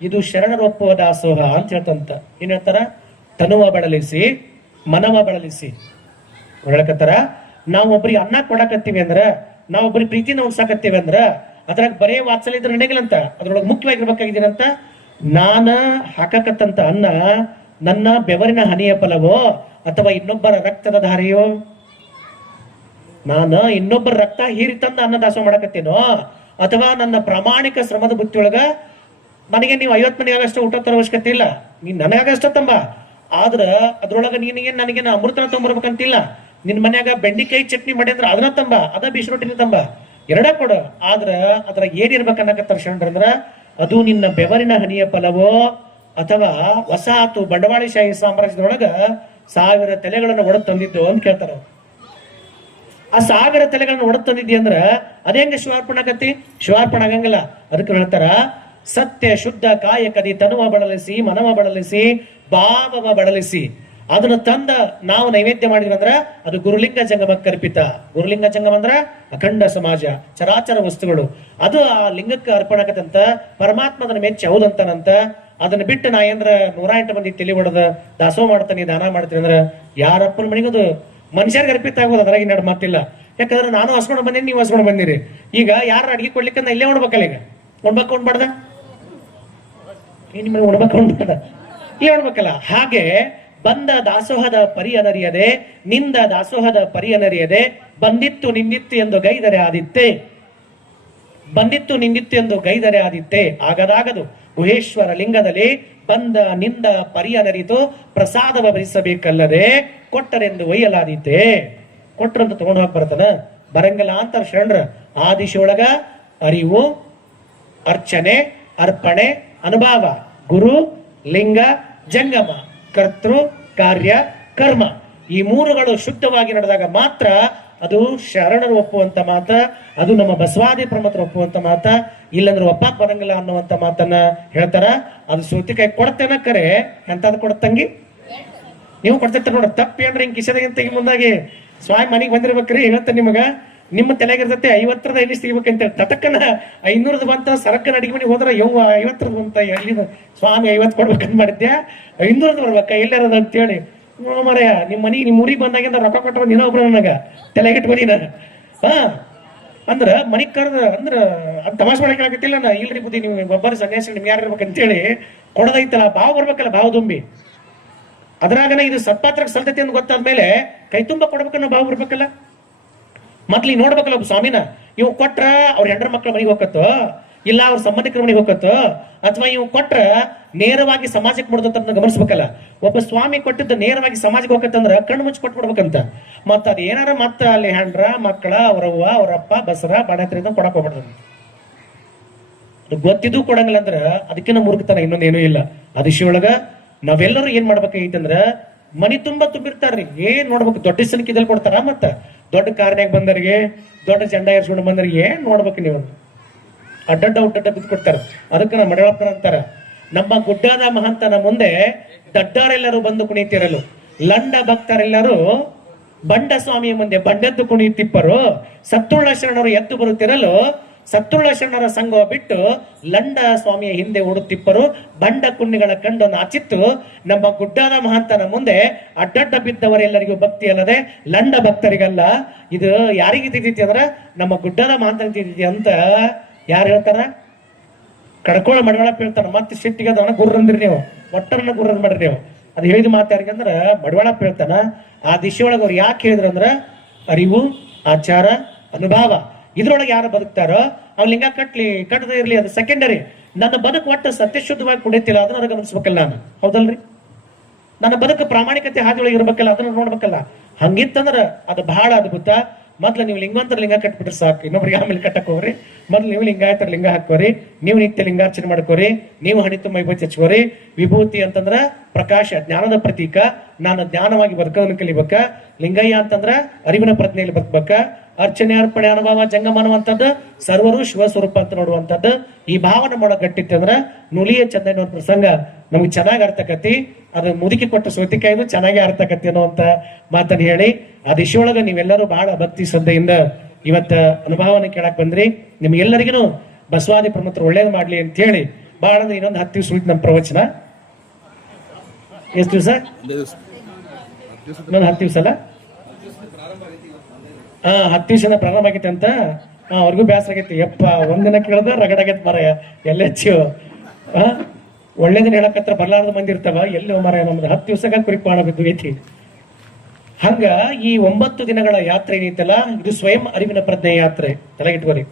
ಇದು ಶರಣರ ಒಪ್ಪುವ ದಾಸೋಹ ಅಂತ ಹೇಳ್ತಂತ. ಏನ್ ಹೇಳ್ತಾರ? ತನುವ ಬಳಲಿಸಿ ಮನವ ಬಳಲಿಸಿ ಹೇಳಕತ್ತಾರ. ನಾವು ಒಬ್ರಿಗೆ ಅನ್ನ ಕೊಡಕತ್ತೀವಿ ಅಂದ್ರ, ನಾವು ಒಬ್ರಿಗೆ ಪ್ರೀತಿನ ಉಡ್ಸಾಕತ್ತೀವಿ ಅಂದ್ರ ಅದ್ರಾಗ ಬರೇ ವಾತ್ಸಲ್ಯ ಇದ್ರೆ ನಡೆಯಂಗಿಲ್ಲಂತ. ಅದ್ರೊಳಗೆ ಮುಖ್ಯವಾಗಿರ್ಬೇಕಾಗಿದ್ದೀನಂತ, ನಾನ ಹಾಕಕತ್ತಂತ ಅನ್ನ ನನ್ನ ಬೆವರಿನ ಹನಿಯ ಫಲವೋ ಅಥವಾ ಇನ್ನೊಬ್ಬರ ರಕ್ತದ ಧಾರೆಯೋ? ನಾನು ಇನ್ನೊಬ್ಬರ ರಕ್ತ ಹೀರಿ ತಂದ ಅನ್ನ ದಾಸೋಹ ಮಾಡಕತ್ತೇನೋ, ಅಥವಾ ನನ್ನ ಪ್ರಾಮಾಣಿಕ ಶ್ರಮದ ಬುತ್ತಿಯೊಳಗ ನನಗೆ ನೀವು 50 ಮನೆಯಾಗಷ್ಟು ಊಟ ತರ ಅವಶ್ಯಕತೆ ಇಲ್ಲ, ನೀನ್ ನನಗಾಗಷ್ಟ ತಂಬ. ಆದ್ರ ಅದ್ರೊಳಗ ನೀನೇನ್ ನನಗೇನು ಅಮೃತನ ತೊಂಬರ್ಬೇಕಂತಿಲ್ಲ. ನಿನ್ ಮನ್ಯಾಗ ಬೆಂಡಿಕಾಯಿ ಚಟ್ನಿ ಮಾಡಿದ್ರ ಅದನ್ನ ತಂಬ, ಅದ ಬಿಸಿ ರೊಟ್ಟಿನ ತಂಬ, ಎರಡ ಕೊಡು. ಆದ್ರ ಅದ್ರ ಏನಿರ್ಬೇಕನ್ನಕತ್ತಾರ ಶರಣರಂದ್ರ ಅದು ನಿನ್ನ ಬೆವರಿನ ಹನಿಯ ಫಲವೋ ಅಥವಾ ವಸಾಹತು ಬಂಡವಾಳಶಾಹಿ ಸಾಮ್ರಾಜ್ಯದೊಳಗ 1000 ತಲೆಗಳನ್ನು ಒಡೆದು ತಂದಿದ್ದು ಅಂತ ಕೇಳ್ತಾರ. ಆ 1000 ತಲೆಗಳನ್ನ ಒಡೆದು ತಂದಿದ್ದಿ ಅಂದ್ರ ಅದೇಂಗ ಶಿವಾರ್ಪಣ ಆಗತ್ತಿ? ಶಿವಾರ್ಪಣ ಆಗಂಗಿಲ್ಲ. ಅದಕ್ಕೆ ಹೇಳ್ತಾರ, ಸತ್ಯ ಶುದ್ಧ ಕಾಯಕದಿ ತನುವ ಬಳಲಿಸಿ ಮನವ ಬಳಲಿಸಿ ಭಾವವ ಬಳಲಿಸಿ ಅದನ್ನ ತಂದ ನಾವು ನೈವೇದ್ಯ ಮಾಡಿದ್ವಿ ಅಂದ್ರ ಅದು ಗುರುಲಿಂಗ ಜಂಗಮ ಕರ್ಪಿತ. ಗುರುಲಿಂಗ ಜಂಗಮ ಅಂದ್ರ ಅಖಂಡ ಸಮಾಜ, ಚರಾಚರ ವಸ್ತುಗಳು. ಅದು ಆ ಲಿಂಗಕ್ಕೆ ಅರ್ಪಣ ಆಗತ್ತಂತ. ಪರಮಾತ್ಮ ಅದನ್ನ ಮೆಚ್ಚಿ ಹೌದಂತಾನಂತ. ಅದನ್ನ ಬಿಟ್ಟು ನಾ ಏನ್ರ 108 ಮಂದಿ ತಲೆ ಹೊಡೆದ ದಾಸೋಹ ಮಾಡ್ತಾನೆ ದಾನ ಮಾಡ್ತೀನಿ ಅಂದ್ರ ಯಾರಪ್ಪನ ಮನೆಗದು ಮನುಷ್ಯರಿಗೆ ಅರ್ಪಿತ ಆಗೋದು. ಅದ್ರಾಗ ಇನ್ನೆರಡು ಮಾತಿಲ್ಲ. ಯಾಕಂದ್ರೆ ನಾನು ಹಸ್ಕೊಂಡು ಬಂದೀನಿ, ನೀವು ಹಸ್ಕೊಂಡು ಬಂದಿರಿ. ಈಗ ಯಾರು ಅಡಿಗೆ ಕೊಡ್ಲಿಕ್ಕೆ ಇಲ್ಲೇ ಉಣ್ಬೇಕಲ್ಲ. ಈಗ ಉಣ್ಬೇಕು ಉಣ್ಬಾರ್ದ? ನಿಮಗೆ ಉಣ್ಬೇಕು ಉಣ್ಬಾರ್ದ? ಇಲ್ಲೇ ಉಣ್ಬೇಕಲ್ಲ. ಹಾಗೆ ಬಂದ ದಾಸೋಹದ ಪರಿಯನರಿಯದೆ ನಿಂದ ದಾಸೋಹದ ಪರಿಯನರಿಯದೆ ಬಂದಿತ್ತು ನಿಂದಿತ್ತು ಎಂದು ಗೈದರೆ ಆದಿತ್ತೆ. ಬಂದಿತ್ತು ನಿಂದಿತ್ತು ಎಂದು ಗೈದರೆ ಆದಿತ್ತೆ. ಆಗದಾಗದು ಗುಹೇಶ್ವರ ಲಿಂಗದಲ್ಲಿ ಬಂದ ನಿಂದ ಪರಿಯನರಿತು ಪ್ರಸಾದವ ಭರಿಸಬೇಕಲ್ಲದೆ ಕೊಟ್ಟರೆಂದು ಒಯ್ಯಲಾದೀತೆ. ಕೊಟ್ಟರಂತ ತಗೊಂಡು ಹೋಗಿ ಬರ್ತಾನ? ಬರಂಗಿಲ್ಲ ಅಂತಾರ ಶರಣರ. ಆದಿಶೊಳಗ ಅರಿವು, ಅರ್ಚನೆ, ಅರ್ಪಣೆ, ಅನುಭವ, ಗುರು, ಲಿಂಗ, ಜಂಗಮ, ಕರ್ತೃ, ಕಾರ್ಯ, ಕರ್ಮ ಈ 3ಗಳು ಶುದ್ಧವಾಗಿ ನಡೆದಾಗ ಮಾತ್ರ ಅದು ಶರಣರು ಒಪ್ಪುವಂತ ಮಾತ, ಅದು ನಮ್ಮ ಬಸವಾದಿ ಪ್ರಮತ್ರ ಒಪ್ಪುವಂತ ಮಾತ. ಇಲ್ಲಂದ್ರೆ ಒಪ್ಪಾಕ್ ಬರಂಗಿಲ್ಲ ಅನ್ನುವಂತ ಮಾತನ್ನ ಹೇಳ್ತಾರ. ಅದು ಸೌತಿಕಾಯಿ ಕೊಡ್ತೇನ ಕರೆ ಎಂತಾದ್ ಕೊಡತ್ತಂಗಿ ನೀವು ಕೊಡ್ತಿರ್ತಾರ ನೋಡ. ತಪ್ಪೇನ್ರಿ ಹಿಂಗ್ ಕಿಸದಾಗಿಂತ ತೆಗಿ ಮುಂದಾಗಿ ಸ್ವಾಮಿ ಮನೆಗೆ ಬಂದಿರ್ಬೇಕ್ರಿ. ಹೇಳ್ತ ನಿಮಗ ನಿಮ್ಮ ತಲೆಗಿರ್ತೈತಿ 50ರದ ಎಲ್ಲಿ ಸಿಗ್ಬೇಕಂತ. ತಟಕ್ಕನ 500 ಬಂತ ಸರಕ್ಕನ ಅಡಿಗೆ ಮನೆಗೆ ಹೋದ್ರ 50 ಬಂತ ಎಲ್ಲಿ ಸ್ವಾಮಿ 50 ಕೊಡ್ಬೇಕಂತ ಮಾಡಿದ್ದೆ. 500 ಬರ್ಬೇಕ ಎಲ್ಲಾರದ ಅಂತೇಳಿ ಮರೆಯ ನಿಮ್ ಮನಿಗೆ ನಿಮ್ ಊರಿಗೆ ಬಂದಾಗಿಂದ ರೊಕ್ಕ ಕೊಟ್ಟ ಬಂದ ಇನ್ನೊಬ್ರು ನನಗ ತಲೆಗಿಟ್ಕೊಡಿ ನಾನು. ಅಂದ್ರ ಮನಿಗ್ ಕರ್ದ ಅಂದ್ರ ಅದ್ ತಮಾಷೆ ಮಾಡಕ್ ಆಗತ್ತಿಲ್ಲ. ನಾ ಇಲ್ರಿ ಬುದ್ಧಿ ನೀವು ಒಬ್ಬರ ಸನ್ಯಾಸಿ ನಿಮ್ಗೆ ಯಾರು ಇರ್ಬೇಕಂತೇಳಿ ಕೊಡದೈತಲ್ಲ ಭಾವ ಬರ್ಬೇಕಲ್ಲ, ಭಾವ ತುಂಬಿ. ಅದ್ರಾಗನ ಇದು ಸತ್ಪಾತ್ರಕ್ಕೆ ಸಲ್ತತಿ ಅಂತ ಗೊತ್ತಾದ್ಮೇಲೆ ಕೈ ತುಂಬ ಕೊಡ್ಬೇಕನ್ನೋ ಭಾವ ಬರ್ಬೇಕಲ್ಲ. ಮೊದ್ಲಿ ನೋಡ್ಬೇಕಲ್ಲ ಒಬ್ಬ ಸ್ವಾಮಿನ. ಇವ್ ಕೊಟ್ರ ಅವ್ರ ಹೆಂಡ್ರ ಮಕ್ಳ ಮನೆಗೆ ಹೋಗತ್ತೋ, ಇಲ್ಲ ಅವ್ರ ಸಂಬಂಧಿಕರ ಮನೆಗೆ ಹೋಗತ್ತೋ, ಅಥವಾ ಇವ್ ಕೊಟ್ರ ನೇರವಾಗಿ ಸಮಾಜಕ್ಕೆ ಮುಡ್ದನ್ನ ಗಮನಿಸ್ಬೇಕಲ್ಲ. ಒಬ್ಬ ಸ್ವಾಮಿ ಕೊಟ್ಟಿದ್ದ ನೇರವಾಗಿ ಸಮಾಜಕ್ಕೆ ಹೋಗತ್ತಂದ್ರ ಕಣ್ಣು ಮುಚ್ಚಿ ಕೊಟ್ಬಿಡ್ಬೇಕಂತ. ಮತ್ತ ಅದ್ ಏನಾರ ಮತ್ತ ಅಲ್ಲಿ ಹೆಂಡ್ರ ಮಕ್ಕಳ ಅವ್ರವ್ವ ಅವ್ರಪ್ಪ ಬಸರ ಬಾಣತ್ರಿಂದ ಕೊಡಕ್ ಹೋಗ್ಬಾರ್ದು. ಗೊತ್ತಿದ್ದು ಕೊಡಂಗಿಲ್ಲ ಅಂದ್ರ ಅದಕ್ಕಿಂತ ಮುರುಗ್ತಾನ ಇನ್ನೊಂದೇನೂ ಇಲ್ಲ. ಅದಿಶೊಳಗ ನಾವೆಲ್ಲರೂ ಏನ್ ಮಾಡ್ಬೇಕಾಗಿತ್ತಂದ್ರ ಮನಿ ತುಂಬಾ ತುಂಬಿರ್ತಾರ್ರಿ. ಏನ್ ನೋಡ್ಬೇಕು, ದೊಡ್ಡ ಸಂಖ್ಯೆದಲ್ಲಿ ಕೊಡ್ತಾರ. ಮತ್ತ ದೊಡ್ಡ ಕಾರ್ನ್ಯಾಗ ಬಂದರಿಗೆ, ದೊಡ್ಡ ಜೆಂಡ ಏರ್ಸ್ಕೊಂಡು ಬಂದರಿಗೆ ಏನ್ ನೋಡ್ಬೇಕು ನೀವು? ಅಡ್ಡಡ್ಡ ಉಡ್ಡಡ್ಡ ಬಿದ್ದು ಕೊಡ್ತಾರ. ಅದಕ್ಕೆ ನಮ್ಮ ಮಡಳಪ್ಪನ ಅಂತಾರ, ನಮ್ಮ ಗುಡ್ಡದ ಮಹಂತನ ಮುಂದೆ ದಡ್ಡರೆಲ್ಲರೂ ಬಂದು ಕುಣಿತಿರಲು, ಲಂಡ ಭಕ್ತರೆಲ್ಲರೂ ಬಂಡ ಸ್ವಾಮಿಯ ಮುಂದೆ ಬಂಡೆದ್ದು ಕುಣಿಯುತ್ತಿಪ್ಪರು, ಸತ್ತುಳ್ಳ ಶರಣರು ಎದ್ದು ಬರುತ್ತಿರಲು ಸತ್ತುಳ್ಳ ಶರಣರ ಸಂಘ ಬಿಟ್ಟು ಲಂಡ ಸ್ವಾಮಿಯ ಹಿಂದೆ ಓಡುತ್ತಿಪ್ಪರು ಬಂಡ ಕುಣ್ಣಿಗಳ ಕಂಡು ನಾಚಿತ್ತು ನಮ್ಮ ಗುಡ್ಡದ ಮಹಾಂತನ ಮುಂದೆ ಅಡ್ಡಡ್ಡ ಬಿದ್ದವರೆಲ್ಲರಿಗೂ ಭಕ್ತಿ ಅಲ್ಲದೆ ಲಂಡ ಭಕ್ತರಿಗಲ್ಲ. ಇದು ಯಾರಿಗೆ ತಿದ್ದಿತಿ ಅಂದ್ರ ನಮ್ಮ ಗುಡ್ಡದ ಮಹಾಂತನ ತಿದ್ದಿತಿ ಅಂತ ಯಾರು ಹೇಳ್ತಾರ? ಕಡ್ಕೋಳ ಮಡವಾಳಪ್ಪ ಹೇಳ್ತಾರ. ಮತ್ತೆ ಸಿಟ್ಟಿಗೆ ಅದನ್ನ ಗುರ್ರಂದ್ರಿ ನೀವು, ಒಟ್ಟರನ್ನ ಗುರ್ರನ್ ಮಾಡ್ರಿ ನೀವು. ಅದು ಹೇಳಿದ ಮಾತಾಡ್ಕಂದ್ರ ಮಡವಾಳಪ್ಪ ಹೇಳ್ತಾನ. ಆ ದಿಶೆಯೊಳಗೆ ಅವ್ರು ಯಾಕೆ ಹೇಳಿದ್ರು ಅಂದ್ರ ಅರಿವು, ಆಚಾರ, ಅನುಭವ ಇದ್ರೊಳಗೆ ಯಾರು ಬದುಕ್ತಾರೋ ಅವ್ನು ಲಿಂಗ ಕಟ್ಟದೇ ಇರ್ಲಿ, ಅದು ಸೆಕೆಂಡರಿ. ನನ್ನ ಬದುಕು ಒಟ್ಟು ಸತ್ಯಶುದ್ಧವಾಗಿ ಕುಡಿತಿಲ್ಲ, ಅದನ್ನ ಅವ್ರಿಗೆ ಗಮನಿಸ್ಬೇಕಲ್ಲ ನಾನು, ಹೌದಲ್ರಿ? ನನ್ನ ಬದುಕು ಪ್ರಾಮಾಣಿಕತೆ ಹಾದಿಯೊಳಗೆ ಇರ್ಬೇಕಲ್ಲ, ಅದನ್ನ ನೋಡ್ಬೇಕಲ್ಲ. ಹಂಗಿತ್ತಂದ್ರ ಅದು ಬಹಳ ಅದ್ಭುತ. ಮೊದ್ಲು ನೀವು ಲಿಂಗಾಂತರ ಲಿಂಗ ಕಟ್ಬಿಟ್ರೆ ಸಾಕು, ಇನ್ನೊಬ್ರಿಗೆ ಆಮೇಲೆ ಕಟ್ಟಕ್ ಹೋಗ್ರಿ. ಮೊದ್ಲು ನೀವು ಲಿಂಗಾಯತರ ಲಿಂಗ ಹಾಕೋರಿ, ನೀವು ನಿತ್ಯ ಲಿಂಗಾರ್ಚನೆ ಮಾಡ್ಕೋರಿ, ನೀವು ಹಣಿ ತುಂಬ ವಿಭೂತಿ ಹಚ್ಕೋರಿ. ವಿಭೂತಿ ಅಂತಂದ್ರ ಪ್ರಕಾಶ, ಜ್ಞಾನದ ಪ್ರತೀಕ. ನಾನು ಜ್ಞಾನವಾಗಿ ಬದುಕೋದನ್ನು ಕಲಿಬೇಕ. ಲಿಂಗಯ್ಯ ಅಂತಂದ್ರ ಅರಿವಿನ ಪ್ರಜ್ಞೆಯಲ್ಲಿ ಬದುಕಬೇಕ. ಅರ್ಚನೆ, ಅರ್ಪಣೆ, ಅನುಭವ, ಜಂಗಮ ಅನ್ನುವಂಥದ್ದು ಸರ್ವರು ಶಿವ ಸ್ವರೂಪ ಅಂತ ನೋಡುವಂಥದ್ದು. ಈ ಭಾವ ನಮ್ಮೊಳಗ ಗಟ್ಟಿತ್ತಂದ್ರ ನುಲಿಯ ಚಂದ ಅನ್ನೋ ಪ್ರಸಂಗ ನಮ್ಗೆ ಚೆನ್ನಾಗಿ ಅರ್ಥಕತಿ. ಅದು ಮುದುಕಿ ಕೊಟ್ಟ ಸೌತಿಕಾಯಿದು ಚೆನ್ನಾಗಿ ಅರ್ಥಕತಿ ಅನ್ನುವಂತ ಮಾತನ್ನು ಹೇಳಿ ಆ ದಿಶೆಯೊಳಗ ನೀವೆಲ್ಲರೂ ಬಹಳ ಭಕ್ತಿ ಶ್ರದ್ಧೆಯಿಂದ ಇವತ್ತ ಅನುಭವನ ಕೇಳಕ್ ಬಂದ್ರಿ. ನಿಮ್ಗೆಲ್ಲರಿಗೂ ಬಸವಾದಿ ಪ್ರಮುಖರು ಒಳ್ಳೇದು ಮಾಡ್ಲಿ ಅಂತ ಹೇಳಿ ಬಹಳ ಅಂದ್ರೆ ಇನ್ನೊಂದು 10 ದಿವಸ ಉಳಿತು ನಮ್ಮ ಪ್ರವಚನ. ಎಷ್ಟು ದಿವಸ? ಇನ್ನೊಂದು 10 ದಿವಸ ಅಲ್ಲ? 10 ದಿವಸ ಪ್ರಾರಂಭ ಆಗೈತೆ ಅಂತ ಅವ್ರಿಗೂ ಬೇಸರ ಆಗೈತಿ. ಯಪ್ಪ ಒಂದಿನ ಕೇಳ್ದ ರಗಡಾಗೈತ್ ಮರ ಎಲ್ಲ ಹೆಚ್ಚು ಒಳ್ಳೇದನ್ನ ಹೇಳಕತ್ರ ಬರ್ಲಾರ್ದ ಮಂದಿ ಇರ್ತಾವ. ಎಲ್ಲಿ ಮರ ನಮ್ದು 10 ದಿವಸಗ ಕುರಿಪಾಣ ಬಿದ್ದು ಐತಿ. ಹಂಗ ಈ 9 ದಿನಗಳ ಯಾತ್ರೆ ಏನೈತಲ್ಲ, ಇದು ಸ್ವಯಂ ಅರಿವಿನ ಪ್ರಜ್ಞೆ ಯಾತ್ರೆ. ತಲೆಗಿಟ್ಕೋರಿ,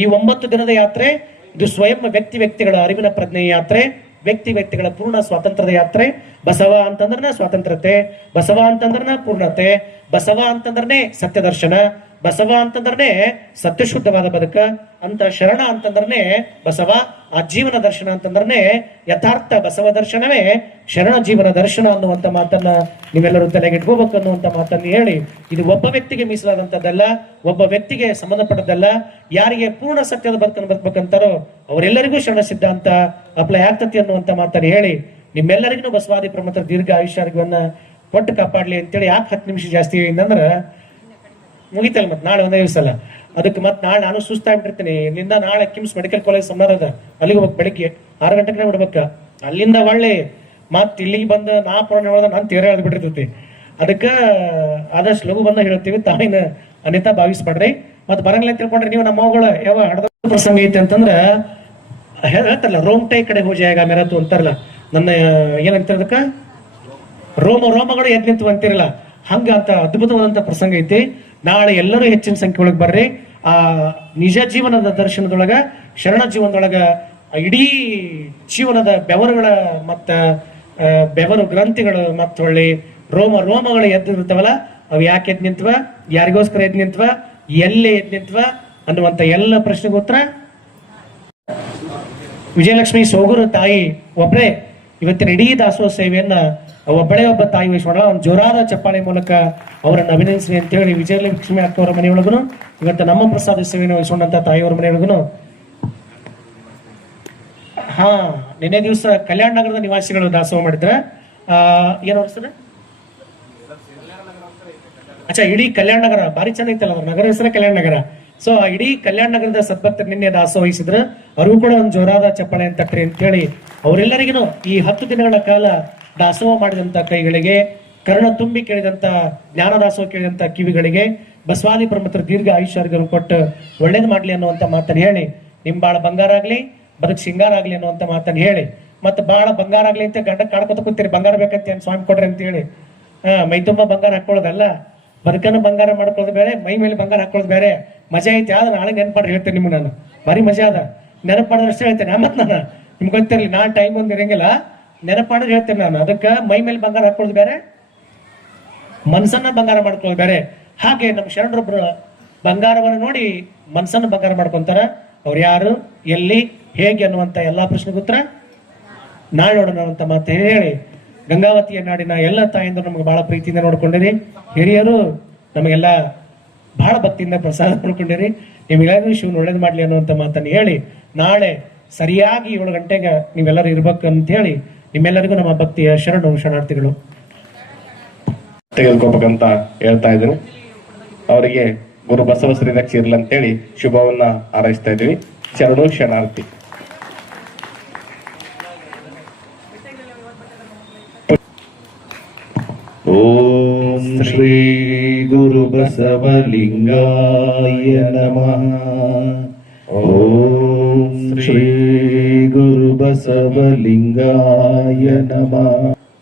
ಈ 9 ದಿನದ ಯಾತ್ರೆ ಇದು ಸ್ವಯಂ ವ್ಯಕ್ತಿಗಳ ಅರಿವಿನ ಪ್ರಜ್ಞೆ ಯಾತ್ರೆ, ವ್ಯಕ್ತಿಗಳ ಪೂರ್ಣ ಸ್ವಾತಂತ್ರ್ಯದ ಯಾತ್ರೆ. ಬಸವ ಅಂತಂದ್ರನ ಸ್ವಾತಂತ್ರ್ಯತೆ, ಬಸವ ಅಂತಂದ್ರನ ಪೂರ್ಣತೆ, ಬಸವ ಅಂತಂದ್ರನೆ ಸತ್ಯ ದರ್ಶನ, ಬಸವ ಅಂತಂದ್ರನೆ ಸತ್ಯಶುದ್ಧವಾದ ಬದುಕ ಅಂತ. ಶರಣ ಅಂತಂದ್ರನೆ ಬಸವ, ಆ ಜೀವನ ದರ್ಶನ ಅಂತಂದ್ರನೆ ಯಥಾರ್ಥ ಬಸವ ದರ್ಶನವೇ ಶರಣ ಜೀವನ ದರ್ಶನ ಅನ್ನುವಂತ ಮಾತನ್ನ ನೀವೆಲ್ಲರೂ ತಲೆಗಿಟ್ಕೋಬೇಕು ಅನ್ನುವಂತ ಮಾತನ್ನು ಹೇಳಿ, ಇದು ಒಬ್ಬ ವ್ಯಕ್ತಿಗೆ ಮೀಸಲಾದಂತದ್ದಲ್ಲ, ಒಬ್ಬ ವ್ಯಕ್ತಿಗೆ ಸಂಬಂಧಪಟ್ಟದ್ದಲ್ಲ. ಯಾರಿಗೆ ಪೂರ್ಣ ಸತ್ಯದ ಬದುಕನ್ನು ಬದುಕಬೇಕಂತಾರೋ ಅವರೆಲ್ಲರಿಗೂ ಶರಣ ಸಿದ್ಧಾಂತ ಅಪ್ಲೈ ಆಗ್ತತಿ ಅನ್ನುವಂತ ಮಾತನ್ನು ಹೇಳಿ, ನಿಮ್ಮೆಲ್ಲರಿಗೂ ಬಸವಾದಿ ಪ್ರಮುಖರ ದೀರ್ಘ ಆಯುಷ್ಯಾರ್ಗವನ್ನ ಕೊಟ್ಟು ಕಾಪಾಡ್ಲಿ ಅಂತೇಳಿ. ಯಾಕೆ 10 ನಿಮಿಷ ಜಾಸ್ತಿ ಅಂದ್ರ ಮುಗಿತಲ್ಲ, ಮತ್ತೆ ನಾಳೆ ಒಂದೇ ದಿವಸ ಅಲ್ಲ. ಅದಕ್ಕೆ ಮತ್ತೆ ನಾಳೆ ನಾನು ಸುಸ್ತಾಗ್ಬಿಟ್ಟಿರ್ತೀನಿ. ಇಲ್ಲಿಂದ ನಾಳೆ ಕಿಮ್ಸ್ ಮೆಡಿಕಲ್ ಕಾಲೇಜ್ ಸಮ್ಮಾನ ಅದ, ಅಲ್ಲಿಗೆ ಹೋಗ್ಬೇಕು. ಬೆಳಿಗ್ಗೆ 6 ಗಂಟೆಗೆ ಬಿಡ್ಬೇಕ. ಅಲ್ಲಿಂದ ಒಳ್ಳೆ ಮತ್ತೆ ಇಲ್ಲಿಗೆ ಬಂದು ನಾನು ತೇರ ಎಳ್ದ್ಬಿಟ್ಟಿರ್ತೈತಿ. ಅದಕ್ಕೆ ಆದಷ್ಟು ಲಘು ಬಂದ ಹೇಳ್ತೀವಿ. ತಾವೇನ ಅನ್ಯತಾ ಭಾವಿಸ್ಬೇಡ್ರಿ. ಮತ್ತೆ ಬರಂಗಿಲ್ಲ ತಿಳ್ಕೊಂಡ್ರಿ ನೀವು. ನಮ್ಮ ಮಗಳು ಯಾವ ಹಡದ ಪ್ರಸಂಗ ಐತಿ ಅಂತಂದ್ರ ಹೇಳ್ತಾರಲ್ಲ, ರೋಮ್ಟೈ ಕಡೆ ಹೋಜಾಗ ಮೆರತು ಅಂತಾರಲ್ಲ. ನನ್ನ ಏನಂತಿರೋದಕ್ಕ ರೋಮಗಳು ಎದ್ ನಿಂತು ಅಂತಿರಲ್ಲ, ಹಂಗ ಅಂತ ಅದ್ಭುತವಾದಂತ ಪ್ರಸಂಗ ಐತಿ. ನಾಳೆ ಎಲ್ಲರೂ ಹೆಚ್ಚಿನ ಸಂಖ್ಯೆ ಒಳಗೆ ಬರ್ರಿ. ಆ ನಿಜ ಜೀವನದ ದರ್ಶನದೊಳಗ, ಶರಣ ಜೀವನದೊಳಗ ಇಡೀ ಜೀವನದ ಬೆವರುಗಳ ಮತ್ತ ಬೆವರು ಗ್ರಂಥಿಗಳು ಮತ್ತು ಒಳ್ಳೆ ರೋಮಗಳು ಎದ್ದಿರ್ತಾವಲ್ಲ, ಅವು ಯಾಕೆ ಎದ್ ನಿಂತ್ವ, ಯಾರಿಗೋಸ್ಕರ ಎದ್ ನಿಂತ್ವ, ಎಲ್ಲಿ ಎದ್ ನಿಂತ್ವ ಅನ್ನುವಂತ ಎಲ್ಲ ಪ್ರಶ್ನೆಗೆ ಉತ್ತರ ವಿಜಯಲಕ್ಷ್ಮಿ ಸೋಗೂರು ತಾಯಿ ಒಬ್ಬರೇ ಇವತ್ತಿನ ಇಡೀ ದಾಸೋಹ ಸೇವೆಯನ್ನ ಒಬ್ಬಳೇ ಒಬ್ಬ ತಾಯಿ ವಹಿಸೋಣ. ಒಂದು ಜೋರಾದ ಚಪ್ಪಾಳೆ ಮೂಲಕ ಅವರನ್ನು ಅಭಿನಂದಿಸಿ ಅಂತೇಳಿ ವಿಜಯಲಕ್ಷ್ಮಿ ಅಕ್ಕವರ ಮನೆಯೊಳಗೂ ಇವತ್ತು ನಮ್ಮ ಪ್ರಸಾದ ಸೇವೆಯನ್ನು ವಹಿಸೋಣಂತ ತಾಯಿಯವರ ಮನೆಯೊಳಗೂ. ನಿನ್ನೆ ದಿವಸ ಕಲ್ಯಾಣ ನಗರದ ನಿವಾಸಿಗಳು ದಾಸೋಹ ಮಾಡಿದ್ರ. ಏನು ಅನ್ಸ್ತದೆ? ಇಡೀ ಕಲ್ಯಾಣ ನಗರ ಭಾರಿ ಚಂದ ಐತಲ್ಲ, ಅದ್ರ ನಗರ ಹೆಸರೇ ಕಲ್ಯಾಣ ನಗರ. ಸೊ ಇಡೀ ಕಲ್ಯಾಣ ನಗರದ ಸದ್ಭಕ್ತರು ನಿನ್ನೆ ದಾಸೋಹ ವಹಿಸಿದ್ರ. ಅವ್ರಿಗೂ ಕೂಡ ಒಂದು ಜೋರಾದ ಚಪ್ಪಾಳೆ ಅಂತ ತಟ್ರಿ ಅಂತೇಳಿ ಅವರೆಲ್ಲರಿಗೂ ಈ 10 ದಿನಗಳ ಕಾಲ ದಾಸೋಹ ಮಾಡಿದಂತ ಕೈಗಳಿಗೆ, ಕರ್ಣ ತುಂಬಿ ಕೇಳಿದಂತ ಜ್ಞಾನ ದಾಸೋಹ ಕೇಳಿದಂತ ಕಿವಿಗಳಿಗೆ ಬಸವಾದಿ ಪ್ರಮುಖರು ದೀರ್ಘ ಆಯುಷ್ಯಗಳನ್ನು ಕೊಟ್ಟು ಒಳ್ಳೇದು ಮಾಡ್ಲಿ ಅನ್ನುವಂತ ಮಾತನ್ನು ಹೇಳಿ, ನಿಮ್ ಬಾಳ ಬಂಗಾರ ಆಗ್ಲಿ, ಬದುಕು ಸಿಂಗಾರ ಆಗ್ಲಿ ಅನ್ನುವಂತ ಮಾತನ್ನು ಹೇಳಿ, ಮತ್ತೆ ಬಾಳ ಬಂಗಾರ ಆಗ್ಲಿ ಅಂತ ಗಂಡ ಕಾಡ್ಕೊತ ಕೂತೀರಿ, ಬಂಗಾರ ಬೇಕಂತ ಏನ್ ಸ್ವಾಮಿ ಕೊಡ್ರಿ ಅಂತ ಹೇಳಿ. ಮೈ ತುಂಬಾ ಬಂಗಾರ ಹಾಕೊಳ್ಳೋದಲ್ಲ, ಬದುಕನ್ನು ಬಂಗಾರ ಮಾಡ್ಕೊಳ್ಳೋದು ಬೇರೆ, ಮೈ ಮೇಲೆ ಬಂಗಾರ ಹಾಕೊಳ್ಳೋದು ಬೇರೆ. ಮಜಾ ಐತಿ. ಆದ್ರೆ ನಾಳೆ ನೆನಪಾಡ್ರಿ ಹೇಳ್ತೇನೆ ನಿಮ್ಗೆ. ನಾನು ಭಾರಿ ಮಜಾ ಅದ, ನೆನಪಾಡೋದಷ್ಟೇ ಹೇಳ್ತೇನೆ. ಮತ್ತೆ ನಾನು ನಿಮ್ಗೆ ಗೊತ್ತಿರಲಿ, ನಾನ್ ಟೈಮ್ ಒಂದು ಇರಂಗಿಲ್ಲ, ನೆನಪಾಡಿದ್ರೆ ಹೇಳ್ತೇನೆ ನಾನು. ಅದಕ್ಕೆ ಮೈ ಮೇಲೆ ಬಂಗಾರ ಹಾಕೊಳ್ಳೋದು ಬೇರೆ, ಮನ್ಸನ್ನ ಬಂಗಾರ ಮಾಡ್ಕೊಳ್ಳೋದು ಬೇರೆ. ಹಾಗೆ ನಮ್ಮ ಶರಣರೊಬ್ರು ಬಂಗಾರವನ್ನು ನೋಡಿ ಮನ್ಸನ್ನ ಬಂಗಾರ ಮಾಡ್ಕೊಂತಾರ. ಅವ್ರು ಯಾರು, ಎಲ್ಲಿ, ಹೇಗೆ ಅನ್ನುವಂತ ಎಲ್ಲಾ ಪ್ರಶ್ನೆಗೆ ಉತ್ತರ ನಾಳೆ ನೋಡೋಣ ಅಂತ ಮಾತು ಹೇಳಿ, ಗಂಗಾವತಿಯ ನಾಡಿನ ಎಲ್ಲ ತಾಯಿಂದ ನಮ್ಗೆ ಬಹಳ ಪ್ರೀತಿಯಿಂದ ನೋಡ್ಕೊಂಡಿರಿ. ಹಿರಿಯರು ನಮಗೆಲ್ಲ ಬಹಳ ಭಕ್ತಿಯಿಂದ ಪ್ರಸಾದ ನೋಡ್ಕೊಂಡಿರಿ. ನಿಮ್ಗೆಲ್ಲರೂ ಶಿವನ್ ಒಳ್ಳೇದು ಮಾಡ್ಲಿ ಅನ್ನುವಂತ ಮಾತನ್ನು ಹೇಳಿ, ನಾಳೆ ಸರಿಯಾಗಿ 7 ಗಂಟೆಗೆ ನೀವೆಲ್ಲರೂ ಇರ್ಬೇಕು ಅಂತ ಹೇಳಿ ನಿಮ್ಮೆಲ್ಲರಿಗೂ ನಮ್ಮ ಭಕ್ತಿಯ ಶರಣಾರ್ಥಿಗಳು ತೆಗೆದುಕೋಬೇಕಂತ ಹೇಳ್ತಾ ಇದ್ದೀನಿ. ಅವರಿಗೆ ಗುರು ಬಸವ ಶ್ರೀರಕ್ಷ ಇರ್ಲಿ ಅಂತೇಳಿ ಶುಭವನ್ನ ಹಾರೈಸ್ತಾ ಇದೀವಿ. ಶರಣು ಶರಣಾರ್ಥಿ. ಓಂ ಶ್ರೀ ಗುರು ಬಸವಲಿಂಗಾಯ ನಮಃ. ಓಂ ಶ್ರೀ ಗುರು ಬಸವಲಿಂಗಾಯ ನಮಃ.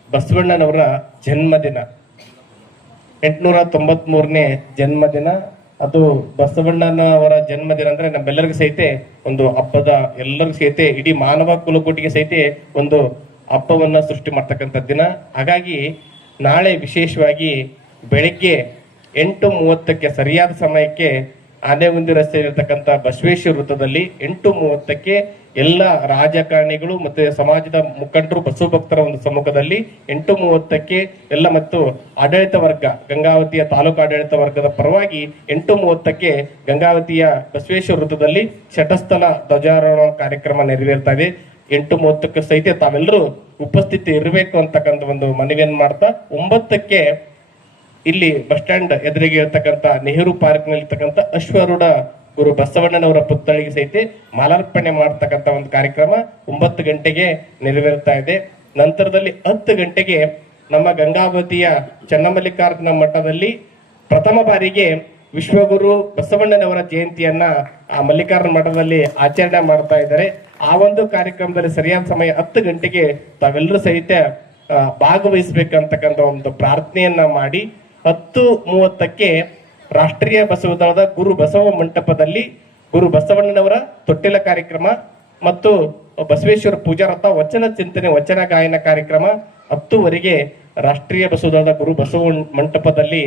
ಬಸವಣ್ಣನವರ ಜನ್ಮದಿನ 893ನೇ ಜನ್ಮದಿನ. ಅದು ಬಸವಣ್ಣನವರ ಜನ್ಮದಿನ ಅಂದ್ರೆ ನಮ್ಮೆಲ್ಲರಿಗೂ ಸಹಿತ ಒಂದು ಹಬ್ಬದ, ಎಲ್ಲರಿಗೂ ಸಹಿತ ಇಡೀ ಮಾನವ ಕುಲಕೋಟಿಗೆ ಸಹಿತ ಒಂದು ಹಬ್ಬವನ್ನ ಸೃಷ್ಟಿ ಮಾಡ್ತಕ್ಕಂಥ ದಿನ. ಹಾಗಾಗಿ ನಾಳೆ ವಿಶೇಷವಾಗಿ ಬೆಳಿಗ್ಗೆ 8:30ಕ್ಕೆ ಸರಿಯಾದ ಸಮಯಕ್ಕೆ ಆನೆಗುಂದಿ ರಸ್ತೆಯಲ್ಲಿರ್ತಕ್ಕಂಥ ಬಸವೇಶ್ವರ ವೃತ್ತದಲ್ಲಿ 8:30ಕ್ಕೆ ಎಲ್ಲ ರಾಜಕಾರಣಿಗಳು ಮತ್ತೆ ಸಮಾಜದ ಮುಖಂಡರು ಬಸವ ಭಕ್ತರ ಒಂದು ಸಮ್ಮುಖದಲ್ಲಿ 8:30ಕ್ಕೆ ಎಲ್ಲ ಮತ್ತು ಆಡಳಿತ ವರ್ಗ, ಗಂಗಾವತಿಯ ತಾಲೂಕು ಆಡಳಿತ ವರ್ಗದ ಪರವಾಗಿ 8:30ಕ್ಕೆ ಗಂಗಾವತಿಯ ಬಸವೇಶ್ವರ ವೃತ್ತದಲ್ಲಿ ಶಟಸ್ಥಲ ಧ್ವಜಾರೋಹಣ ಕಾರ್ಯಕ್ರಮ ನೆರವೇರ್ತಾ ಇದೆ. 8:30ಕ್ಕೆ ಸಹಿತ ತಾವೆಲ್ಲರೂ ಉಪಸ್ಥಿತಿ ಇರಬೇಕು ಅಂತಕ್ಕಂಥ ಒಂದು ಮನವಿಯನ್ನು ಮಾಡ್ತಾ 9ಕ್ಕೆ ಇಲ್ಲಿ ಬಸ್ ಸ್ಟ್ಯಾಂಡ್ ಎದುರಿಗೆ ಇರತಕ್ಕಂತ ನೆಹರು ಪಾರ್ಕ್ ನಲ್ಲಿ ಇರ್ತಕ್ಕಂಥ ಅಶ್ವಾರೂಢ ಗುರು ಬಸವಣ್ಣನವರ ಪುತ್ಥಳಿಗೆ ಸಹಿತ ಮಾಲಾರ್ಪಣೆ ಮಾಡತಕ್ಕಂತ ಒಂದು ಕಾರ್ಯಕ್ರಮ 9 ಗಂಟೆಗೆ ನೆರವೇರ್ತಾ ಇದೆ. ನಂತರದಲ್ಲಿ 10 ಗಂಟೆಗೆ ನಮ್ಮ ಗಂಗಾವತಿಯ ಚನ್ನಮಲ್ಲಿಕಾರ್ಜುನ ಮಠದಲ್ಲಿ ಪ್ರಥಮ ಬಾರಿಗೆ ವಿಶ್ವಗುರು ಬಸವಣ್ಣನವರ ಜಯಂತಿಯನ್ನ ಆ ಮಲ್ಲಿಕಾರ್ಜುನ ಮಠದಲ್ಲಿ ಆಚರಣೆ ಮಾಡ್ತಾ ಇದ್ದಾರೆ. ಆ ಒಂದು ಕಾರ್ಯಕ್ರಮದಲ್ಲಿ ಸರಿಯಾದ ಸಮಯ 10 ಗಂಟೆಗೆ ತಾವೆಲ್ಲರೂ ಸಹಿತ ಭಾಗವಹಿಸಬೇಕಂತಕ್ಕಂಥ ಒಂದು ಪ್ರಾರ್ಥನೆಯನ್ನ ಮಾಡಿ 10:30ಕ್ಕೆ ರಾಷ್ಟ್ರೀಯ ಬಸವ ದಳದ ಗುರು ಬಸವ ಮಂಟಪದಲ್ಲಿ ಗುರು ಬಸವಣ್ಣನವರ ತೊಟ್ಟಿಲ ಕಾರ್ಯಕ್ರಮ ಮತ್ತು ಬಸವೇಶ್ವರ ಪೂಜಾರಥ ವಚನ ಚಿಂತನೆ ವಚನ ಗಾಯನ ಕಾರ್ಯಕ್ರಮ 10:00ವರೆಗೆ ರಾಷ್ಟ್ರೀಯ ಬಸವ ದಳದ ಗುರು ಬಸವ ಮಂಟಪದಲ್ಲಿ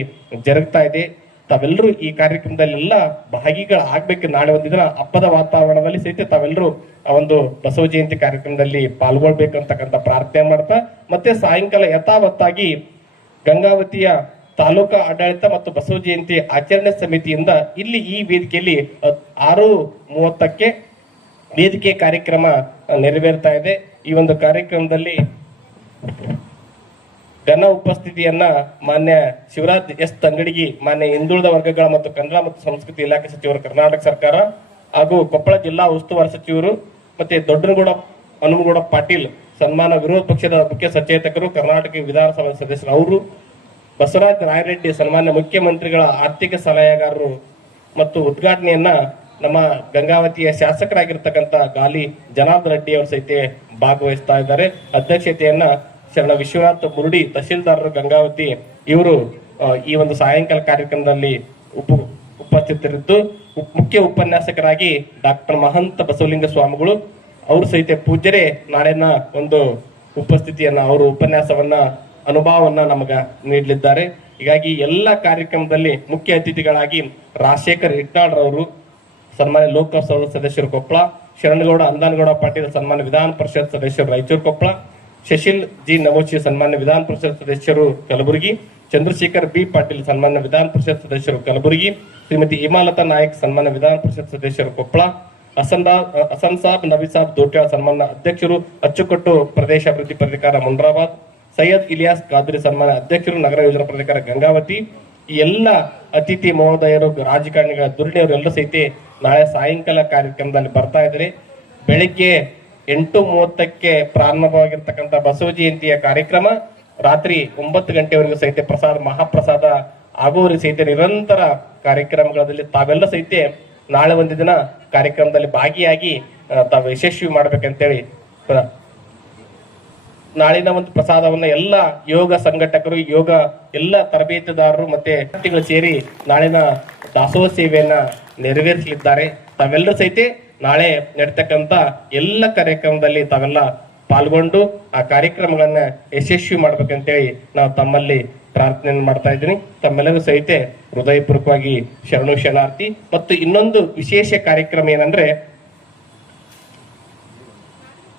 ಜರುಗ್ತಾ ಇದೆ. ತಾವೆಲ್ಲರೂ ಈ ಕಾರ್ಯಕ್ರಮದಲ್ಲಿ ಎಲ್ಲ ಭಾಗಿಗಳಾಗ್ಬೇಕು. ನಾಳೆ ಒಂದು ದಿನ ಹಬ್ಬದ ವಾತಾವರಣದಲ್ಲಿ ಸಹಿತ ತಾವೆಲ್ಲರೂ ಆ ಒಂದು ಬಸವ ಜಯಂತಿ ಕಾರ್ಯಕ್ರಮದಲ್ಲಿ ಪಾಲ್ಗೊಳ್ಬೇಕಂತಕ್ಕಂಥ ಪ್ರಾರ್ಥನೆ ಮಾಡ್ತಾ ಮತ್ತೆ ಸಾಯಂಕಾಲ ಯಥಾವತ್ತಾಗಿ ಗಂಗಾವತಿಯ ತಾಲೂಕಾ ಆಡಳಿತ ಮತ್ತು ಬಸವ ಜಯಂತಿ ಆಚರಣೆ ಸಮಿತಿಯಿಂದ ಇಲ್ಲಿ ಈ ವೇದಿಕೆಯಲ್ಲಿ 6:30ಕ್ಕೆ ವೇದಿಕೆ ಕಾರ್ಯಕ್ರಮ ನೆರವೇರ್ತಾ ಇದೆ. ಈ ಒಂದು ಕಾರ್ಯಕ್ರಮದಲ್ಲಿ ಘನ ಉಪಸ್ಥಿತಿಯನ್ನ ಮಾನ್ಯ ಶಿವರಾಜ್ ಎಸ್ ತಂಗಡಗಿ, ಮಾನ್ಯ ಹಿಂದುಳಿದ ವರ್ಗಗಳ ಮತ್ತು ಕನ್ನಡ ಮತ್ತು ಸಂಸ್ಕೃತಿ ಇಲಾಖೆ ಸಚಿವರು ಕರ್ನಾಟಕ ಸರ್ಕಾರ, ಹಾಗೂ ಕೊಪ್ಪಳ ಜಿಲ್ಲಾ ಉಸ್ತುವಾರಿ ಸಚಿವರು ಮತ್ತೆ ದೊಡ್ಡನಗೌಡ ಹನುಮಗೌಡ ಪಾಟೀಲ್ ಸನ್ಮಾನ ವಿರೋಧ ಪಕ್ಷದ ಮುಖ್ಯ ಸಚೇತಕರು ಕರ್ನಾಟಕ ವಿಧಾನಸಭಾ ಸದಸ್ಯರು ಅವರು, ಬಸವರಾಜ ರಾಯರೆಡ್ಡಿ ಸನ್ಮಾನ್ಯ ಮುಖ್ಯಮಂತ್ರಿಗಳ ಆರ್ಥಿಕ ಸಲಹೆಗಾರರು ಮತ್ತು ಉದ್ಘಾಟನೆಯನ್ನ ನಮ್ಮ ಗಂಗಾವತಿಯ ಶಾಸಕರಾಗಿರ್ತಕ್ಕಂಥ ಗಾಲಿ ಜನಾರ್ದನ್ ರೆಡ್ಡಿ ಅವರು ಸಹಿತ ಭಾಗವಹಿಸ್ತಾ ಇದ್ದಾರೆ. ಅಧ್ಯಕ್ಷತೆಯನ್ನ ಶರಣ ವಿಶ್ವನಾಥ್ ಮುರುಡಿ ತಹಶೀಲ್ದಾರರು ಗಂಗಾವತಿ ಇವರು ಈ ಒಂದು ಸಾಯಂಕಾಲ ಕಾರ್ಯಕ್ರಮದಲ್ಲಿ ಉಪಸ್ಥಿತರಿದ್ದು ಮುಖ್ಯ ಉಪನ್ಯಾಸಕರಾಗಿ ಡಾಕ್ಟರ್ ಮಹಂತ ಬಸವಲಿಂಗ ಸ್ವಾಮಿಗಳು ಅವರು ಸಹಿತ ಪೂಜ್ಯರೇ ನಾಳಿನ ಒಂದು ಉಪಸ್ಥಿತಿಯನ್ನ ಅವರು ಉಪನ್ಯಾಸವನ್ನ ಅನುಭವವನ್ನ ನಮಗ ನೀಡಲಿದ್ದಾರೆ. ಹೀಗಾಗಿ ಎಲ್ಲ ಕಾರ್ಯಕ್ರಮದಲ್ಲಿ ಮುಖ್ಯ ಅತಿಥಿಗಳಾಗಿ ರಾಜಶೇಖರ್ ಹಿಟ್ನಾಳ್ರವರು ಸನ್ಮಾನ್ಯ ಲೋಕಸಭಾ ಸದಸ್ಯರು ಕೊಪ್ಪಳ, ಶರಣಗೌಡ ಅಂದಾನಗೌಡ ಪಾಟೀಲ್ ಸನ್ಮಾನ್ಯ ವಿಧಾನ ಪರಿಷತ್ ಸದಸ್ಯರು ರಾಯಚೂರು ಕೊಪ್ಪಳ, ಶಶಿಲ್ ಜಿ ನಮೋಚಿ ಸನ್ಮಾನ್ಯ ವಿಧಾನ ಪರಿಷತ್ ಸದಸ್ಯರು ಕಲಬುರಗಿ, ಚಂದ್ರಶೇಖರ್ ಬಿ ಪಾಟೀಲ್ ಸನ್ಮಾನ್ಯ ವಿಧಾನ ಪರಿಷತ್ ಸದಸ್ಯರು ಕಲಬುರಗಿ, ಶ್ರೀಮತಿ ಹೇಮಾಲತಾ ನಾಯಕ್ ಸನ್ಮಾನ್ಯ ವಿಧಾನ ಪರಿಷತ್ ಸದಸ್ಯರು ಕೊಪ್ಪಳ, ಹಸನ್ ಸಾಬ್ ನಬಿ ಸಾಬ್ ದೋಟ್ಯಾಳ್ ಸನ್ಮಾನ್ಯ ಅಧ್ಯಕ್ಷರು ಅಚ್ಚುಕಟ್ಟು ಪ್ರದೇಶ ಅಭಿವೃದ್ಧಿ ಪ್ರಾಧಿಕಾರ ಮುಂಡ್ರಾಬಾದ್, ಸೈಯದ್ ಇಲಿಯಾಸ್ ಖಾದ್ರಿ ಸನ್ಮಾನ್ಯ ಅಧ್ಯಕ್ಷರು ನಗರ ಯೋಜನಾ ಪ್ರಾಧಿಕಾರ ಗಂಗಾವತಿ. ಈ ಎಲ್ಲ ಅತಿಥಿ ಮಹೋದಯರು ರಾಜಕಾರಣಿಗಳ ದುರ್ಣಿಯವರು ಎಲ್ಲ ಸಹಿತ ನಾಳೆ ಸಾಯಂಕಾಲ ಕಾರ್ಯಕ್ರಮದಲ್ಲಿ ಬರ್ತಾ ಇದ್ದಾರೆ. ಬೆಳಿಗ್ಗೆ 8:30ಕ್ಕೆ ಪ್ರಾರಂಭವಾಗಿರ್ತಕ್ಕಂಥ ಬಸವ ಜಯಂತಿಯ ಕಾರ್ಯಕ್ರಮ ರಾತ್ರಿ 9 ಗಂಟೆವರೆಗೂ ಸಹಿತ ಪ್ರಸಾದ ಮಹಾಪ್ರಸಾದ ಆಗುವವರೆಗೂ ಸಹಿತ ನಿರಂತರ ಕಾರ್ಯಕ್ರಮಗಳಲ್ಲಿ ತಾವೆಲ್ಲ ಸಹಿತ ನಾಳೆ ಒಂದು ದಿನ ಕಾರ್ಯಕ್ರಮದಲ್ಲಿ ಭಾಗಿಯಾಗಿ ತಾವು ಯಶಸ್ವಿ ಮಾಡ್ಬೇಕಂತೇಳಿ ನಾಳಿನ ಒಂದು ಪ್ರಸಾದವನ್ನ ಎಲ್ಲ ಯೋಗ ಸಂಘಟಕರು, ಯೋಗ ಎಲ್ಲ ತರಬೇತುದಾರರು ಮತ್ತೆ ವ್ಯಕ್ತಿಗಳು ಸೇರಿ ನಾಳಿನ ದಾಸೋಹ ಸೇವೆಯನ್ನ ನೆರವೇರಿಸಲಿದ್ದಾರೆ. ತಾವೆಲ್ಲರೂ ಸಹಿತ ನಾಳೆ ನಡೀತಕ್ಕಂತ ಎಲ್ಲ ಕಾರ್ಯಕ್ರಮದಲ್ಲಿ ತಾವೆಲ್ಲ ಪಾಲ್ಗೊಂಡು ಆ ಕಾರ್ಯಕ್ರಮಗಳನ್ನ ಯಶಸ್ವಿ ಮಾಡ್ಬೇಕಂತೇಳಿ ನಾವು ತಮ್ಮಲ್ಲಿ ಪ್ರಾರ್ಥನೆ ಮಾಡ್ತಾ ಇದ್ದೀನಿ. ತಮ್ಮೆಲ್ಲರೂ ಸಹಿತ ಹೃದಯಪೂರ್ವಕವಾಗಿ ಶರಣು ಶರಣಾರ್ಥಿ. ಮತ್ತು ಇನ್ನೊಂದು ವಿಶೇಷ ಕಾರ್ಯಕ್ರಮ ಏನಂದ್ರೆ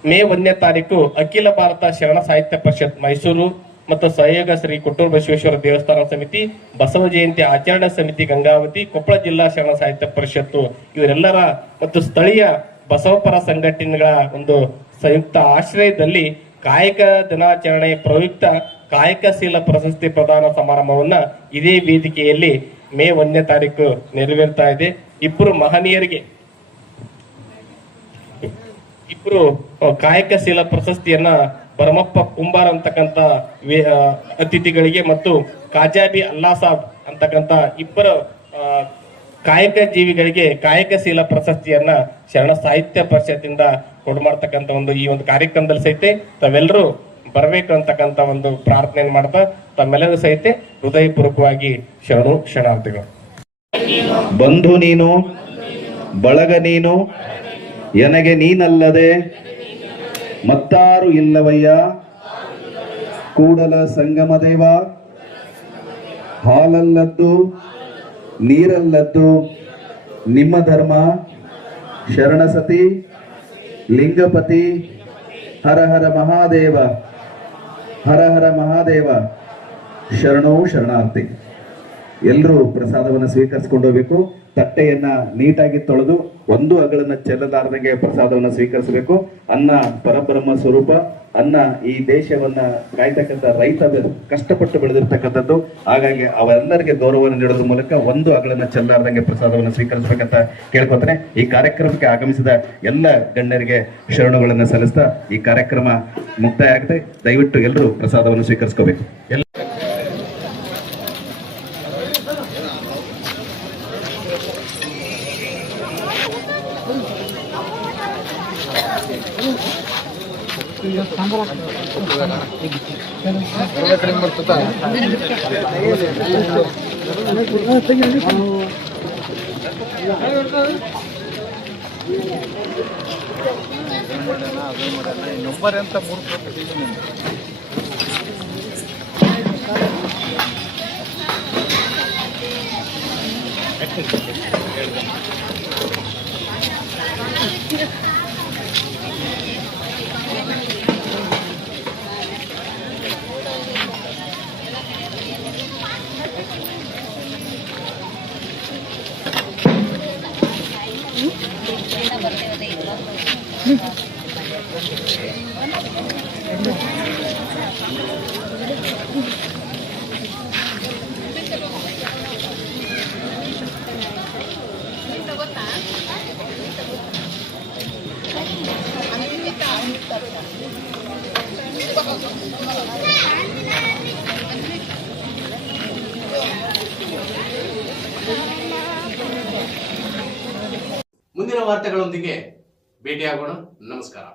ಮೇ 1ನೇ ತಾರೀಕು ಅಖಿಲ ಭಾರತ ಶರಣ ಸಾಹಿತ್ಯ ಪರಿಷತ್ ಮೈಸೂರು ಮತ್ತು ಸಹಯೋಗ ಶ್ರೀ ಕೊಟ್ಟೂರು ಬಸವೇಶ್ವರ ದೇವಸ್ಥಾನ ಸಮಿತಿ, ಬಸವ ಜಯಂತಿ ಆಚರಣಾ ಸಮಿತಿ ಗಂಗಾವತಿ, ಕೊಪ್ಪಳ ಜಿಲ್ಲಾ ಶರಣ ಸಾಹಿತ್ಯ ಪರಿಷತ್ತು ಇವರೆಲ್ಲರ ಮತ್ತು ಸ್ಥಳೀಯ ಬಸವಪರ ಸಂಘಟನೆಗಳ ಒಂದು ಸಂಯುಕ್ತ ಆಶ್ರಯದಲ್ಲಿ ಕಾಯಕ ದಿನಾಚರಣೆ ಪ್ರಯುಕ್ತ ಕಾಯಕಶೀಲ ಪ್ರಶಸ್ತಿ ಪ್ರದಾನ ಸಮಾರಂಭವನ್ನ ಇದೇ ವೇದಿಕೆಯಲ್ಲಿ ಮೇ 1ನೇ ತಾರೀಕು ನೆರವೇರ್ತಾ ಇದೆ. ಇಬ್ಬರು ಮಹನೀಯರಿಗೆ ಇಬ್ರು ಕಾಯಕಶೀಲ ಪ್ರಶಸ್ತಿಯನ್ನ ಭರಮಪ್ಪ ಕುಂಬಾರ್ ಅಂತಕ್ಕಂಥ ಅತಿಥಿಗಳಿಗೆ ಮತ್ತು ಕಾಜಾಬಿ ಅಲ್ಲಾ ಸಾಬ್ ಅಂತಕ್ಕಂಥ ಇಬ್ಬರ ಕಾಯಕ ಜೀವಿಗಳಿಗೆ ಕಾಯಕಶೀಲ ಪ್ರಶಸ್ತಿಯನ್ನ ಶರಣ ಸಾಹಿತ್ಯ ಪರಿಷತ್ತಿಂದ ಕೊಡ್ಮಾಡ್ತಕ್ಕಂಥ ಈ ಒಂದು ಕಾರ್ಯಕ್ರಮದಲ್ಲಿ ಸಹಿತ ತಾವೆಲ್ಲರೂ ಬರಬೇಕು ಅಂತಕ್ಕಂಥ ಒಂದು ಪ್ರಾರ್ಥನೆ ಮಾಡ್ತಾ ತಮ್ಮೆಲ್ಲರೂ ಸಹಿತ ಹೃದಯಪೂರ್ವಕವಾಗಿ ಶರಣಾರ್ಥಿಗಳು. ಬಂಧು ನೀನು, ಬಳಗ ನೀನು, ಎನಗೆ ನೀನಲ್ಲದೆ ಮತ್ತಾರು ಇಲ್ಲವಯ್ಯ, ಕೂಡಲ ಸಂಗಮ ದೇವ, ಹಾಲಲ್ಲದ್ದು ನೀರಲ್ಲದ್ದು ನಿಮ್ಮ ಧರ್ಮ, ಶರಣಸತಿ ಲಿಂಗಪತಿ, ಹರ ಹರ ಮಹಾದೇವ, ಹರ ಹರ ಮಹಾದೇವ, ಶರಣೋ ಶರಣಾರ್ಥಿ. ಎಲ್ಲರೂ ಪ್ರಸಾದವನ್ನು ಸ್ವೀಕರಿಸಿಕೊಂಡು ಹೋಗ್ಬೇಕು. ತಟ್ಟೆಯನ್ನ ನೀಟಾಗಿ ತೊಳೆದು ಒಂದು ಅಗಳನ್ನ ಚೆಲ್ಲಲಾರ್ದಂಗೆ ಪ್ರಸಾದವನ್ನು ಸ್ವೀಕರಿಸಬೇಕು. ಅನ್ನ ಪರಬ್ರಹ್ಮ ಸ್ವರೂಪ. ಅನ್ನ ಈ ದೇಶವನ್ನ ಕಾಯ್ತಕ್ಕಂಥ ರೈತ ಕಷ್ಟಪಟ್ಟು ಬೆಳೆದಿರ್ತಕ್ಕಂಥದ್ದು. ಹಾಗಾಗಿ ಅವರೆಲ್ಲರಿಗೆ ಗೌರವವನ್ನು ನೀಡೋದ್ರ ಮೂಲಕ ಒಂದು ಅಗಳನ್ನ ಚೆಲ್ಲಾರ್ದಂಗೆ ಪ್ರಸಾದವನ್ನು ಸ್ವೀಕರಿಸಬೇಕಂತ ಕೇಳ್ಕೊತಾನೆ. ಈ ಕಾರ್ಯಕ್ರಮಕ್ಕೆ ಆಗಮಿಸಿದ ಎಲ್ಲ ಗಣ್ಯರಿಗೆ ಶರಣುಗಳನ್ನು ಸಲ್ಲಿಸ್ತಾ ಈ ಕಾರ್ಯಕ್ರಮ ಮುಕ್ತಾಯ ಆಗುತ್ತೆ. ದಯವಿಟ್ಟು ಎಲ್ಲರೂ ಪ್ರಸಾದವನ್ನು ಸ್ವೀಕರಿಸ್ಕೋಬೇಕು. ಮುಂದಿನ ವಾರ್ತೆಗಳೊಂದಿಗೆ ಭೇಟಿಯಾಗೋಣ. ನಮಸ್ಕಾರ.